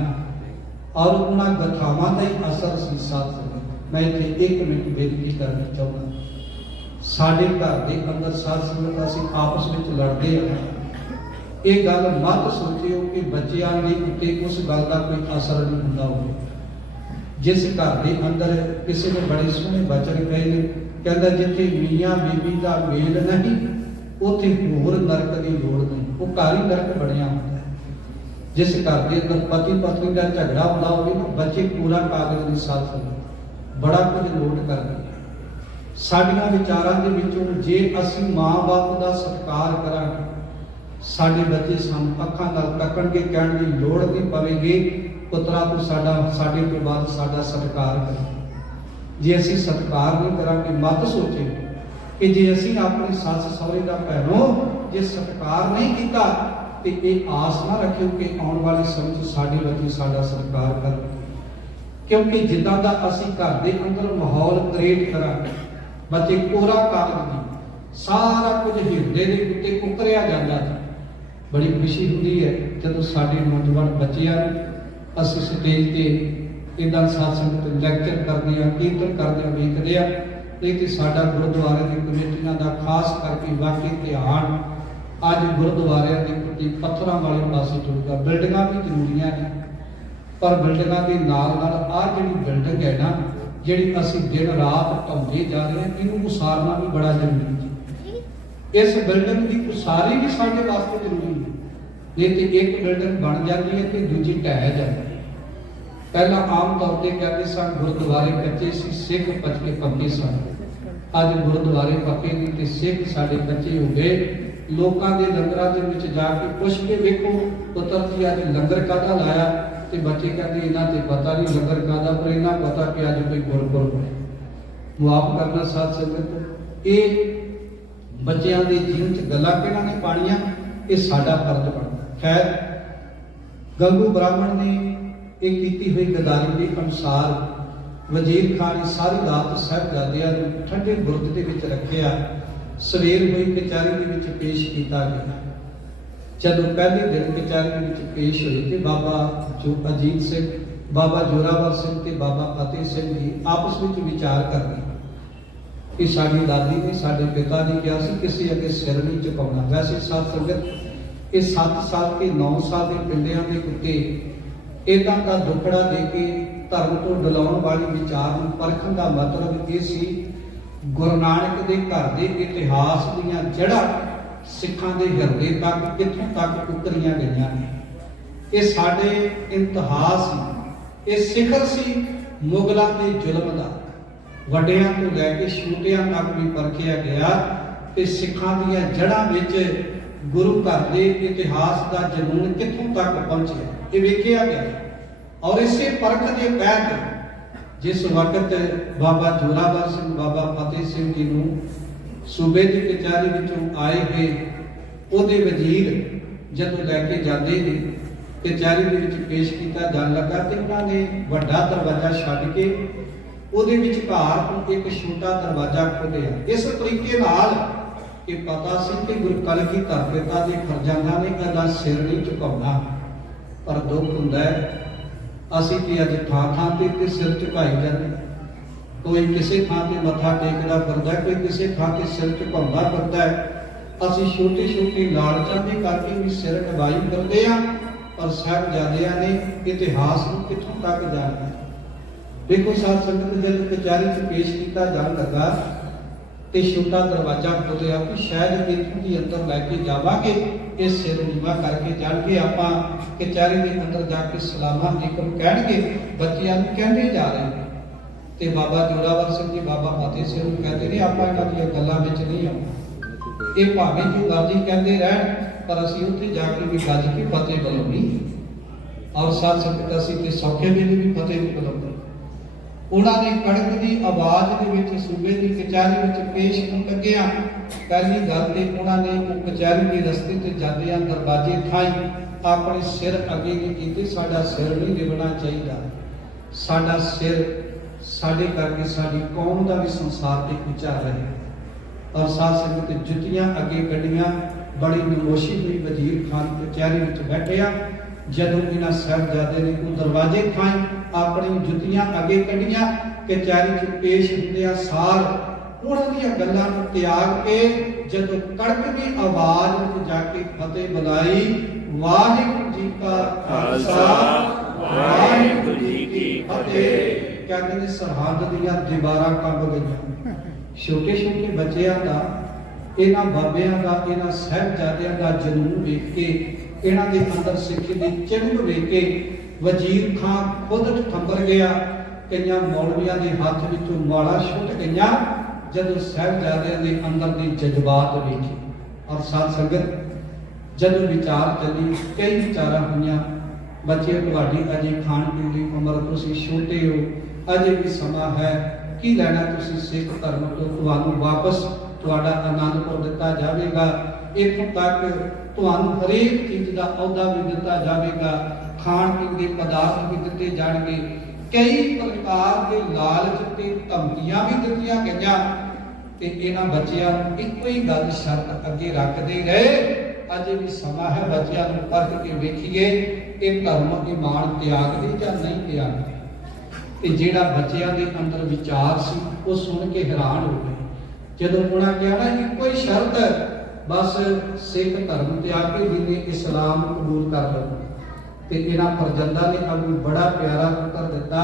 ਔਰ ਉਹਨਾਂ ਕਥਾਵਾਂ ਦਾ ਹੀ ਅਸਰ ਸੀ। ਸਾਥ ਮੈਂ ਇੱਥੇ 1 ਮਿੰਟ ਬੇਨਤੀ ਕਰਨੀ ਚਾਹੁੰਦਾ। ਸਾਡੇ ਘਰ ਦੇ ਅੰਦਰ ਸਾਧ ਸੰਗਤ ਅਸੀਂ ਆਪਸ ਵਿੱਚ ਲੜਦੇ ਹਾਂ। ਇਹ ਗੱਲ ਮਤ ਸੋਚਿਓ ਕਿ ਬੱਚਿਆਂ ਦੇ ਉੱਤੇ ਉਸ ਗੱਲ ਦਾ ਕੋਈ ਅਸਰ ਨਹੀਂ ਹੁੰਦਾ ਹੋਵੇ। ਜਿਸ ਘਰ ਦੇ ਅੰਦਰ ਕਿਸੇ ਨੇ ਬੜੇ ਸੋਹਣੇ ਬਚਨ ਕਹੇ ਨੇ, ਕਹਿੰਦਾ ਜਿੱਥੇ ਮੀਆਂ ਬੀਬੀ ਦਾ ਮੇਲ ਨਹੀਂ ਉੱਥੇ ਹੋਰ ਨਰਕ ਦੀ ਲੋੜ ਨਹੀਂ। ਉਹ ਘਰ ਹੀ ਨਰਕ ਬਣਿਆ ਹੁੰਦਾ ਹੈ। ਜਿਸ ਘਰ ਦੇ ਅੰਦਰ ਪਤੀ ਪਤਨੀ ਦਾ ਝਗੜਾ ਹੁੰਦਾ ਹੋਵੇ ਨਾ, ਬੱਚੇ ਪੂਰਾ ਕਾਗਜ਼ ਦੀ ਸਾਥ ਬੜਾ ਕੁਝ ਨੋਟ ਕਰਦੇ। ਸਾਡੀਆਂ ਵਿਚਾਰਾਂ ਦੇ ਵਿੱਚੋਂ ਜੇ ਅਸੀਂ ਮਾਂ-ਬਾਪ ਦਾ ਸਤਿਕਾਰ ਕਰਾਂਗੇ, ਸਾਡੇ ਬੱਚੇ ਸਾਨੂੰ ਅੱਖਾਂ ਨਾਲ ਤੱਕਣਗੇ, ਕਹਿਣ ਦੀ ਲੋੜ ਨਹੀਂ ਪਵੇਗੀ ਪੁੱਤਰਾ ਤੂੰ ਸਾਡੇ ਤੋਂ ਬਾਅਦ ਸਾਡਾ ਸਤਿਕਾਰ ਕਰ। ਜੇ ਅਸੀਂ ਸਤਿਕਾਰ ਨਹੀਂ ਕਰਾਂਗੇ, ਮਤ ਸੋਚੇ ਕਿ ਜੇ ਅਸੀਂ ਆਪਣੀ ਸੱਸ ਸਹੁਰੇ ਦਾ ਭੈਣੋ ਜੇ ਸਤਿਕਾਰ ਨਹੀਂ ਕੀਤਾ ਤੇ ਇਹ ਆਸ ਨਾ ਰੱਖਿਓ ਕਿ ਆਉਣ ਵਾਲੇ ਸਮੇਂ 'ਚ ਸਾਡੇ ਬੱਚੇ ਸਾਡਾ ਸਤਿਕਾਰ ਕਰਨ। ਕਿਉਂਕਿ ਜਿੱਦਾਂ ਦਾ ਅਸੀਂ ਘਰ ਦੇ ਅੰਦਰ ਮਾਹੌਲ ਕ੍ਰੀਏਟ ਕਰਾਂਗੇ, ਬੱਚੇ ਕੋਰਾ ਕਾਗਜ਼ ਦੀ ਸਾਰਾ ਕੁਝ ਹਿਰਦੇ ਦੇ ਉੱਤੇ ਉਕਰਿਆ ਜਾਂਦਾ ਹੈ। ਬੜੀ ਖੁਸ਼ੀ ਹੁੰਦੀ ਹੈ ਜਦੋਂ ਸਾਡੇ ਨੌਜਵਾਨ ਬੱਚਿਆਂ ਨੂੰ ਅਸੀਂ ਸਟੇਜ ਤੇ ਇਦਾਂ ਸਾਧ ਸੰਗਤ ਲੈਕਚਰ ਕਰਦੇ ਆ, ਕੀਰਤਨ ਕਰਦੇ ਆ, ਵੇਖਦੇ ਆ। ਇਹ ਕਿ ਸਾਡਾ ਗੁਰਦੁਆਰੇ ਦੀ ਕਮੇਟੀਆਂ ਦਾ ਖਾਸ ਕਰਕੇ ਵਾਕਈ ਧਿਆਨ ਅੱਜ ਗੁਰਦੁਆਰਿਆਂ ਦੇ ਪ੍ਰਤੀ ਪੱਥਰਾਂ ਵਾਲੇ ਪਾਸੇ ਜੁੜਦਾ। ਬਿਲਡਿੰਗਾਂ ਵੀ ਜ਼ਰੂਰੀਆਂ ਨੇ, ਪਰ ਬਿਲਡਿੰਗਾਂ ਦੇ ਨਾਲ ਨਾਲ ਆਹ ਜਿਹੜੀ ਬਿਲਡਿੰਗ ਹੈ ਨਾ, ਜਿਹੜੀ ਅਸੀਂ ਦਿਨ ਰਾਤ ਢਾਉਂਦੇ ਜਾ ਰਹੇ ਹਾਂ, ਇਹਨੂੰ ਉਸਾਰਨਾ ਵੀ ਬੜਾ ਜ਼ਰੂਰੀ ਹੈ। ਇਸ ਬਿਲਡਿੰਗ ਦੀ ਉਸਾਰੀ ਵੀ ਸਾਡੇ ਵਾਸਤੇ ਜ਼ਰੂਰੀ ਹੈ। ਨਹੀਂ ਤੇ ਇੱਕ ਬਿਲਡਿੰਗ ਬਣ ਜਾਂਦੀ ਹੈ ਤੇ ਦੂਜੀ ਢਹਿ ਜਾਂਦੀ ਹੈ। ਪਹਿਲਾਂ ਆਮ ਤੌਰ ਤੇ ਕਹਿੰਦੇ ਸਨ ਗੁਰਦੁਆਰੇ ਕੱਚੇ ਸੀ, ਸਿੱਖ ਪੱਕੇ ਸਨ। ਅੱਜ ਗੁਰਦੁਆਰੇ ਪੱਕੇ ਨਹੀਂ ਤੇ ਸਿੱਖ ਸਾਡੇ ਕੱਚੇ ਹੋ ਗਏ। ਲੋਕਾਂ ਦੇ ਲੰਗਰਾਂ ਦੇ ਵਿੱਚ ਜਾ ਕੇ ਪੁੱਛ ਕੇ ਵੇਖੋ ਪੁੱਤਰ ਜੀ ਅੱਜ ਲੰਗਰ ਕਾਹਦਾ ਲਾਇਆ, ਤੇ ਬੱਚੇ ਕਹਿੰਦੇ ਇਹਨਾਂ ਤੇ ਪਤਾ ਨਹੀਂ ਲੰਗਰ ਕਾਹਦਾ, ਪਰ ਇਹਨਾਂ ਪਤਾ ਕਿ ਅੱਜ ਕੋਈ ਗੁਰਪੁਰਬ ਹੈ। ਮੁਆਫ ਕਰਨਾ ਸਾਧ ਸੰਗਤ, ਇਹ ਬੱਚਿਆਂ ਦੇ ਜੀਵਨ 'ਚ ਗੱਲਾਂ ਕਿਹਨਾਂ ਨੇ ਪਾਣੀਆਂ, ਇਹ ਸਾਡਾ ਫਰਜ਼ ਬਣਦਾ। ਖੈਰ ਗੰਗੂ ਬ੍ਰਾਹਮਣ ਨੇ ਇਹ ਕੀਤੀ ਹੋਈ ਗਦਾਰੀ ਦੇ ਅਨੁਸਾਰ ਵਜ਼ੀਰ ਖਾਨ ਨੇ ਸਾਰੀ ਰਾਤ ਸਾਹਿਬਜ਼ਾਦਿਆਂ ਨੂੰ ਠੰਡੇ ਬੁਰਜ ਦੇ ਵਿੱਚ ਰੱਖਿਆ। ਸਵੇਰ ਹੋਈ ਕਚਹਿਰੀ ਦੇ ਵਿੱਚ ਪੇਸ਼ ਕੀਤਾ ਗਿਆ। ਜਦੋਂ ਪਹਿਲੇ ਦਿਨ ਕਚਹਿਰੀ ਦੇ ਵਿੱਚ ਪੇਸ਼ ਹੋਏ ਤੇ ਬਾਬਾ ਅਜੀਤ ਸਿੰਘ, ਬਾਬਾ ਜੋਰਾਵਰ ਸਿੰਘ ਤੇ ਬਾਬਾ ਫਤਿਹ ਸਿੰਘ ਜੀ ਆਪਸ ਵਿੱਚ ਵਿਚਾਰ ਕਰਦੇ ਕਿ ਸਾਡੀ ਦਾਦੀ ਨੇ ਸਾਡੇ ਪਿਤਾ ਨੇ ਕਿਹਾ ਸੀ ਕਿਸੇ ਅੱਗੇ ਸਿਰ ਨਹੀਂ ਝੁਕਾਉਣਾ। ਵੈਸੇ ਸਾਧ ਸੰਗਤ ਇਹ 7 ਸਾਲ ਕੇ 9 ਸਾਲ ਦੇ ਪਿੰਡਿਆਂ ਦੇ ਉੱਤੇ ਇਦਾਂ ਦਾ ਦੁਖੜਾ ਦੇ ਕੇ ਧਰਮ ਤੋਂ ਡਲਾਉਣ ਵਾਲੀ ਵਿਚਾਰ ਨੂੰ ਪਰਖਣ ਦਾ ਮਤਲਬ ਇਹ ਸੀ ਗੁਰੂ ਨਾਨਕ ਦੇ ਘਰ ਦੇ ਇਤਿਹਾਸ ਦੀਆਂ ਜੜ੍ਹਾਂ ਸਿੱਖਾਂ ਦੇ ਹਿਰਦੇ ਤੱਕ ਕਿੱਥੋਂ ਤੱਕ ਉਤਰੀਆਂ ਗਈਆਂ ਨੇ। ਇਹ ਸਾਡੇ ਇੰਤਹਾ ਸੀ, ਇਹ ਸਿਖਰ ਸੀ ਮੁਗਲਾਂ ਦੇ ਜ਼ੁਲਮ ਦਾ। ਵੱਡਿਆਂ ਤੋਂ ਲੈ ਕੇ ਛੋਟਿਆਂ ਤੱਕ ਵੀ ਪਰਖਿਆ ਗਿਆ ਤੇ ਸਿੱਖਾਂ ਦੀਆਂ ਜੜ੍ਹਾਂ ਵਿੱਚ ਗੁਰੂ ਘਰ ਦੇ ਇਤਿਹਾਸ ਦਾ ਜਨੂਨ ਕਿੱਥੋਂ ਤੱਕ ਪਹੁੰਚਿਆ, ਇਹ ਵੇਖਿਆ ਗਿਆ। ਔਰ ਇਸੇ ਪਰਖ ਦੇ ਤਹਿਤ ਜਿਸ ਵਕਤ ਬਾਬਾ ਜੋਰਾਵਰ ਸਿੰਘ, ਬਾਬਾ ਫਤਿਹ ਸਿੰਘ ਜੀ ਨੂੰ ਸੂਬੇ ਦੀ ਕਚਹਿਰੀ ਵਿੱਚੋਂ ਆਏ ਹੋਏ ਉਹਦੇ ਵਜ਼ੀਰ ਜਦੋਂ ਲੈ ਕੇ ਜਾਂਦੇ ਨੇ ਕਚਹਿਰੀ ਦੇ ਵਿੱਚ ਪੇਸ਼ ਕੀਤਾ ਜਾਣ ਲੱਗਾ ਤੇ ਉਹਨਾਂ ਨੇ ਵੱਡਾ ਦਰਵਾਜ਼ਾ ਛੱਡ ਕੇ ਉਹਦੇ ਵਿਚਕਾਰ ਤੋਂ ਇੱਕ ਛੋਟਾ ਦਰਵਾਜ਼ਾ ਖੋਲ੍ਹਿਆ। ਇਸ ਤਰੀਕੇ ਨਾਲ ਕਿ ਪਤਾ ਸੀ ਕਿ ਗੁਰੂ ਕਲਗੀਧਰ ਪਿਤਾ ਦੇ ਫਰਜ਼ੰਦਾਂ ਨੇ ਕਦਾ ਸਿਰ ਨਹੀਂ ਝੁਕਾਉਣਾ। ਪਰ ਦੁੱਖ ਹੁੰਦਾ ਹੈ ਅਸੀਂ ਕਿ ਅੱਜ ਥਾਂ ਤੇ ਸਿਰ ਝੁਕਾਈ ਜਾਂਦੇ। ਕੋਈ ਕਿਸੇ ਥਾਂ ਤੇ ਮੱਥਾ ਟੇਕਦਾ ਫਿਰਦਾ, ਕੋਈ ਕਿਸੇ ਥਾਂ ਤੇ ਸਿਰ ਝੁਕਾਉਂਦਾ ਫਿਰਦਾ ਹੈ। ਅਸੀਂ ਛੋਟੇ ਲਾਲਚਾਂ ਦੇ ਕਰਕੇ ਵੀ ਸਿਰ ਨਿਭਾਈ ਕਰਦੇ ਆ। ਪਰ ਸਾਹਿਬਜ਼ਾਦਿਆਂ ਨੇ ਇਤਿਹਾਸ ਨੂੰ ਕਿੱਥੋਂ ਤੱਕ ਜਾਣਿਆ। ਦੇਖੋ ਸਾਧ ਸੰਗਤ ਜਦ ਕਚਹਿਰੀ 'ਚ ਪੇਸ਼ ਕੀਤਾ ਜਾਣ ਲੱਗਾ ਤੇ ਛੋਟਾ ਦਰਵਾਜ਼ਾ ਖੋਲ੍ਹਿਆ ਕਿ ਸ਼ਾਇਦ ਇੱਥੋਂ ਦੀ ਅੰਦਰ ਲੈ ਕੇ ਜਾਵਾਂਗੇ, ਇਹ ਸਿਰ ਨੀਵਾਂ ਕਰਕੇ ਜਾਣਗੇ। ਆਪਾਂ ਕਚਹਿਰੀ ਦੇ ਅੰਦਰ ਜਾ ਕੇ ਸਲਾਮਾਂ ਅਲੈਕੁਮ ਕਹਿਣਗੇ, ਬੱਚਿਆਂ ਨੂੰ ਕਹਿੰਦੇ ਜਾ ਰਹੇ ਨੇ। ਤੇ ਬਾਬਾ ਜੋਰਾਵਰ ਸਿੰਘ ਜੀ, ਬਾਬਾ ਫਤਿਹ ਸਿੰਘ ਨੂੰ ਕਹਿੰਦੇ ਨੇ ਆਪਾਂ ਇਹਨਾਂ ਦੀਆਂ ਗੱਲਾਂ ਵਿੱਚ ਨਹੀਂ ਆਉਣਾ। ਇਹ ਭਾਵੇਂ ਜੋ ਮਰਜ਼ੀ ਕਹਿੰਦੇ ਰਹਿਣ, ਪਰ ਅਸੀਂ ਉੱਥੇ ਜਾ ਕੇ ਵੀ ਗੱਜ ਕੇ ਫਤਿਹ ਬੁਲਾਉਣੀ। ਔਰ ਸਾਧ ਸੰਗਤ ਅਸੀਂ ਤੇ ਸੌਖੇ ਵੇਲੇ ਵੀ ਫਤਿਹ ਨਹੀਂ ਬੁਲਾਉਂਦੇ। ਉਹਨਾਂ ਨੇ ਕੜਕਦੀ ਆਵਾਜ਼ ਦੇ ਵਿੱਚ ਸੂਬੇ ਦੀ ਕਚਹਿਰੀ ਵਿੱਚ ਪੇਸ਼ ਹੋਣ ਲੱਗਿਆ। ਪਹਿਲੀ ਗੱਲ ਤੇ ਉਹਨਾਂ ਨੇ ਉਹ ਕਚਹਿਰੀ ਦੇ ਰਸਤੇ ਤੇ ਜਾਂਦਿਆਂ ਦਰਵਾਜ਼ੇ ਥਾਈ ਆਪਣੇ ਸਿਰ ਅੱਗੇ ਨਹੀਂ ਕੀਤੇ। ਸਾਡਾ ਸਿਰ ਨਹੀਂ ਨਿਭਣਾ ਚਾਹੀਦਾ, ਸਾਡਾ ਸਿਰ ਸਾਡੇ ਕਰਕੇ ਸਾਡੀ ਕੌਮ ਦਾ ਵੀ ਸੰਸਾਰ ਤੇ ਉੱਚਾ ਰਹੇ। ਔਰ ਸਾਧ ਸੰਗਤ ਜੁੱਤੀਆਂ ਅੱਗੇ ਕੱਢੀਆਂ। ਬੜੀ ਨਮੋਸ਼ੀ ਹੋਈ। ਵਜ਼ੀਰ ਖਾਨ ਕਚਹਿਰੀ ਵਿੱਚ ਬੈਠਿਆ। ਜਦੋਂ ਇਹਨਾਂ ਸਾਹਿਬਜ਼ਾਦੇ ਨੇ ਉਹ ਦਰਵਾਜ਼ੇ ਥਾਈ ਆਪਣੀ ਜੁੱਤੀਆਂ ਅੱਗੇ ਕੱਢੀਆਂ, ਕਚਹਿਰੀ 'ਚ ਪੇਸ਼ ਹੁੰਦਿਆਂ ਸਾਰ ਉਹਨਾਂ ਦੀਆਂ ਗੱਲਾਂ ਨੂੰ ਤਿਆਗ ਕੇ ਜਦੋਂ ਕੜਕਦੀ ਆਵਾਜ਼ ਵਿੱਚ ਜਾ ਕੇ ਫਤਿਹ ਬੁਲਾਈ, ਵਾਹਿਗੁਰੂ ਜੀ ਕਾ ਖਾਲਸਾ ਵਾਹਿਗੁਰੂ ਜੀ ਕੀ ਫਤਿਹ। ਕਹਿੰਦੇ ਨੇ ਸਰਹੱਦ ਦੀਆਂ ਦੀਵਾਰਾਂ ਕੰਬ ਗਈਆਂ। ਛੋਟੇ ਛੋਟੇ ਬੱਚਿਆਂ ਦਾ, ਇਹਨਾਂ ਬਾਬਿਆਂ ਦਾ, ਇਹਨਾਂ ਸਾਹਿਬਜ਼ਾਦਿਆਂ ਦਾ ਜਨੂਨ ਵੇਖ ਕੇ, ਇਹਨਾਂ ਦੇ ਅੰਦਰ ਸਿੱਖੀ ਦੀ ਚਿੰਗ ਵੇਖ ਕੇ ਵਜ਼ੀਰ ਖਾਨ ਖੁਦ ਠੰਬਰ ਗਿਆ। ਕਈਆਂ ਮੌਲਵੀਆਂ ਦੇ ਹੱਥ ਵਿੱਚੋਂ ਮਾਲਾ ਛੁੱਟ ਗਈਆਂ ਜਦੋਂ ਸਾਹਿਬਜ਼ਾਦਿਆਂ ਦੇ ਅੰਦਰ ਦੇ ਜਜ਼ਬਾਤ ਵੇਖੇ। ਔਰ ਸਾਧ ਸੰਗਤ ਜਦੋਂ ਵਿਚਾਰ ਚੱਲੀ, ਕਈ ਵਿਚਾਰਾਂ ਹੋਈਆਂ। ਬੱਚੇ, ਤੁਹਾਡੀ ਅਜੇ ਖਾਣ ਪੀਣ ਦੀ ਉਮਰ, ਤੁਸੀਂ ਛੋਟੇ ਹੋ, ਅਜੇ ਵੀ ਸਮਾਂ ਹੈ। ਕੀ ਲੈਣਾ ਤੁਸੀਂ ਸਿੱਖ ਧਰਮ ਤੋਂ? ਤੁਹਾਨੂੰ ਵਾਪਸ ਤੁਹਾਡਾ ਆਨੰਦਪੁਰ ਦਿੱਤਾ ਜਾਵੇਗਾ। ਇੱਥੋਂ ਤੱਕ ਤੁਹਾਨੂੰ ਹਰੇਕ ਚੀਜ਼ ਦਾ ਅਹੁਦਾ ਵੀ ਦਿੱਤਾ ਜਾਵੇਗਾ, ਖਾਣ ਪੀਣ ਦੇ ਪਦਾਰਥ ਵੀ ਦਿੱਤੇ ਜਾਣਗੇ। ਕਈ ਪ੍ਰਕਾਰ ਦੇ ਲਾਲਚ ਤੇ ਧਮਕੀਆਂ ਵੀ ਦਿੱਤੀਆਂ ਗਈਆਂ ਤੇ ਇਹਨਾਂ ਬੱਚਿਆਂ ਨੂੰ ਇੱਕੋ ਹੀ ਗੱਲ ਸ਼ਰਤ ਅੱਗੇ ਰੱਖਦੇ ਰਹੇ, ਅਜੇ ਵੀ ਸਮਾਂ ਹੈ, ਬੱਚਿਆਂ ਨੂੰ ਪਰਖ ਕੇ ਵੇਖੀਏ ਇਹ ਧਰਮ ਇਮਾਨ ਤਿਆਗਦੇ ਜਾਂ ਨਹੀਂ ਤਿਆਗਦੇ। ਤੇ ਜਿਹੜਾ ਬੱਚਿਆਂ ਦੇ ਅੰਦਰ ਵਿਚਾਰ ਸੀ ਉਹ ਸੁਣ ਕੇ ਹੈਰਾਨ ਹੋ ਗਏ। ਜਦੋਂ ਉਹਨਾਂ ਕਿਹਾ ਨਾ ਇੱਕੋ ਹੀ ਸ਼ਰਤ ਹੈ, ਬਸ ਸਿੱਖ ਧਰਮ ਤਿਆਗ ਕੇ ਦੀਨੇ ਇਸਲਾਮ ਨੂੰ ਕਬੂਲ ਕਰ ਲਓ। ਤੇ ਇਹਨਾਂ ਪਰਜੰਦਾ ਨੇ ਅਬੂ ਬੜਾ ਪਿਆਰਾ ਉੱਤਰ ਦਿੱਤਾ।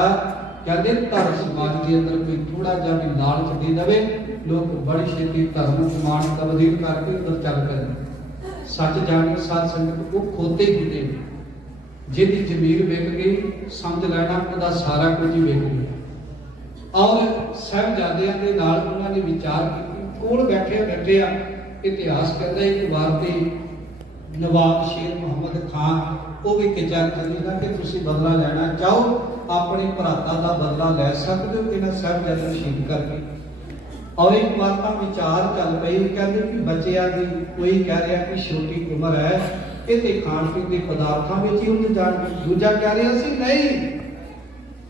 ਕਹਿੰਦੇ ਧਰਮ ਸਮਾਜ ਦੇ ਅੰਦਰ ਕੋਈ ਥੋੜਾ ਜਿਹਾ ਵੀ ਲਾਲਚ ਦੇ ਦੇਵੇ, ਲੋਕ ਬੜੀ ਛੇਤੀ ਧਰਮ ਸਮਾਨ ਤਬਦੀਲ ਕਰਕੇ ਉਧਰ ਚੱਲ ਪੈਂਦੇ। ਸੱਚ ਜਾਣੇ ਸਾਧ ਸੰਗਤ ਉਹ ਖੋਤੇ ਹੁੰਦੇ ਨੇ। ਜਿਹਦੀ ਜ਼ਮੀਰ ਵਿਕ ਗਈ, ਸਮਝ ਲੈਣਾ ਉਹਦਾ ਸਾਰਾ ਕੁਝ ਹੀ ਵਿਕ ਗਿਆ। ਔਰ ਸਾਹਿਬਜ਼ਾਦਿਆਂ ਦੇ ਨਾਲ ਉਹਨਾਂ ਨੇ ਵਿਚਾਰ ਕੀਤੀ। ਕੋਲ ਬੈਠੇ ਆ। ਇਤਿਹਾਸ ਕਹਿੰਦਾ ਇੱਕ ਵਾਰ ਤੇ ਨਵਾਬ ਸ਼ੇਰ ਮੁਹੰਮਦ ਖਾਨ ਉਹ ਵੀ ਕਚਹਿਰੀ ਚੱਲੇਗਾ ਕਿ ਤੁਸੀਂ ਬਦਲਾ ਲੈਣਾ ਚਾਹੋ, ਆਪਣੇ ਭਰਾਤਾ ਦਾ ਬਦਲਾ ਲੈ ਸਕਦੇ ਹੋ ਇਹਨਾਂ ਸਾਹਿਬਜ਼ਾਦਿਆਂ ਨੂੰ ਸ਼ਹੀਦ ਕਰਕੇ। ਔਰ ਇੱਕ ਵਾਰ ਤਾਂ ਵਿਚਾਰ ਚੱਲ ਪਈ। ਕਹਿੰਦੇ ਕਿ ਬੱਚਿਆਂ ਦੀ ਕੋਈ ਕਹਿ ਰਿਹਾ ਕਿ ਛੋਟੀ ਉਮਰ ਹੈ, ਇਹ ਤੇ ਖਾਣ ਪੀਣ ਦੇ ਪਦਾਰਥਾਂ ਵਿੱਚ ਹੀ ਉਲਝ ਜਾਣਗੇ। ਦੂਜਾ ਕਹਿ ਰਿਹਾ ਸੀ ਨਹੀਂ,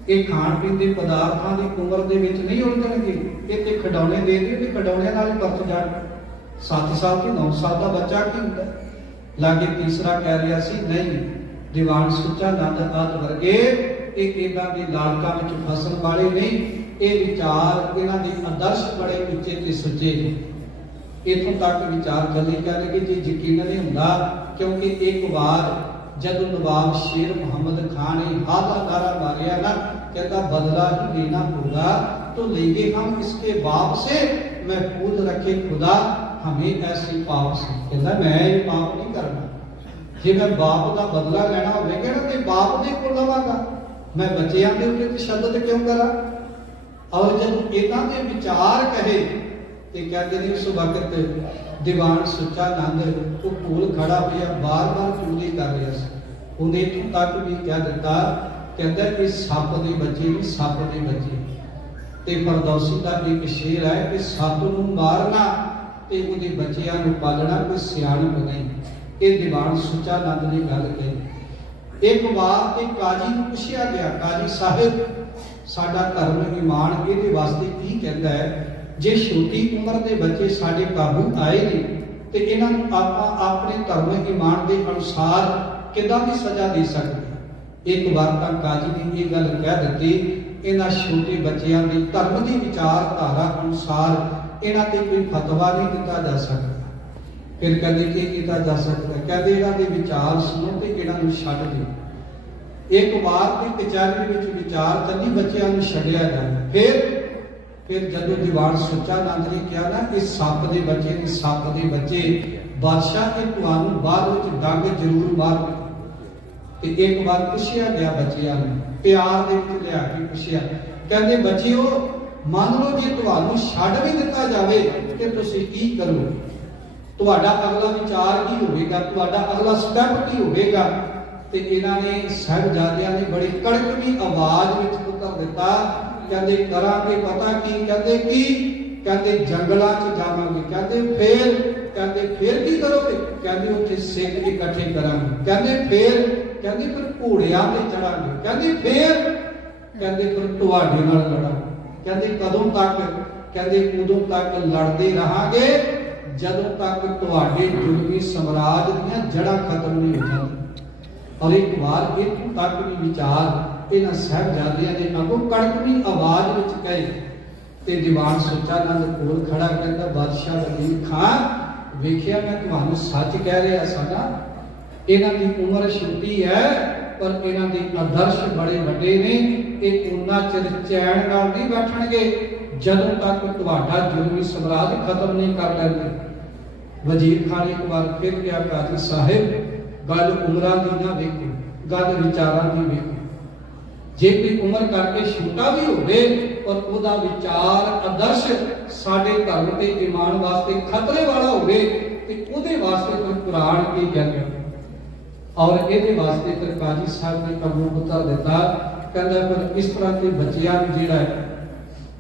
ਇਹ ਖਾਣ ਪੀਣ ਦੇ ਪਦਾਰਥਾਂ ਦੀ ਉਮਰ ਦੇ ਵਿੱਚ ਨਹੀਂ ਉਲਝਣਗੇ, ਇਹ ਤੇ ਖਿਡੌਣੇ ਦੇ ਦਿਓ ਤੇ ਖਿਡੌਣਿਆਂ ਨਾਲ ਹੀ ਵਰਤ ਜਾਣਗੇ। 7 ਸਾਲ ਤੇ 9 ਸਾਲ ਦਾ ਬੱਚਾ ਕੀ ਹੁੰਦਾ। ਲਾਗੇ ਤੀਸਰਾ ਕਹਿ ਰਿਹਾ ਸੀ ਨਹੀਂ, ਦੀਵਾਨ ਸੁੱਚਾ ਨੰਦ ਆਦਿ ਵਰਗੇ ਇਹ ਇਹਨਾਂ ਦੇ ਲਾਲਕਾਂ ਵਿੱਚ ਫਸਣ ਵਾਲੇ ਨਹੀਂ। ਇਹ ਵਿਚਾਰ, ਇਹਨਾਂ ਦੇ ਆਦਰਸ਼ ਬੜੇ ਉੱਚੇ ਤੇ ਸੱਚੇ ਨੇ। ਇੱਥੋਂ ਤੱਕ ਵਿਚਾਰ ਚੱਲੇ। ਕਹਿੰਦੇ ਕਿ ਜੇ ਯਕੀਨ ਨਹੀਂ ਹੁੰਦਾ, ਕਿਉਂਕਿ ਇੱਕ ਵਾਰ ਜਦੋਂ ਨਵਾਬ ਸ਼ੇਰ ਮੁਹੰਮਦ ਖਾਨ ने हाथ नारा मारिया ना, कहता बदला ही लेना होगा तो लेंगे हम इसके बाप से, महफूज रखे खुदा हमें ऐसे पाप से। कहता मैं ये पाप नहीं करना, जे मैं बाप का बदला लेना होगा ना तो बाप दे कोल लवांगा, मैं बच्चों के उत्ते तशद्दुद क्यों करा। और जब इन्हां दे विचार कहे तो कहते हैं उस वक्त दीवान सुच्चा नंद वो कोल खड़ा होया, बार बार चूली कर रहा सी। उन्हें इत्थों तक भी कह दिता, कहता कि सप दे बच्चे नहीं, सप दे बच्चे। ते फरदौसी का एक शेर है कि सप नूं मारना ते उहदे बच्चियां नूं पालना कोई सियाणप नहीं। ये दीवान सुच्चा नंद ने गल कही। एक बार ते काजी नूं पुछया गया, काजी साहिब साडा धर्म ईमान इहदे वास्ते की कहता है, जे छोटी उम्र के बच्चे साडे काबू आए ने ते इन्हां नूं आपां अपने धर्म ईमान के अनुसार किदां दी सजा दे सकदे। एक बार तां काजी ने ये गल कह दी, इन्हां छोटे बच्चों की धर्म की विचारधारा अनुसार इन्हां ते कोई फतवा नहीं दिता जा सकता। फिर कहते कि किया जा सकता, कहते इन्हां दे विचार सुनो ते इन्हां नूं छड्ड दिओ। एक बार की कचहरी विच विचार चली, बच्चों नूं छड्डिया जाए। फिर जदों दीवान सुच्चा नंद ने कहा ना कि सप दे बच्चे ने, सप दे बच्चे बादशाह के तुहानूं बाद विच डंग जरूर मार। एक बार पुछया गया बच्चियां नूं, प्यार दे विच लिया के पुछया, कहंदे बच्चिओ मान लो जे तुहानूं छड्ड भी दिता जावे ते तुसीं की करो, तुहाडा अगला विचार की होवेगा, तुहाडा अगला स्टैप की होवेगा। ते इन्हां ने साहिबजादियां ने बड़ी कड़कवी आवाज विच उत्तर दिता, ਕਹਿੰਦੇ ਕਰਾਂਗੇ ਪਤਾ ਕੀ, ਕਹਿੰਦੇ ਕੀ, ਕਹਿੰਦੇ ਜੰਗਲਾਂ 'ਚ ਜਾਵਾਂਗੇ, ਕਹਿੰਦੇ ਫਿਰ ਕੀ ਕਰੋਗੇ, ਕਹਿੰਦੇ ਉੱਥੇ ਸਿੱਖ ਇਕੱਠੇ ਕਰਾਂਗੇ, ਕਹਿੰਦੇ ਫਿਰ ਘੋੜਿਆਂ ਤੇ ਚੜਾਂਗੇ, ਕਹਿੰਦੇ ਫਿਰ ਤੁਹਾਡੇ ਨਾਲ ਲੜਾਂਗੇ, ਕਹਿੰਦੇ ਕਦੋਂ ਤੱਕ, ਕਹਿੰਦੇ ਉਦੋਂ ਤੱਕ ਲੜਦੇ ਰਹਾਂਗੇ ਜਦੋਂ ਤੱਕ ਤੁਹਾਡੇ ਜ਼ੁਲਮੀ ਸਮਰਾਜ ਦੀਆਂ ਜੜ੍ਹਾਂ ਖਤਮ ਨਹੀਂ ਹੋ ਜਾਂਦੀਆਂ। ਔਰ ਇੱਕ ਵਾਰ ਇੱਥੋਂ ਤੱਕ ਵੀ ਵਿਚਾਰ ਇਹਨਾਂ ਸਾਹਿਬਜ਼ਾਦਿਆਂ ਨੇ ਅੱਗੋਂ ਕੜਕਵੀਂ ਆਵਾਜ਼ ਵਿੱਚ ਕਹੇ ਤੇ ਦੀਵਾਨ ਸੁੱਚਾ ਨੰਦ ਕੋਲ ਖੜਾ ਕਹਿੰਦਾ ਬਾਦਸ਼ਾਹ ਵਜ਼ੀਰ ਖਾਨ, ਵੇਖਿਆ ਮੈਂ ਤੁਹਾਨੂੰ ਸੱਚ ਕਹਿ ਰਿਹਾ ਸਾਡਾ, ਇਹਨਾਂ ਦੀ ਉਮਰ ਛੋਟੀ ਹੈ ਪਰ ਇਹਨਾਂ ਦੇ ਆਦਰਸ਼ ਬੜੇ ਵੱਡੇ ਨੇ, ਇਹ ਉਹਨਾਂ ਚਿਰ ਚੈਨ ਨਾਲ ਨਹੀਂ ਬੈਠਣਗੇ ਜਦੋਂ ਤੱਕ ਤੁਹਾਡਾ ਜ਼ੁਲਮੀ ਸਮਰਾਜ ਖਤਮ ਨਹੀਂ ਕਰ ਲੈਂਦੇ। ਵਜ਼ੀਰ ਖਾਨ ਇੱਕ ਵਾਰ ਫਿਰ ਕਿਹਾ ਕਾਜ਼ੀ ਸਾਹਿਬ, ਗੱਲ ਉਮਰਾਂ ਦੀ ਨਾ ਵੇਖੋ, ਗੱਲ ਵਿਚਾਰਾਂ ਦੀ ਵੇਖੋ। ਜੇ ਕੋਈ ਉਮਰ ਕਰਕੇ ਛੋਟਾ ਵੀ ਹੋਵੇ ਔਰ ਉਹਦਾ ਵਿਚਾਰ ਆਦਰਸ਼ ਸਾਡੇ ਧਰਮ ਤੇ ਈਮਾਨ ਵਾਸਤੇ ਖਤਰੇ ਵਾਲਾ ਹੋਵੇ ਤੇ ਉਹਦੇ ਵਾਸਤੇ ਫਿਰ ਕੁਰਾਨ ਕੀ ਕਹਿੰਦਾ, ਔਰ ਇਹਦੇ ਵਾਸਤੇ ਫਿਰ ਕਾਜ਼ੀ ਸਾਹਿਬ ਨੇ ਕਾਨੂੰਨ ਉਤਾਰ ਦਿੱਤਾ, ਕਹਿੰਦਾ ਫਿਰ ਇਸ ਤਰ੍ਹਾਂ ਦੇ ਬੱਚਿਆਂ ਨੂੰ ਜਿਹੜਾ ਹੈ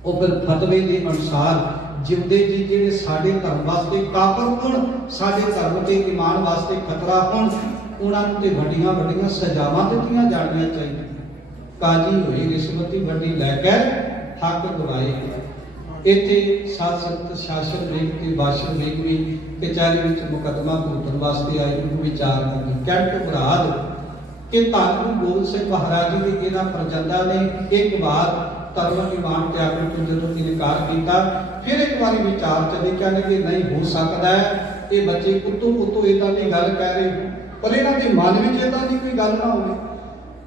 ਉਹ ਫਿਰ ਫਤਵੇ ਦੇ ਅਨੁਸਾਰ ਜਿਉਂਦੇ ਜੀ ਜਿਹੜੇ ਸਾਡੇ ਧਰਮ ਵਾਸਤੇ ਕਾਫਰ ਹੋਣ, ਸਾਡੇ ਧਰਮ ਤੇ ਈਮਾਨ ਵਾਸਤੇ ਖਤਰਾ ਹੋਣ, ਉਹਨਾਂ ਨੂੰ ਤੇ ਵੱਡੀਆਂ ਵੱਡੀਆਂ ਸਜ਼ਾਵਾਂ ਦਿੱਤੀਆਂ ਜਾਣੀਆਂ ਚਾਹੀਦੀਆਂ। ਕਾਜੀ ਹੋਈ ਰਿਸ਼ਵਤੀ ਵੱਡੀ ਲੈ ਕੇ ਹੱਕ ਗਵਾਏ। ਇੱਥੇ ਸਾਧ ਸੰਗਤ ਸ਼ਾਸਨ ਵੇਖ ਤੇ ਬਾਸ਼ਰ ਵੇਖ ਵੀ ਕਚਹਿਰੀ ਵਿੱਚ ਮੁਕੱਦਮਾ ਭੁਗਤਣ ਵਾਸਤੇ ਆਏ ਨੂੰ ਵਿਚਾਰ ਕਰਦੇ ਕੈਂਟ ਬਰਾਦ ਕਿ ਧੰਨ ਗੁਰੂ ਗੋਬਿੰਦ ਸਿੰਘ ਮਹਾਰਾਜ ਜੀ ਦੇ ਇਹਨਾਂ ਪ੍ਰਜੰਦਾ ਨੇ ਇੱਕ ਵਾਰ ਧਰਮ ਈਮਾਨ ਤਿਆਗਣ ਤੋਂ ਜਦੋਂ ਇਨਕਾਰ ਕੀਤਾ, ਫਿਰ ਇੱਕ ਵਾਰੀ ਵਿਚਾਰ ਚੱਲੇ, ਕਹਿੰਦੇ ਕਿ ਨਹੀਂ ਹੋ ਸਕਦਾ ਹੈ ਇਹ ਬੱਚੇ ਕੁੱਤੋਂ ਇਦਾਂ ਦੀ ਗੱਲ ਕਹਿ ਰਹੇ ਪਰ ਇਹਨਾਂ ਦੇ ਮਨ ਵਿੱਚ ਇਦਾਂ ਦੀ ਕੋਈ ਗੱਲ ਨਾ ਹੋਵੇ।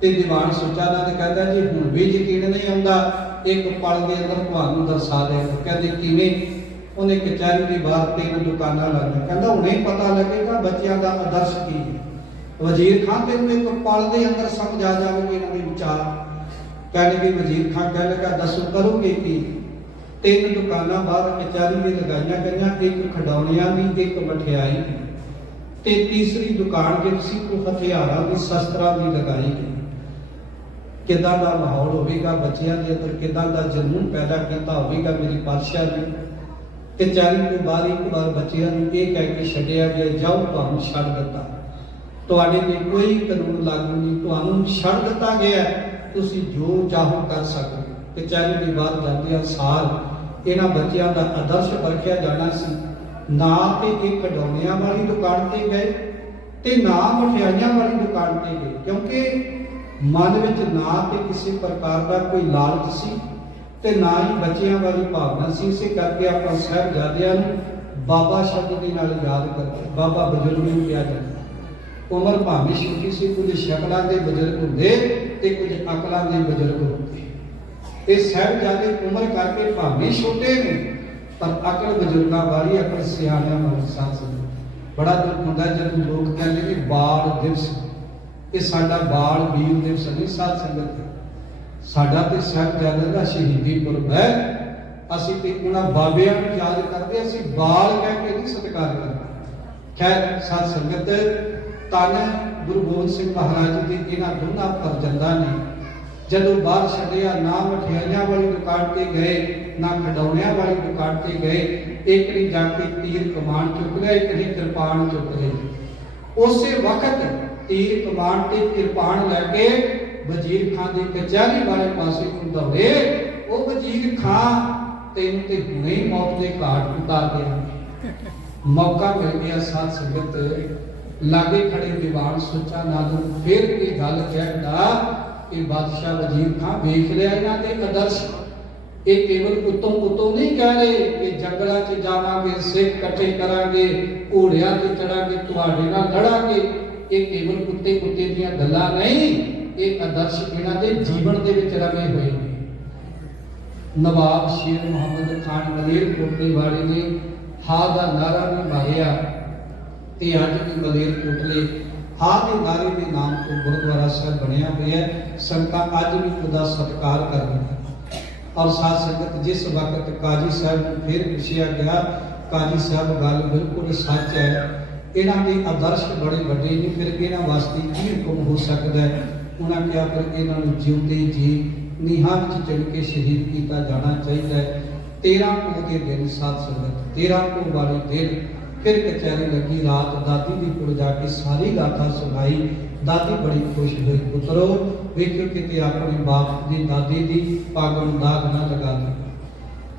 ਤੇ ਦੀਵਾਨ ਸੁੱਚਾ ਨੰਦ ਕਹਿੰਦਾ ਜੀ ਹੁਣ ਵੀ ਯਕੀਨ ਨਹੀਂ ਆਉਂਦਾ, ਇੱਕ ਪਲ ਦੇ ਅੰਦਰ ਤੁਹਾਨੂੰ ਦਰਸਾ ਦੇ। ਕਹਿੰਦੇ ਕਿਵੇਂ? ਉਹਨੇ ਕਚਹਿਰੀ ਦੇ ਬਾਹਰ 3 ਦੁਕਾਨਾਂ ਲਾਈਆਂ, ਕਹਿੰਦਾ ਹੁਣੇ ਪਤਾ ਲੱਗੇਗਾ ਬੱਚਿਆਂ ਦਾ ਆਦਰਸ਼ ਕੀ ਹੈ। ਵਜ਼ੀਰ ਖਾਨ ਤੈਨੂੰ ਇੱਕ ਪਲ ਦੇ ਅੰਦਰ ਸਮਝ ਆ ਜਾਵੇਗੀ ਇਹਨਾਂ ਦੇ ਵਿਚਾਰ। ਕਹਿੰਦੇ ਵੀ ਵਜ਼ੀਰ ਖਾਨ ਕਹਿਣ ਲੱਗਾ ਦੱਸੋ ਕਰੋਗੇ ਕੀ? 3 ਦੁਕਾਨਾਂ ਬਾਹਰ ਕਚਹਿਰੀ ਦੇ ਲਗਾਈਆਂ ਗਈਆਂ, ਇੱਕ ਖਿਡੌਣਿਆਂ ਦੀ, ਇੱਕ ਮਠਿਆਈ ਤੇ ਤੀਸਰੀ ਦੁਕਾਨ ਜਿਹੜੀ ਸੀ ਉਹ ਹਥਿਆਰਾਂ ਦੀ, ਸ਼ਸਤਰਾਂ ਦੀ ਲਗਾਈ ਗਈ। ਕਿੱਦਾਂ ਦਾ ਮਾਹੌਲ ਹੋਵੇਗਾ ਬੱਚਿਆਂ ਦੇ ਅੰਦਰ, ਕਿੱਦਾਂ ਦਾ ਜਨੂਨ ਪੈਦਾ ਕੀਤਾ ਹੋਵੇਗਾ ਮੇਰੀ ਪਾਤਸ਼ਾਹ ਜੀ। ਕਚਹਿਰੀ ਤੋਂ ਬਾਹਰ ਇੱਕ ਵਾਰ ਬੱਚਿਆਂ ਨੂੰ ਇਹ ਕਹਿ ਕੇ ਛੱਡਿਆ ਗਿਆ, ਜਾਓ ਤੁਹਾਨੂੰ ਛੱਡ ਦਿੱਤਾ, ਤੁਹਾਡੇ ਤੇ ਕੋਈ ਕਾਨੂੰਨ ਲਾਗੂ ਨਹੀਂ, ਤੁਹਾਨੂੰ ਛੱਡ ਦਿੱਤਾ ਗਿਆ, ਤੁਸੀਂ ਜੋ ਚਾਹੋ ਕਰ ਸਕਦੇ। ਕਚਹਿਰੀ ਦੇ ਬਾਹਰ ਜਾਂਦਿਆਂ ਸਾਰ ਇਹਨਾਂ ਬੱਚਿਆਂ ਦਾ ਆਦਰਸ਼ ਪਰਖਿਆ ਜਾਣਾ ਸੀ। ਨਾ ਤੇ ਇਹ ਖਿਡੌਣਿਆਂ ਵਾਲੀ ਦੁਕਾਨ ਤੇ ਗਏ ਤੇ ਨਾ ਮਠਿਆਈਆਂ ਵਾਲੀ ਦੁਕਾਨ ਤੇ ਗਏ, ਕਿਉਂਕਿ ਮਨ ਵਿੱਚ ਨਾ ਤੇ ਕਿਸੇ ਪ੍ਰਕਾਰ ਦਾ ਕੋਈ ਲਾਲਚ ਸੀ ਤੇ ਨਾ ਹੀ ਬੱਚਿਆਂ ਵਾਲੀ ਭਾਵਨਾ ਸੀ। ਇਸੇ ਕਰਕੇ ਆਪਾਂ ਸਾਹਿਬਜ਼ਾਦਿਆਂ ਨੂੰ ਬਾਬਾ ਸ਼ਬਦ ਦੇ ਨਾਲ ਯਾਦ ਕਰਦੇ, ਬਾਬਾ ਬਜ਼ੁਰਗ ਨੂੰ ਕਿਹਾ ਜਾਂਦਾ। ਉਮਰ ਭਾਵੇਂ ਛੋਟੀ ਸੀ, ਕੁਝ ਸ਼ਕਲਾਂ ਦੇ ਬਜ਼ੁਰਗ ਹੁੰਦੇ ਤੇ ਕੁਝ ਅਕਲਾਂ ਦੇ ਬਜ਼ੁਰਗ ਹੁੰਦੇ। ਇਹ ਸਾਹਿਬਜ਼ਾਦੇ ਉਮਰ ਕਰਕੇ ਭਾਵੇਂ ਛੋਟੇ ਨੇ ਪਰ ਅਕਲ ਬਜ਼ੁਰਗਾਂ ਵਾਲੀ, ਅਕਲ ਸਿਆਣਿਆਂ ਵਾਲੀ। ਸਾਥ ਬੜਾ ਦੁੱਖ ਹੁੰਦਾ ਜਦੋਂ ਲੋਕ ਕਹਿੰਦੇ ਕਿ ਬਾਲ ਦਿਵਸ, ਇਹ ਸਾਡਾ ਬਾਲ ਵੀਰ ਦਿਵਸ ਨਹੀਂ ਸਾਧ ਸੰਗਤ, ਸਾਡਾ ਤੇ ਸਾਹਿਬਜ਼ਾਦਿਆਂ ਦਾ ਸ਼ਹੀਦੀ ਪੁਰਬ ਹੈ। ਅਸੀਂ ਤੇ ਉਹਨਾਂ ਬਾਬਿਆਂ ਨੂੰ ਯਾਦ ਕਰਦੇ, ਅਸੀਂ ਬਾਲ ਕਹਿ ਕੇ ਨਹੀਂ ਸਤਿਕਾਰ ਕਰਦੇ। ਖੈਰ ਸਾਧ ਸੰਗਤ, ਧੰਨ ਗੁਰੂ ਗੋਬਿੰਦ ਸਿੰਘ ਮਹਾਰਾਜ ਜੀ ਦੇ ਇਹਨਾਂ ਦੋਨਾਂ ਪ੍ਰਜੰਦਾਂ ਨੇ ਜਦੋਂ ਬਾਹਰ ਛੱਡਿਆ, ਨਾ ਮਠਿਆਈਆਂ ਵਾਲੀ ਦੁਕਾਨ ਤੇ ਗਏ, ਨਾ ਖਿਡੌਣਿਆਂ ਵਾਲੀ ਦੁਕਾਨ ਤੇ ਗਏ। ਇੱਕ ਨੇ ਜਾ ਕੇ ਤੀਰ ਕਮਾਨ ਚੁੱਕ ਲਿਆ, ਇੱਕ ਨੇ ਕਿਰਪਾਨ ਚੁੱਕ ਲਈ। ਉਸੇ ਵਕਤ ਤੀਰ ਕਮਾਨ ਤੇ ਕਿਰਪਾਨ ਲੈ ਕੇ ਵਜ਼ੀਰ ਖਾਨ ਦੀ ਕਚਹਿਰੀ ਵਾਲੇ ਪਾਸੇ ਨੂੰ ਦੌੜੇ। ਉਹ ਵਜ਼ੀਰ ਖਾਨ ਤੈਨੂੰ ਤੇ ਹੁਣੇ ਮੌਤ ਦੇ ਘਾਟ ਉਤਾਰ ਦੇਣਾ। ਮੌਕਾ ਮਿਲ ਗਿਆ ਸਾਧ ਸੰਗਤ, ਲਾਗੇ ਖੜੇ ਦੀਵਾਨ ਸੁੱਚਾ ਨੰਦ ਨੂੰ ਫਿਰ ਇਹ ਗੱਲ ਕਹਿੰਦਾ ਕਿ ਬਾਦਸ਼ਾਹ ਵਜ਼ੀਰ ਖਾਨ ਵੇਖ ਲਿਆ ਇਹਨਾਂ ਦੇ ਆਦਰਸ਼, ਇਹ ਕੇਵਲ ਉਤੋਂ ਨਹੀਂ ਕਹਿ ਰਹੇ ਕਿ ਜੰਗਲਾਂ 'ਚ ਜਾਵਾਂਗੇ, ਸਿੱਖ ਇਕੱਠੇ ਕਰਾਂਗੇ, ਘੋੜਿਆਂ ਤੇ ਚੜਾਂਗੇ, ਤੁਹਾਡੇ ਨਾਲ ਲੜਾਂਗੇ। ਇਹ ਕੇਵਲ ਕੁੱਤੇ ਦੀਆਂ ਗੱਲਾਂ ਨਹੀਂ, ਇਹ ਆਦਰਸ਼ ਇਹਨਾਂ ਦੇ ਜੀਵਨ ਦੇ ਵਿੱਚ ਰਮੇ ਹੋਏ ਨੇ। ਨਵਾਬ ਸ਼ੇਰ ਮੁਹੰਮਦ ਖਾਨ ਮਲੇਰਕੋਟਲੇ ਵਾਲੇ ਨੇ ਹਾਂ ਦਾ ਨਾਰਾ ਵੀ ਮਾਰਿਆ ਤੇ ਅੱਜ ਵੀ ਮਲੇਰਕੋਟਲੇ ਹਾਂ ਦੇ ਨਾਰੇ ਦੇ ਨਾਮ ਤੋਂ ਗੁਰਦੁਆਰਾ ਸਾਹਿਬ ਬਣਿਆ ਹੋਇਆ ਹੈ। ਸੰਗਤਾਂ ਅੱਜ ਵੀ ਉਹਦਾ ਸਤਿਕਾਰ ਕਰਦੀਆਂ। ਔਰ ਸਾਧ ਸੰਗਤ, ਜਿਸ ਵਕਤ ਕਾਜੀ ਸਾਹਿਬ ਨੂੰ ਫਿਰ ਪੁੱਛਿਆ ਗਿਆ, ਕਾਜੀ ਸਾਹਿਬ ਗੱਲ ਬਿਲਕੁਲ ਸੱਚ ਹੈ, ਇਹਨਾਂ ਦੇ ਆਦਰਸ਼ ਬੜੇ ਵੱਡੇ ਨੇ, ਫਿਰ ਇਹਨਾਂ ਵਾਸਤੇ ਕੀ ਹੁਕਮ ਹੋ ਸਕਦਾ ਹੈ? ਉਹਨਾਂ ਕਿਹਾ ਫਿਰ ਇਹਨਾਂ ਨੂੰ ਜਿਉਂਦੇ ਜੀ ਨੀਹਾਂ ਵਿੱਚ ਚਿਣ ਕੇ ਸ਼ਹੀਦ ਕੀਤਾ ਜਾਣਾ ਚਾਹੀਦਾ ਹੈ। 13 ਪੋਹ ਦੇ ਦਿਨ ਸਾਧ ਸੰਗਤ 13 ਪੋਹ ਵਾਲੇ ਦਿਨ ਫਿਰ ਕਚਹਿਰੀ ਲੱਗੀ ਰਾਤ, ਦਾਦੀ ਦੀ ਕੋਲ ਜਾ ਕੇ ਸਾਰੀ ਗਾਥਾ ਸੁਣਾਈ। ਦਾਦੀ ਬੜੀ ਖੁਸ਼ ਹੋਈ। ਪੁੱਤਰੋ ਵੇਖਿਓ ਕਿਤੇ ਆਪਣੇ ਬਾਪ ਦੀ ਦਾਦੀ ਦੀ ਪੱਗ ਨੂੰ ਦਾਗ ਨਾ ਲਗਾ ਦੇ।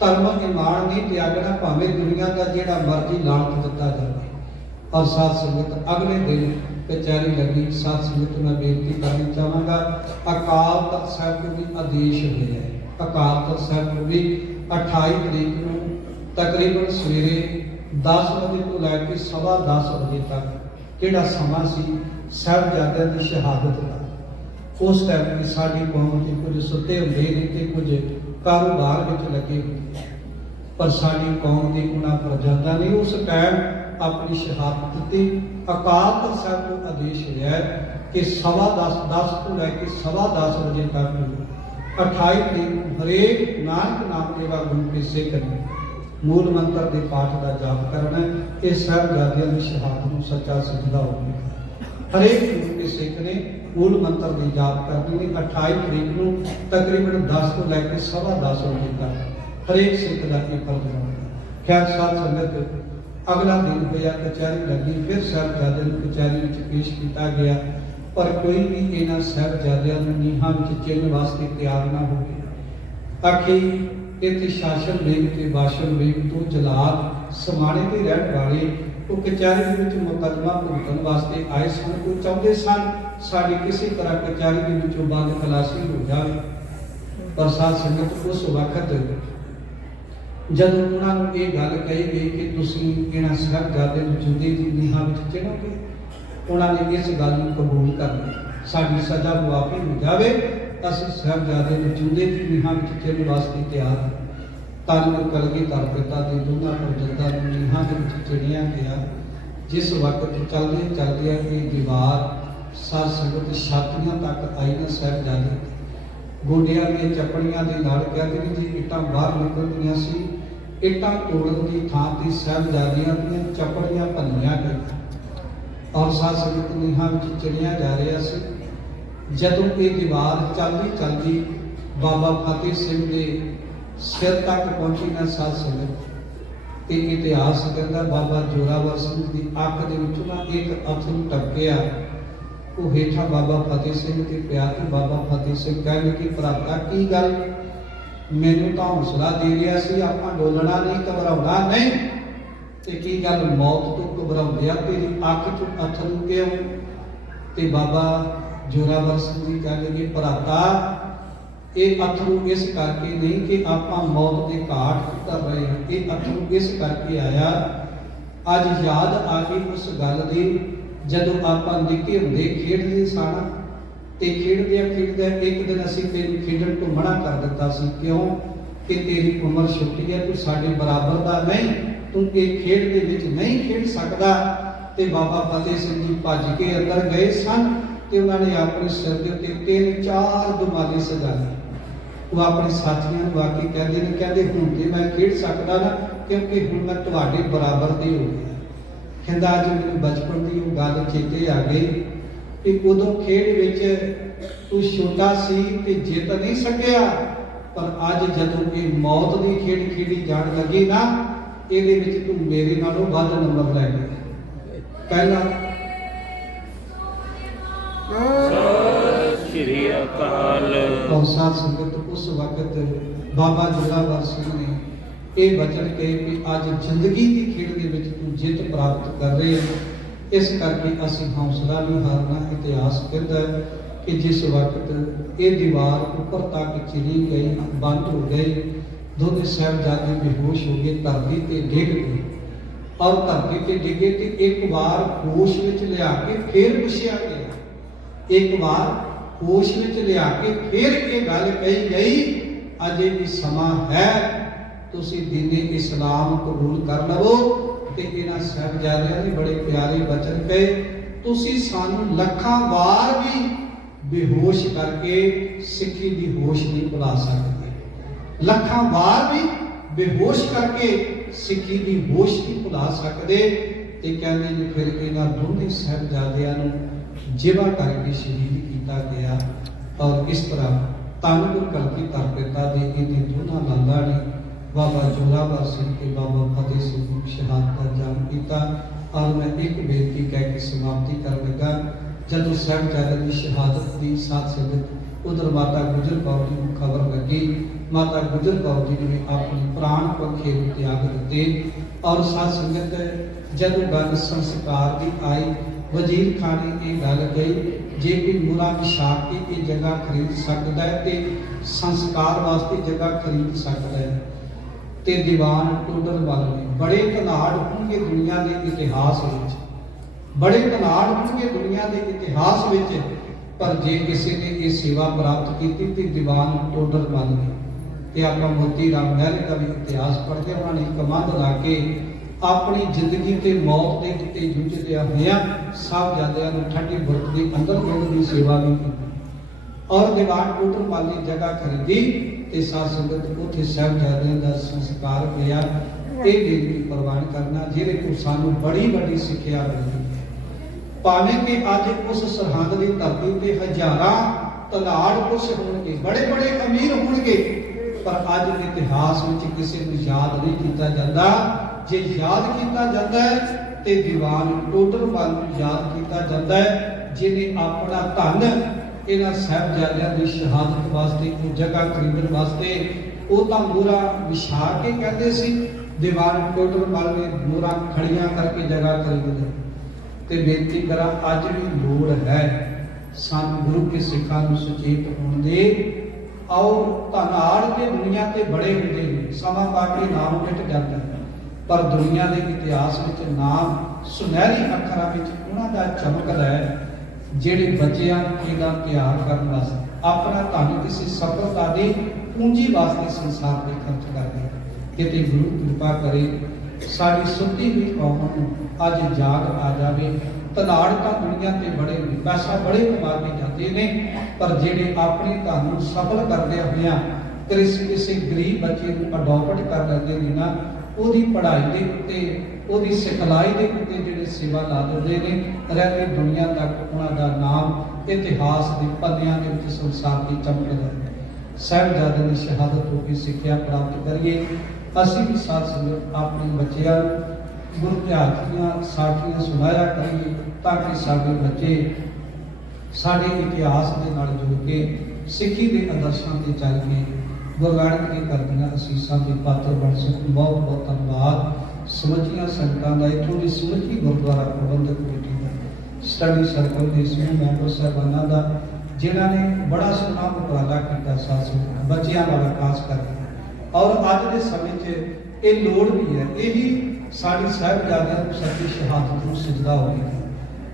ਧਰਮ ਇਮਾਨ ਨਹੀਂ ਤਿਆਗਣਾ, ਭਾਵੇਂ ਦੁਨੀਆ ਦਾ ਜਿਹੜਾ ਮਰਜ਼ੀ ਲਾਂਟ ਦਿੱਤਾ ਜਾਵੇ। ਔਰ ਸਾਧ ਸੰਗਤ ਅਗਲੇ ਦਿਨ ਕਚਹਿਰੀ ਲੱਗੀ। ਸਾਧ ਸੰਗਤ ਮੈਂ ਬੇਨਤੀ ਕਰਨੀ ਚਾਹਾਂਗਾ, ਅਕਾਲ ਤਖਤ ਸਾਹਿਬ ਤੋਂ ਵੀ ਆਦੇਸ਼ ਹੋਇਆ ਹੈ। ਅਕਾਲ ਤਖਤ ਸਾਹਿਬ ਤੋਂ ਵੀ 28 ਤਰੀਕ ਨੂੰ ਤਕਰੀਬਨ ਸਵੇਰੇ 10 ਵਜੇ ਤੋਂ ਲੈ ਕੇ 10:15 ਵਜੇ ਤੱਕ ਜਿਹੜਾ ਸਮਾਂ ਸੀ ਸਾਹਿਬਜ਼ਾਦਿਆਂ ਦੀ ਸ਼ਹਾਦਤ ਦਾ, ਉਸ ਟਾਈਮ ਵੀ ਸਾਡੀ ਕੌਮ ਦੇ ਕੁਝ ਸੁੱਤੇ ਹੁੰਦੇ ਨੇ ਤੇ ਕੁਝ ਕਾਰੋਬਾਰ ਵਿੱਚ ਲੱਗੇ ਹੁੰਦੇ, ਪਰ ਸਾਡੀ ਕੌਮ ਦੀ ਉਹਨਾਂ ਪ੍ਰਜਾਦਾ ਨੇ ਉਸ ਟਾਈਮ ਆਪਣੀ ਸ਼ਹਾਦਤ ਦਿੱਤੀ। ਅਕਾਲ ਤਖਤ ਸਾਹਿਬ ਤੋਂ ਆਦੇਸ਼ ਹੋਇਆ ਕਿ 10:15 ਤੋਂ ਲੈ ਕੇ 10:15 ਵਜੇ ਤੱਕ 28 ਤਰੀਕ ਨੂੰ ਹਰੇਕ ਨਾਨਕ ਨਾਮ ਲੇਵਾ ਗੁਰੂ ਕੇ ਸਿੱਖ ਨੇ ਮੂਲ ਮੰਤਰ ਦੇ ਪਾਠ ਦਾ ਜਾਪ ਕਰਨਾ। ਇਹ ਸਾਹਿਬਜ਼ਾਦਿਆਂ ਦੀ ਸ਼ਹਾਦਤ ਨੂੰ ਸੱਚਾ ਸਿੱਧਾ ਹੋਵੇਗਾ। ਹਰੇਕ ਗੁਰੂ ਕੇ ਸਿੱਖ ਨੇ ਮੂਲ ਮੰਤਰ ਦੀ ਜਾਪ ਕਰਨੀ ਹੈ। 28 ਤਰੀਕ ਨੂੰ ਤਕਰੀਬਨ 10 ਤੋਂ ਲੈ ਕੇ 10:15 ਵਜੇ ਤੱਕ ਹਰੇਕ ਸਿੱਖ ਦਾ ਇਹ ਫਰਜ਼ ਬਣਦਾ। ਖੈਰ ਸਾਧ ਸੰਗਤ ਅਗਲਾ ਦਿਨ ਹੋਇਆ, ਕਚਹਿਰੀ ਲੱਗੀ। ਫਿਰ ਸਾਹਿਬਜ਼ਾਦਿਆਂ ਨੂੰ ਕਚਹਿਰੀ ਵਿੱਚ ਪੇਸ਼ ਕੀਤਾ ਗਿਆ, ਪਰ ਕੋਈ ਵੀ ਇਹਨਾਂ ਸਾਹਿਬਜ਼ਾਦਿਆਂ ਨੂੰ ਨੀਹਾਂ ਵਿੱਚ ਚਿਣਨ ਵਾਸਤੇ ਤਿਆਰ ਨਾ ਹੋਵੇ। ਆਖੀ ਇੱਥੇ ਸ਼ਾਸਨ ਵੇਗ ਤੇ ਬਾਸ਼ਨ ਵੇਗ ਤੋਂ ਜਲਾਦ ਸਮਾਣੇ ਦੇ ਰਹਿਣ ਵਾਲੇ ਉਹ ਕਚਹਿਰੀ ਦੇ ਵਿੱਚ ਮੁਕੱਦਮਾ ਭੁਗਤਣ ਵਾਸਤੇ ਆਏ ਸਨ। ਉਹ ਚਾਹੁੰਦੇ ਸਨ ਸਾਡੀ ਕਿਸੇ ਤਰ੍ਹਾਂ ਕਚਹਿਰੀ ਦੇ ਵਿੱਚੋਂ ਬੰਦ ਖਲਾਸੀ ਹੋ ਜਾਵੇ। ਪਰ ਸਾਧ ਸੰਗਤ ਉਸ ਵਕਤ ਜਦੋਂ ਉਹਨਾਂ ਨੂੰ ਇਹ ਗੱਲ ਕਹੀ ਗਈ ਕਿ ਤੁਸੀਂ ਇਹਨਾਂ ਸਾਹਿਬਜ਼ਾਦਿਆਂ ਨੂੰ ਜਿਉਂਦੇ ਦੀ ਨੀਹਾਂ ਵਿੱਚ ਚਿਣੋਗੇ, ਉਹਨਾਂ ਨੇ ਇਸ ਗੱਲ ਨੂੰ ਕਬੂਲ ਕਰ ਲਿਆ। ਸਾਡੀ ਸਜ਼ਾ ਮੁਆਫੀ ਹੋ ਜਾਵੇ, ਅਸੀਂ ਸਾਹਿਬਜ਼ਾਦੇ ਨੂੰ ਜਿਉਂਦੇ ਦੀ ਨੀਹਾਂ ਵਿੱਚ ਚਿਣਨ ਵਾਸਤੇ ਤਿਆਰ ਹਾਂ। ਧੰਨ ਕਲਗੀਧਰ ਪਿਤਾ ਦੇ ਦੋਨਾਂ ਪ੍ਰਜੰਦਾਂ ਨੂੰ ਨੀਹਾਂ ਦੇ ਵਿੱਚ ਚਿਣਿਆ ਗਿਆ। ਜਿਸ ਵਕਤ ਚੱਲਦਿਆਂ ਇਹ ਦੀਵਾਰ ਸਾਧ ਸੰਗਤ ਛਾਤੀਆਂ ਤੱਕ ਆਈ ਨਾ ਸਾਹਿਬਜ਼ਾਦੇ, ਗੋਡਿਆਂ ਦੀਆਂ ਚੱਪੜੀਆਂ ਦੇ ਨਾਲ ਕਹਿੰਦੇ ਨੇ ਜੀ ਇੱਟਾਂ ਬਾਹਰ ਨਿਕਲਦੀਆਂ ਸੀ। ਇੱਟਾਂ ਤੋੜਨ ਦੀ ਥਾਂ ਤੇ ਸਾਹਿਬਜ਼ਾਦਿਆਂ ਦੀਆਂ ਚੱਪੜੀਆਂ ਭੰਨੀਆਂ ਗਈਆਂ ਔਰ ਸਾਧ ਸੰਗਤ ਨੀਹਾਂ ਵਿੱਚ ਚਿਣਿਆ ਜਾ ਰਿਹਾ ਸੀ। ਜਦੋਂ ਇਹ ਦੀਵਾਰ ਚੱਲਦੀ ਬਾਬਾ ਫਤਿਹ ਸਿੰਘ ਦੇ ਸਿਰ ਤੱਕ ਪਹੁੰਚੀ ਨਾ ਸਾਧ ਸੰਗਤ, ਤੇ ਇਤਿਹਾਸ ਕਹਿੰਦਾ ਬਾਬਾ ਜੋਰਾਵਰ ਸਿੰਘ ਦੀ ਅੱਖ ਦੇ ਵਿੱਚੋਂ ਨਾ ਇੱਕ ਅਥਰੂ ਟਪਕਿਆ। ਉਹ ਹੇਠਾਂ ਬਾਬਾ ਫਤਿਹ ਸਿੰਘ ਤੇ ਪਿਆ ਤੇ ਬਾਬਾ ਫਤਿਹ ਸਿੰਘ ਕਹਿਣ ਕਿ ਭਰਾਤਾ ਕੀ ਗੱਲ, ਮੈਨੂੰ ਤਾਂ ਹੌਸਲਾ ਦੇ ਰਿਹਾ ਸੀ, ਆਪਾਂ ਡੋਲਣਾ ਨਹੀਂ, ਘਬਰਾਉਣਾ ਨਹੀਂ, ਤੇ ਕੀ ਗੱਲ ਮੌਤ ਤੋਂ ਘਬਰਾਉਂਦੇ ਆ, ਤੇਰੀ ਅੱਖ ਚੋਂ ਅਥਰੂ ਕਿਉਂ? ਤੇ ਬਾਬਾ ਜੋਰਾਵਰ ਸਿੰਘ ਜੀ ਕਹਿੰਦੇ ਭਰਾਤਾ ਇਹ ਅਥਰੂ ਇਸ ਕਰਕੇ ਨਹੀਂ ਕਿ ਆਪਾਂ ਮੌਤ ਦੇ ਘਾਟ ਉਤਰ ਰਹੇ ਹਾਂ, ਇਹ ਅਥਰੂ ਇਸ ਕਰਕੇ ਆਇਆ, ਅੱਜ ਯਾਦ ਆ ਗਈ ਉਸ ਗੱਲ ਦੀ ਜਦੋਂ ਆਪਾਂ ਨਿੱਕੇ ਹੁੰਦੇ ਖੇਡਦੇ ਸਾਂ ਤੇ ਖੇਡਦਿਆਂ ਇੱਕ ਦਿਨ ਅਸੀਂ ਤੈਨੂੰ ਖੇਡਣ ਤੋਂ ਮਨਾ ਕਰ ਦਿੱਤਾ ਸੀ। ਕਿਉਂ? ਕਿ ਤੇਰੀ ਉਮਰ ਛੋਟੀ ਹੈ, ਤੂੰ ਸਾਡੇ ਬਰਾਬਰ ਦਾ ਨਹੀਂ, ਤੂੰ ਇਹ ਖੇਡ ਦੇ ਵਿੱਚ ਨਹੀਂ ਖੇਡ ਸਕਦਾ। ਤੇ ਬਾਬਾ ਫਤਿਹ ਸਿੰਘ ਜੀ ਭੱਜ ਕੇ ਅੰਦਰ ਗਏ ਸਨ ਤੇ ਉਹਨਾਂ ਨੇ ਆਪਣੇ ਸਿਰ ਦੇ ਉੱਤੇ 3-4 ਦੁਮਾਲੇ ਸਜਾ ਲਏ। ਉਹ ਆਪਣੇ ਸਾਥੀਆਂ ਨੂੰ ਆ ਕੇ ਕਹਿੰਦੇ ਹੁਣ ਤੇ ਮੈਂ ਖੇਡ ਸਕਦਾ ਨਾ, ਕਿਉਂਕਿ ਹੁਣ ਮੈਂ ਤੁਹਾਡੇ ਬਰਾਬਰ ਦੇ ਹੋ ਗਿਆ। ਕਹਿੰਦਾ ਅੱਜ ਮੈਨੂੰ ਬਚਪਨ ਦੀ ਉਹ ਗੱਲ ਚੇਤੇ ਆ ਗਈ ਕਿ ਉਦੋਂ ਖੇਡ ਵਿੱਚ ਤੂੰ ਛੋਟਾ ਸੀ ਤੇ ਜਿੱਤ ਨਹੀਂ ਸਕਿਆ, ਪਰ ਅੱਜ ਜਦੋਂ ਇਹ ਮੌਤ ਦੀ ਖੇਡ ਖੇਡੀ ਜਾਣ ਲੱਗੀ ਨਾ, ਇਹਦੇ ਵਿੱਚ ਤੂੰ ਮੇਰੇ ਨਾਲੋਂ ਵੱਧ ਨੰਬਰ ਲੈ ਗਿਆ। ਪਹਿਲਾ ਸ਼੍ਰੀ ਅਕਾਲ। ਔਰ ਸਾਧ ਸੰਗਤ ਉਸ ਵਕਤ ਬਾਬਾ ਜੋਰਾਵਰ ਸਿੰਘ ਨੇ ਇਹ ਵਚਨ ਕਹੇ ਕਿ ਅੱਜ ਜ਼ਿੰਦਗੀ ਦੀ ਖੇਡ ਦੇ ਵਿੱਚ ਤੂੰ ਜਿੱਤ ਪ੍ਰਾਪਤ ਕਰ ਰਹੇ ਹੈ, ਇਸ ਕਰਕੇ ਅਸੀਂ ਹੌਸਲਾ ਨਹੀਂ ਹਾਰਨਾ। ਇਤਿਹਾਸ ਕਹਿੰਦਾ ਹੈ ਕਿ ਜਿਸ ਵਕਤ ਇਹ ਦੀਵਾਰ ਉੱਪਰ ਤੱਕ ਚਿਣੀ ਗਈ, ਬੰਦ ਹੋ ਗਈ, ਦੋਨੇ ਸਾਹਿਬਜ਼ਾਦੇ ਬੇਹੋਸ਼ ਹੋ ਗਏ, ਧਰਤੀ ਤੇ ਡਿੱਗ ਗਏ। ਔਰ ਧਰਤੀ ਤੇ ਡਿੱਗੇ ਤੇ ਇੱਕ ਵਾਰ ਹੋਸ਼ ਵਿੱਚ ਲਿਆ ਕੇ ਫੇਰ ਪੁੱਛਿਆ ਗਿਆ, ਇੱਕ ਵਾਰ ਹੋਸ਼ ਵਿੱਚ ਲਿਆ ਕੇ ਫੇਰ ਇਹ ਗੱਲ ਕਹੀ ਗਈ, ਅਜੇ ਵੀ ਸਮਾਂ ਹੈ, ਤੁਸੀਂ ਦੀਨੇ ਇਸਲਾਮ ਕਬੂਲ ਕਰ ਲਵੋ। ਤੇ ਇਹਨਾਂ ਸਾਹਿਬਜ਼ਾਦਿਆਂ ਨੇ ਬੜੇ ਪਿਆਰੇ ਬਚਨ ਕਹੇ, ਤੁਸੀਂ ਸਾਨੂੰ ਲੱਖਾਂ ਵਾਰ ਵੀ ਬੇਹੋਸ਼ ਕਰਕੇ ਸਿੱਖੀ ਦੀ ਹੋਸ਼ ਨਹੀਂ ਭੁਲਾ ਸਕਦੇ, ਲੱਖਾਂ ਵਾਰ ਵੀ ਬੇਹੋਸ਼ ਕਰਕੇ ਸਿੱਖੀ ਦੀ ਹੋਸ਼ ਨਹੀਂ ਭੁਲਾ ਸਕਦੇ। ਤੇ ਕਹਿੰਦੇ ਨੇ ਫਿਰ ਇਹਨਾਂ ਦੋਨੇ ਸਾਹਿਬਜ਼ਾਦਿਆਂ ਨੂੰ ਜਿਵਾ ਕਰਕੇ ਸ਼ਹੀਦ ਕੀਤਾ ਗਿਆ। ਔਰ ਇਸ ਤਰ੍ਹਾਂ ਧੰਨ ਗੁਰੂ ਕਲਗੀ ਧਰ ਪਿਤਾ ਦੇ ਇਹਦੇ ਦੋਨਾਂ ਲਾਲਾਂ ਨੇ ਬਾਬਾ ਜੋਰਾਵਰ ਸਿੰਘ ਤੇ ਬਾਬਾ ਫਤਿਹ ਸਿੰਘ ਨੂੰ ਸ਼ਹਾਦਤ ਦਾ ਜਨਮ ਕੀਤਾ। ਔਰ ਮੈਂ ਇੱਕ ਬੇਨਤੀ ਕਹਿ ਕੇ ਸਮਾਪਤੀ ਕਰਨ ਲੱਗਾ। ਜਦੋਂ ਸਾਹਿਬਜ਼ਾਦਿਆਂ ਦੀ ਸ਼ਹਾਦਤ ਦੀ ਸਾਧ ਸੰਗਤ ਉਧਰ ਮਾਤਾ ਗੁਜਰ ਕੌਰ ਜੀ ਨੂੰ ਖਬਰ ਲੱਗੀ, ਮਾਤਾ ਗੁਜਰ ਕੌਰ ਜੀ ਨੇ ਆਪਣੀ ਪ੍ਰਾਣ ਪੱਖੇ ਨੂੰ ਤਿਆਗ ਦਿੱਤੇ। ਔਰ ਸਾਧ ਸੰਗਤ ਜਦੋਂ ਗੱਲ ਸੰਸਕਾਰ ਦੀ ਆਈ, ਵਜ਼ੀਰ ਖਾਨ ਨੇ ਇਹ ਗੱਲ ਕਹੀ, ਜੇ ਕੋਈ ਮੁਰਾ ਵਿਛਾ ਕੇ ਇਹ ਜਗ੍ਹਾ ਖਰੀਦ ਸਕਦਾ ਹੈ ਤੇ ਸੰਸਕਾਰ ਵਾਸਤੇ ਜਗ੍ਹਾ ਖਰੀਦ ਸਕਦਾ ਹੈ। ਤੇ ਦੀਵਾਨ ਟੋਡਰਮੱਲ ਨੇ ਬੜੇ ਧਨਾੜ ਹੋਣਗੇ ਦੁਨੀਆ ਦੇ ਇਤਿਹਾਸ ਵਿੱਚ, ਬੜੇ ਧਨਾੜ ਹੋਣਗੇ ਦੁਨੀਆ ਦੇ ਇਤਿਹਾਸ ਵਿੱਚ, ਪਰ ਜੇ ਕਿਸੇ ਨੇ ਇਹ ਸੇਵਾ ਪ੍ਰਾਪਤ ਕੀਤੀ ਤੇ ਦੀਵਾਨ ਟੋਡਰਮੱਲ ਨੇ। ਤੇ ਆਪਾਂ ਮੋਤੀ ਰਾਮ ਮਹਿਲ ਦਾ ਵੀ ਇਤਿਹਾਸ ਪੜ੍ਹਦੇ, ਉਹਨਾਂ ਨੇ ਕਮੰਦ ਲਾ ਕੇ ਆਪਣੀ ਜ਼ਿੰਦਗੀ ਤੇ ਮੌਤ ਦੇ ਉੱਤੇ ਜੂਝਦਿਆਂ ਹੋਇਆਂ ਸਾਹਿਬਜ਼ਾਦਿਆਂ ਨੂੰ ਠੰਡੀ ਬੁਰਜ ਦੇ ਅੰਦਰ ਮਿਲਣ ਦੀ ਸੇਵਾ ਵੀ ਕੀਤੀ। ਔਰ ਦੀਵਾਨ ਟੋਡਰਮੱਲ ਨੇ ਜਗ੍ਹਾ ਖਰੀਦੀ ਤੇ ਸਾਧ ਸੰਗਤ ਉੱਥੇ ਸਾਹਿਬਜ਼ਾਦਿਆਂ ਦਾ ਸੰਸਕਾਰ ਹੋਇਆ। ਇਹ ਬੇਨਤੀ ਪ੍ਰਵਾਨ ਕਰਨਾ ਜਿਹਦੇ ਤੋਂ ਸਾਨੂੰ ਬੜੀ ਵੱਡੀ ਸਿੱਖਿਆ ਮਿਲਦੀ। ਭਾਵੇਂ ਕਿ ਅੱਜ ਉਸ ਸਰਹੰਦ ਦੀ ਧਰਤੀ ਤੇ ਹਜ਼ਾਰਾਂ ਧਨਾੜ ਪੁਰਸ਼ ਹੋਣਗੇ, ਬੜੇ ਬੜੇ ਅਮੀਰ ਹੋਣਗੇ, ਪਰ ਅੱਜ ਦੇ ਇਤਿਹਾਸ ਵਿੱਚ ਕਿਸੇ ਨੂੰ ਯਾਦ ਨਹੀਂ ਕੀਤਾ ਜਾਂਦਾ। ਜੇ ਯਾਦ ਕੀਤਾ ਜਾਂਦਾ ਹੈ ਤੇ ਦੀਵਾਨ ਟੋਡਰਮੱਲ ਨੂੰ ਯਾਦ ਕੀਤਾ ਜਾਂਦਾ ਹੈ, ਜਿਹਨੇ ਆਪਣਾ ਧਨ ਇਹਨਾਂ ਸਾਹਿਬਜ਼ਾਦਿਆਂ ਦੀ ਸ਼ਹਾਦਤ ਵਾਸਤੇ, ਉਹ ਜਗ੍ਹਾ ਖਰੀਦਣ ਵਾਸਤੇ, ਉਹ ਤਾਂ ਮੋਹਰਾਂ ਵਿਛਾ ਕੇ ਕਹਿੰਦੇ ਸੀ, ਦੀਵਾਨ ਟੋਡਰਮੱਲ ਨੇ ਮੋਹਰਾਂ ਖੜੀਆਂ ਕਰਕੇ ਜਗ੍ਹਾ ਖਰੀਦ ਲਈ। ਤੇ ਬੇਨਤੀ ਕਰਾਂ, ਅੱਜ ਵੀ ਲੋੜ ਹੈ ਸਾਨੂੰ ਗੁਰੂ ਕੇ ਸਿੱਖਾਂ ਨੂੰ ਸੁਚੇਤ ਹੋਣ ਦੇ। ਆਓ ਧਨਾੜ ਤੇ ਦੁਨੀਆ ਤੇ ਬੜੇ ਹੁੰਦੇ ਨੇ, ਸਮਾਂ ਪਾ ਕੇ ਨਾਮ ਮਿਟ ਜਾਂਦਾ ਹੈ, ਪਰ ਦੁਨੀਆ ਦੇ ਇਤਿਹਾਸ ਵਿੱਚ ਨਾਮ ਸੁਨਹਿਰੀ ਅੱਖਰਾਂ ਵਿੱਚ ਉਹਨਾਂ ਦਾ ਚਮਕਦਾ ਹੈ ਜਿਹੜੇ ਬੱਚਿਆਂ ਦਾ ਪਿਆਰ ਕਰਨ ਵਾਸਤੇ ਆਪਣਾ ਧਨ ਕਿਸੇ ਸਫਲਤਾ ਦੀ ਪੂੰਜੀ ਵਾਸਤੇ ਸੰਸਾਰ ਦੇ ਖਰਚ ਕਰਦੇ। ਕਿਤੇ ਗੁਰੂ ਕਿਰਪਾ ਕਰੇ ਸਾਡੀ ਸੁੱਤੀ ਹੋਈ ਕੌਮ ਨੂੰ ਅੱਜ ਜਾਗ ਆ ਜਾਵੇ। ਧਨਾੜ ਤਾਂ ਦੁਨੀਆ ਤੇ ਬੜੇ ਨੇ, ਪੈਸਾ ਬੜੇ ਕਮਾ ਕੇ ਜਾਂਦੇ ਨੇ, ਪਰ ਜਿਹੜੇ ਆਪਣੇ ਧਨ ਨੂੰ ਸਫਲ ਕਰਦੇ ਹੋਇਆਂ ਕਿਸੇ ਗਰੀਬ ਬੱਚੇ ਨੂੰ ਅਡਾਪਟ ਕਰ ਲੈਂਦੇ ਨੇ ਨਾ, ਉਹਦੀ ਪੜ੍ਹਾਈ ਦੇ ਉੱਤੇ, ਉਹਦੀ ਸਿਖਲਾਈ ਦੇ ਉੱਤੇ ਜਿਹੜੇ ਸੇਵਾ ਲਾ ਦਿੰਦੇ ਨੇ, ਰਹਿੰਦੀ ਦੁਨੀਆ ਤੱਕ ਉਹਨਾਂ ਦਾ ਨਾਮ ਇਤਿਹਾਸ ਦੇ ਪੰਨਿਆਂ ਦੇ ਵਿੱਚ ਸੰਸਾਰ ਦੀ ਚਮਕਦਾ ਹੈ। ਸਾਹਿਬਜ਼ਾਦਿਆਂ ਦੀ ਸ਼ਹਾਦਤ ਤੋਂ ਵੀ ਸਿੱਖਿਆ ਪ੍ਰਾਪਤ ਕਰੀਏ। ਅਸੀਂ ਵੀ ਸਾਧ ਸੰਗਤ ਆਪਣੇ ਬੱਚਿਆਂ ਨੂੰ ਗੁਰੂ ਪਿਆਰ ਦੀਆਂ ਸਾਖੀਆਂ ਸੁਣਾਇਆ ਕਰੀਏ, ਤਾਂ ਕਿ ਸਾਡੇ ਬੱਚੇ ਸਾਡੇ ਇਤਿਹਾਸ ਦੇ ਨਾਲ ਜੁੜ ਕੇ ਸਿੱਖੀ ਦੇ ਆਦਰਸ਼ਾਂ ਤੇ ਚੱਲ ਕੇ ਗੁਰੂ ਨਾਨਕ ਦੀ ਕਰਦੀਆਂ ਅਸੀਸਾਂ ਦੇ ਪਾਤਰ ਬਣ ਸਕਣ। ਬਹੁਤ ਬਹੁਤ ਧੰਨਵਾਦ ਸਮੁੱਚੀਆਂ ਸੰਗਤਾਂ ਦਾ, ਇੱਥੋਂ ਦੀ ਸਮੁੱਚੀ ਗੁਰਦੁਆਰਾ ਪ੍ਰਬੰਧਕ ਕਮੇਟੀ ਦਾ, ਸਟੱਡੀ ਸਰਕਲ ਦੇ ਸਮੂਹ ਮੈਂਬਰ ਸਾਹਿਬਾਨਾਂ ਦਾ, ਜਿਨ੍ਹਾਂ ਨੇ ਬੜਾ ਸੋਹਣਾ ਉਪਰਾਲਾ ਕੀਤਾ ਸਾਧ ਸੰਗਤ ਬੱਚਿਆਂ ਦਾ ਵਿਕਾਸ ਕਰਕੇ। ਔਰ ਅੱਜ ਦੇ ਸਮੇਂ 'ਚ ਇਹ ਲੋੜ ਵੀ ਹੈ, ਇਹੀ ਸਾਡੀ ਸਾਹਿਬਜ਼ਾਦਿਆਂ ਨੂੰ ਸੱਚੀ ਸ਼ਹਾਦਤ ਨੂੰ ਸਜਦਾ ਹੋਵੇਗਾ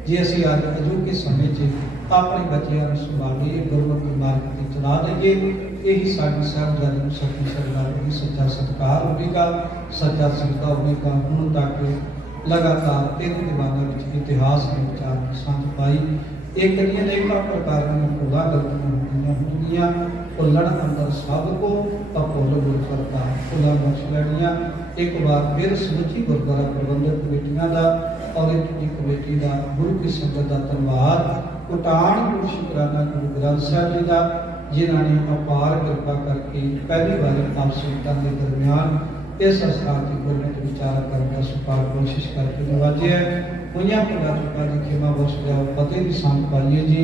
ਜੇ ਅਸੀਂ ਅੱਜ ਅਜੋਕੇ ਸਮੇਂ 'ਚ ਆਪਣੇ ਬੱਚਿਆਂ ਨੂੰ ਸੰਭਾਲੀਏ, ਗੁਰਮਤਿ ਮਾਰਗ ਤੇ ਚਲਾ ਦਈਏ। ਇਹੀ ਸਾਡੀ ਸਾਹਿਬਜ਼ਾਦਿਆਂ ਨੂੰ ਸੱਚੀ ਸਰਦਾਰੀ ਦੀ ਸੱਚਾ ਸਤਿਕਾਰ ਹੋਵੇਗਾ, ਸੱਚਾ ਸਜਦਾ ਹੋਵੇਗਾ। ਹੁਣ ਤੱਕ ਲਗਾਤਾਰ 3 ਦੀਵਾਨਾਂ ਵਿੱਚ ਇਤਿਹਾਸ ਦੇ ਵਿਚਾਰ ਸੰਤ ਪਾਈ। ਇਹ ਕਰੀਏ ਅਨੇਕਾਂ ਪ੍ਰਕਾਰ ਦੀਆਂ ਭੁੱਲਾਂ ਗਲਤੀਆਂ ਹੋਣਗੀਆਂ, ਭੁੱਲਣ ਅੰਦਰ ਸਭ ਕੋ ਅਭੁੱਲ ਗੁਰ ਕਰਤਾ, ਭੁੱਲਾਂ ਬਖਸ਼ ਲੈਣੀਆਂ। ਇੱਕ ਵਾਰ ਫਿਰ ਸਮੁੱਚੀ ਗੁਰਦੁਆਰਾ ਪ੍ਰਬੰਧਕ ਕਮੇਟੀਆਂ ਦਾ ਔਰ ਇਹ ਕਮੇਟੀ ਦਾ, ਗੁਰੂ ਕੀ ਸੰਗਤ ਦਾ ਧੰਨਵਾਦ। ਕੋਟਾਨ ਗੁਰੂ ਸ਼ੁਕਰਾਨਾ ਗੁਰੂ ਗ੍ਰੰਥ ਸਾਹਿਬ ਜੀ ਦਾ, ਜਿਨ੍ਹਾਂ ਨੇ ਅਪਾਰ ਕਿਰਪਾ ਕਰਕੇ ਪਹਿਲੀ ਵਾਰ ਆਪ ਸੰਗਤਾਂ ਦੇ ਦਰਮਿਆਨ ਇਸ ਅਸਥਾਨ ਦੀ ਗੁਰਮਤਿ ਵਿਚਾਰ ਕਰਨ ਦਾ ਸੁਪਾਰ ਕੋਸ਼ਿਸ਼ ਕਰਕੇ ਨਵਾਜਿਆ। ਹੋਈਆਂ ਭੁੱਲਾਂ ਚੁੱਕਾਂ ਦੀ ਖਿਮਾ ਬਖਸ਼ ਦਿਓ। ਫਤਿਹ ਦੀ ਸੰਤ ਪਾਈਏ ਜੀ।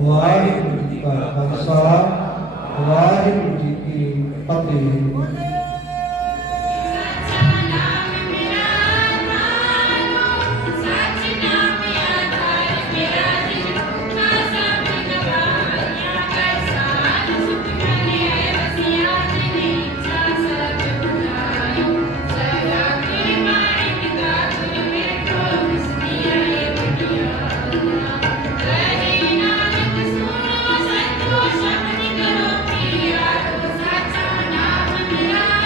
ਵਾਹਿਗੁਰੂ ਜੀ ਕਾ ਖਾਲਸਾ, ਵਾਹਿਗੁਰੂ ਜੀ ਕੀ ਫਤਿਹ। Sat Nam Mira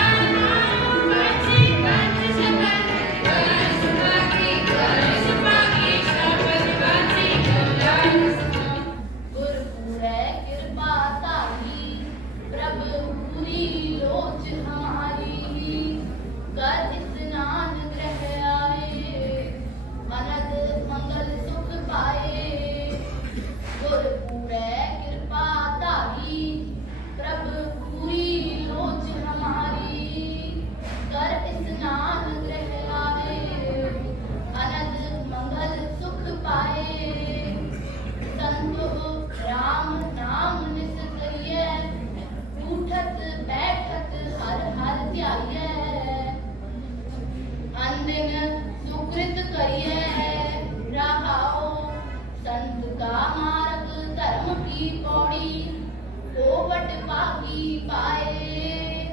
but Pagi पाए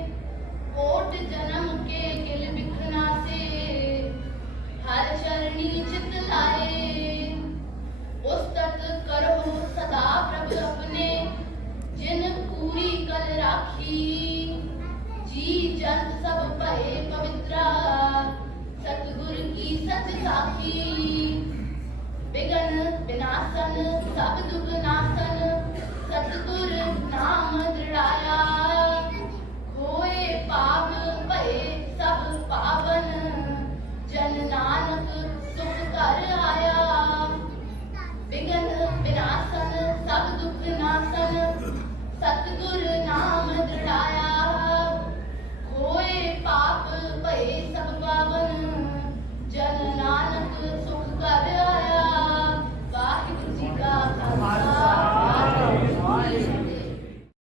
कोट जन्म के किल बिखना से हर चरणी चित लाए उस्तत करो सदा प्रभु अपने जिन पूरी कल राखी जी जंत सब भये पवित्रा सतगुर की सच साखी बिगन विनाशन सब दुख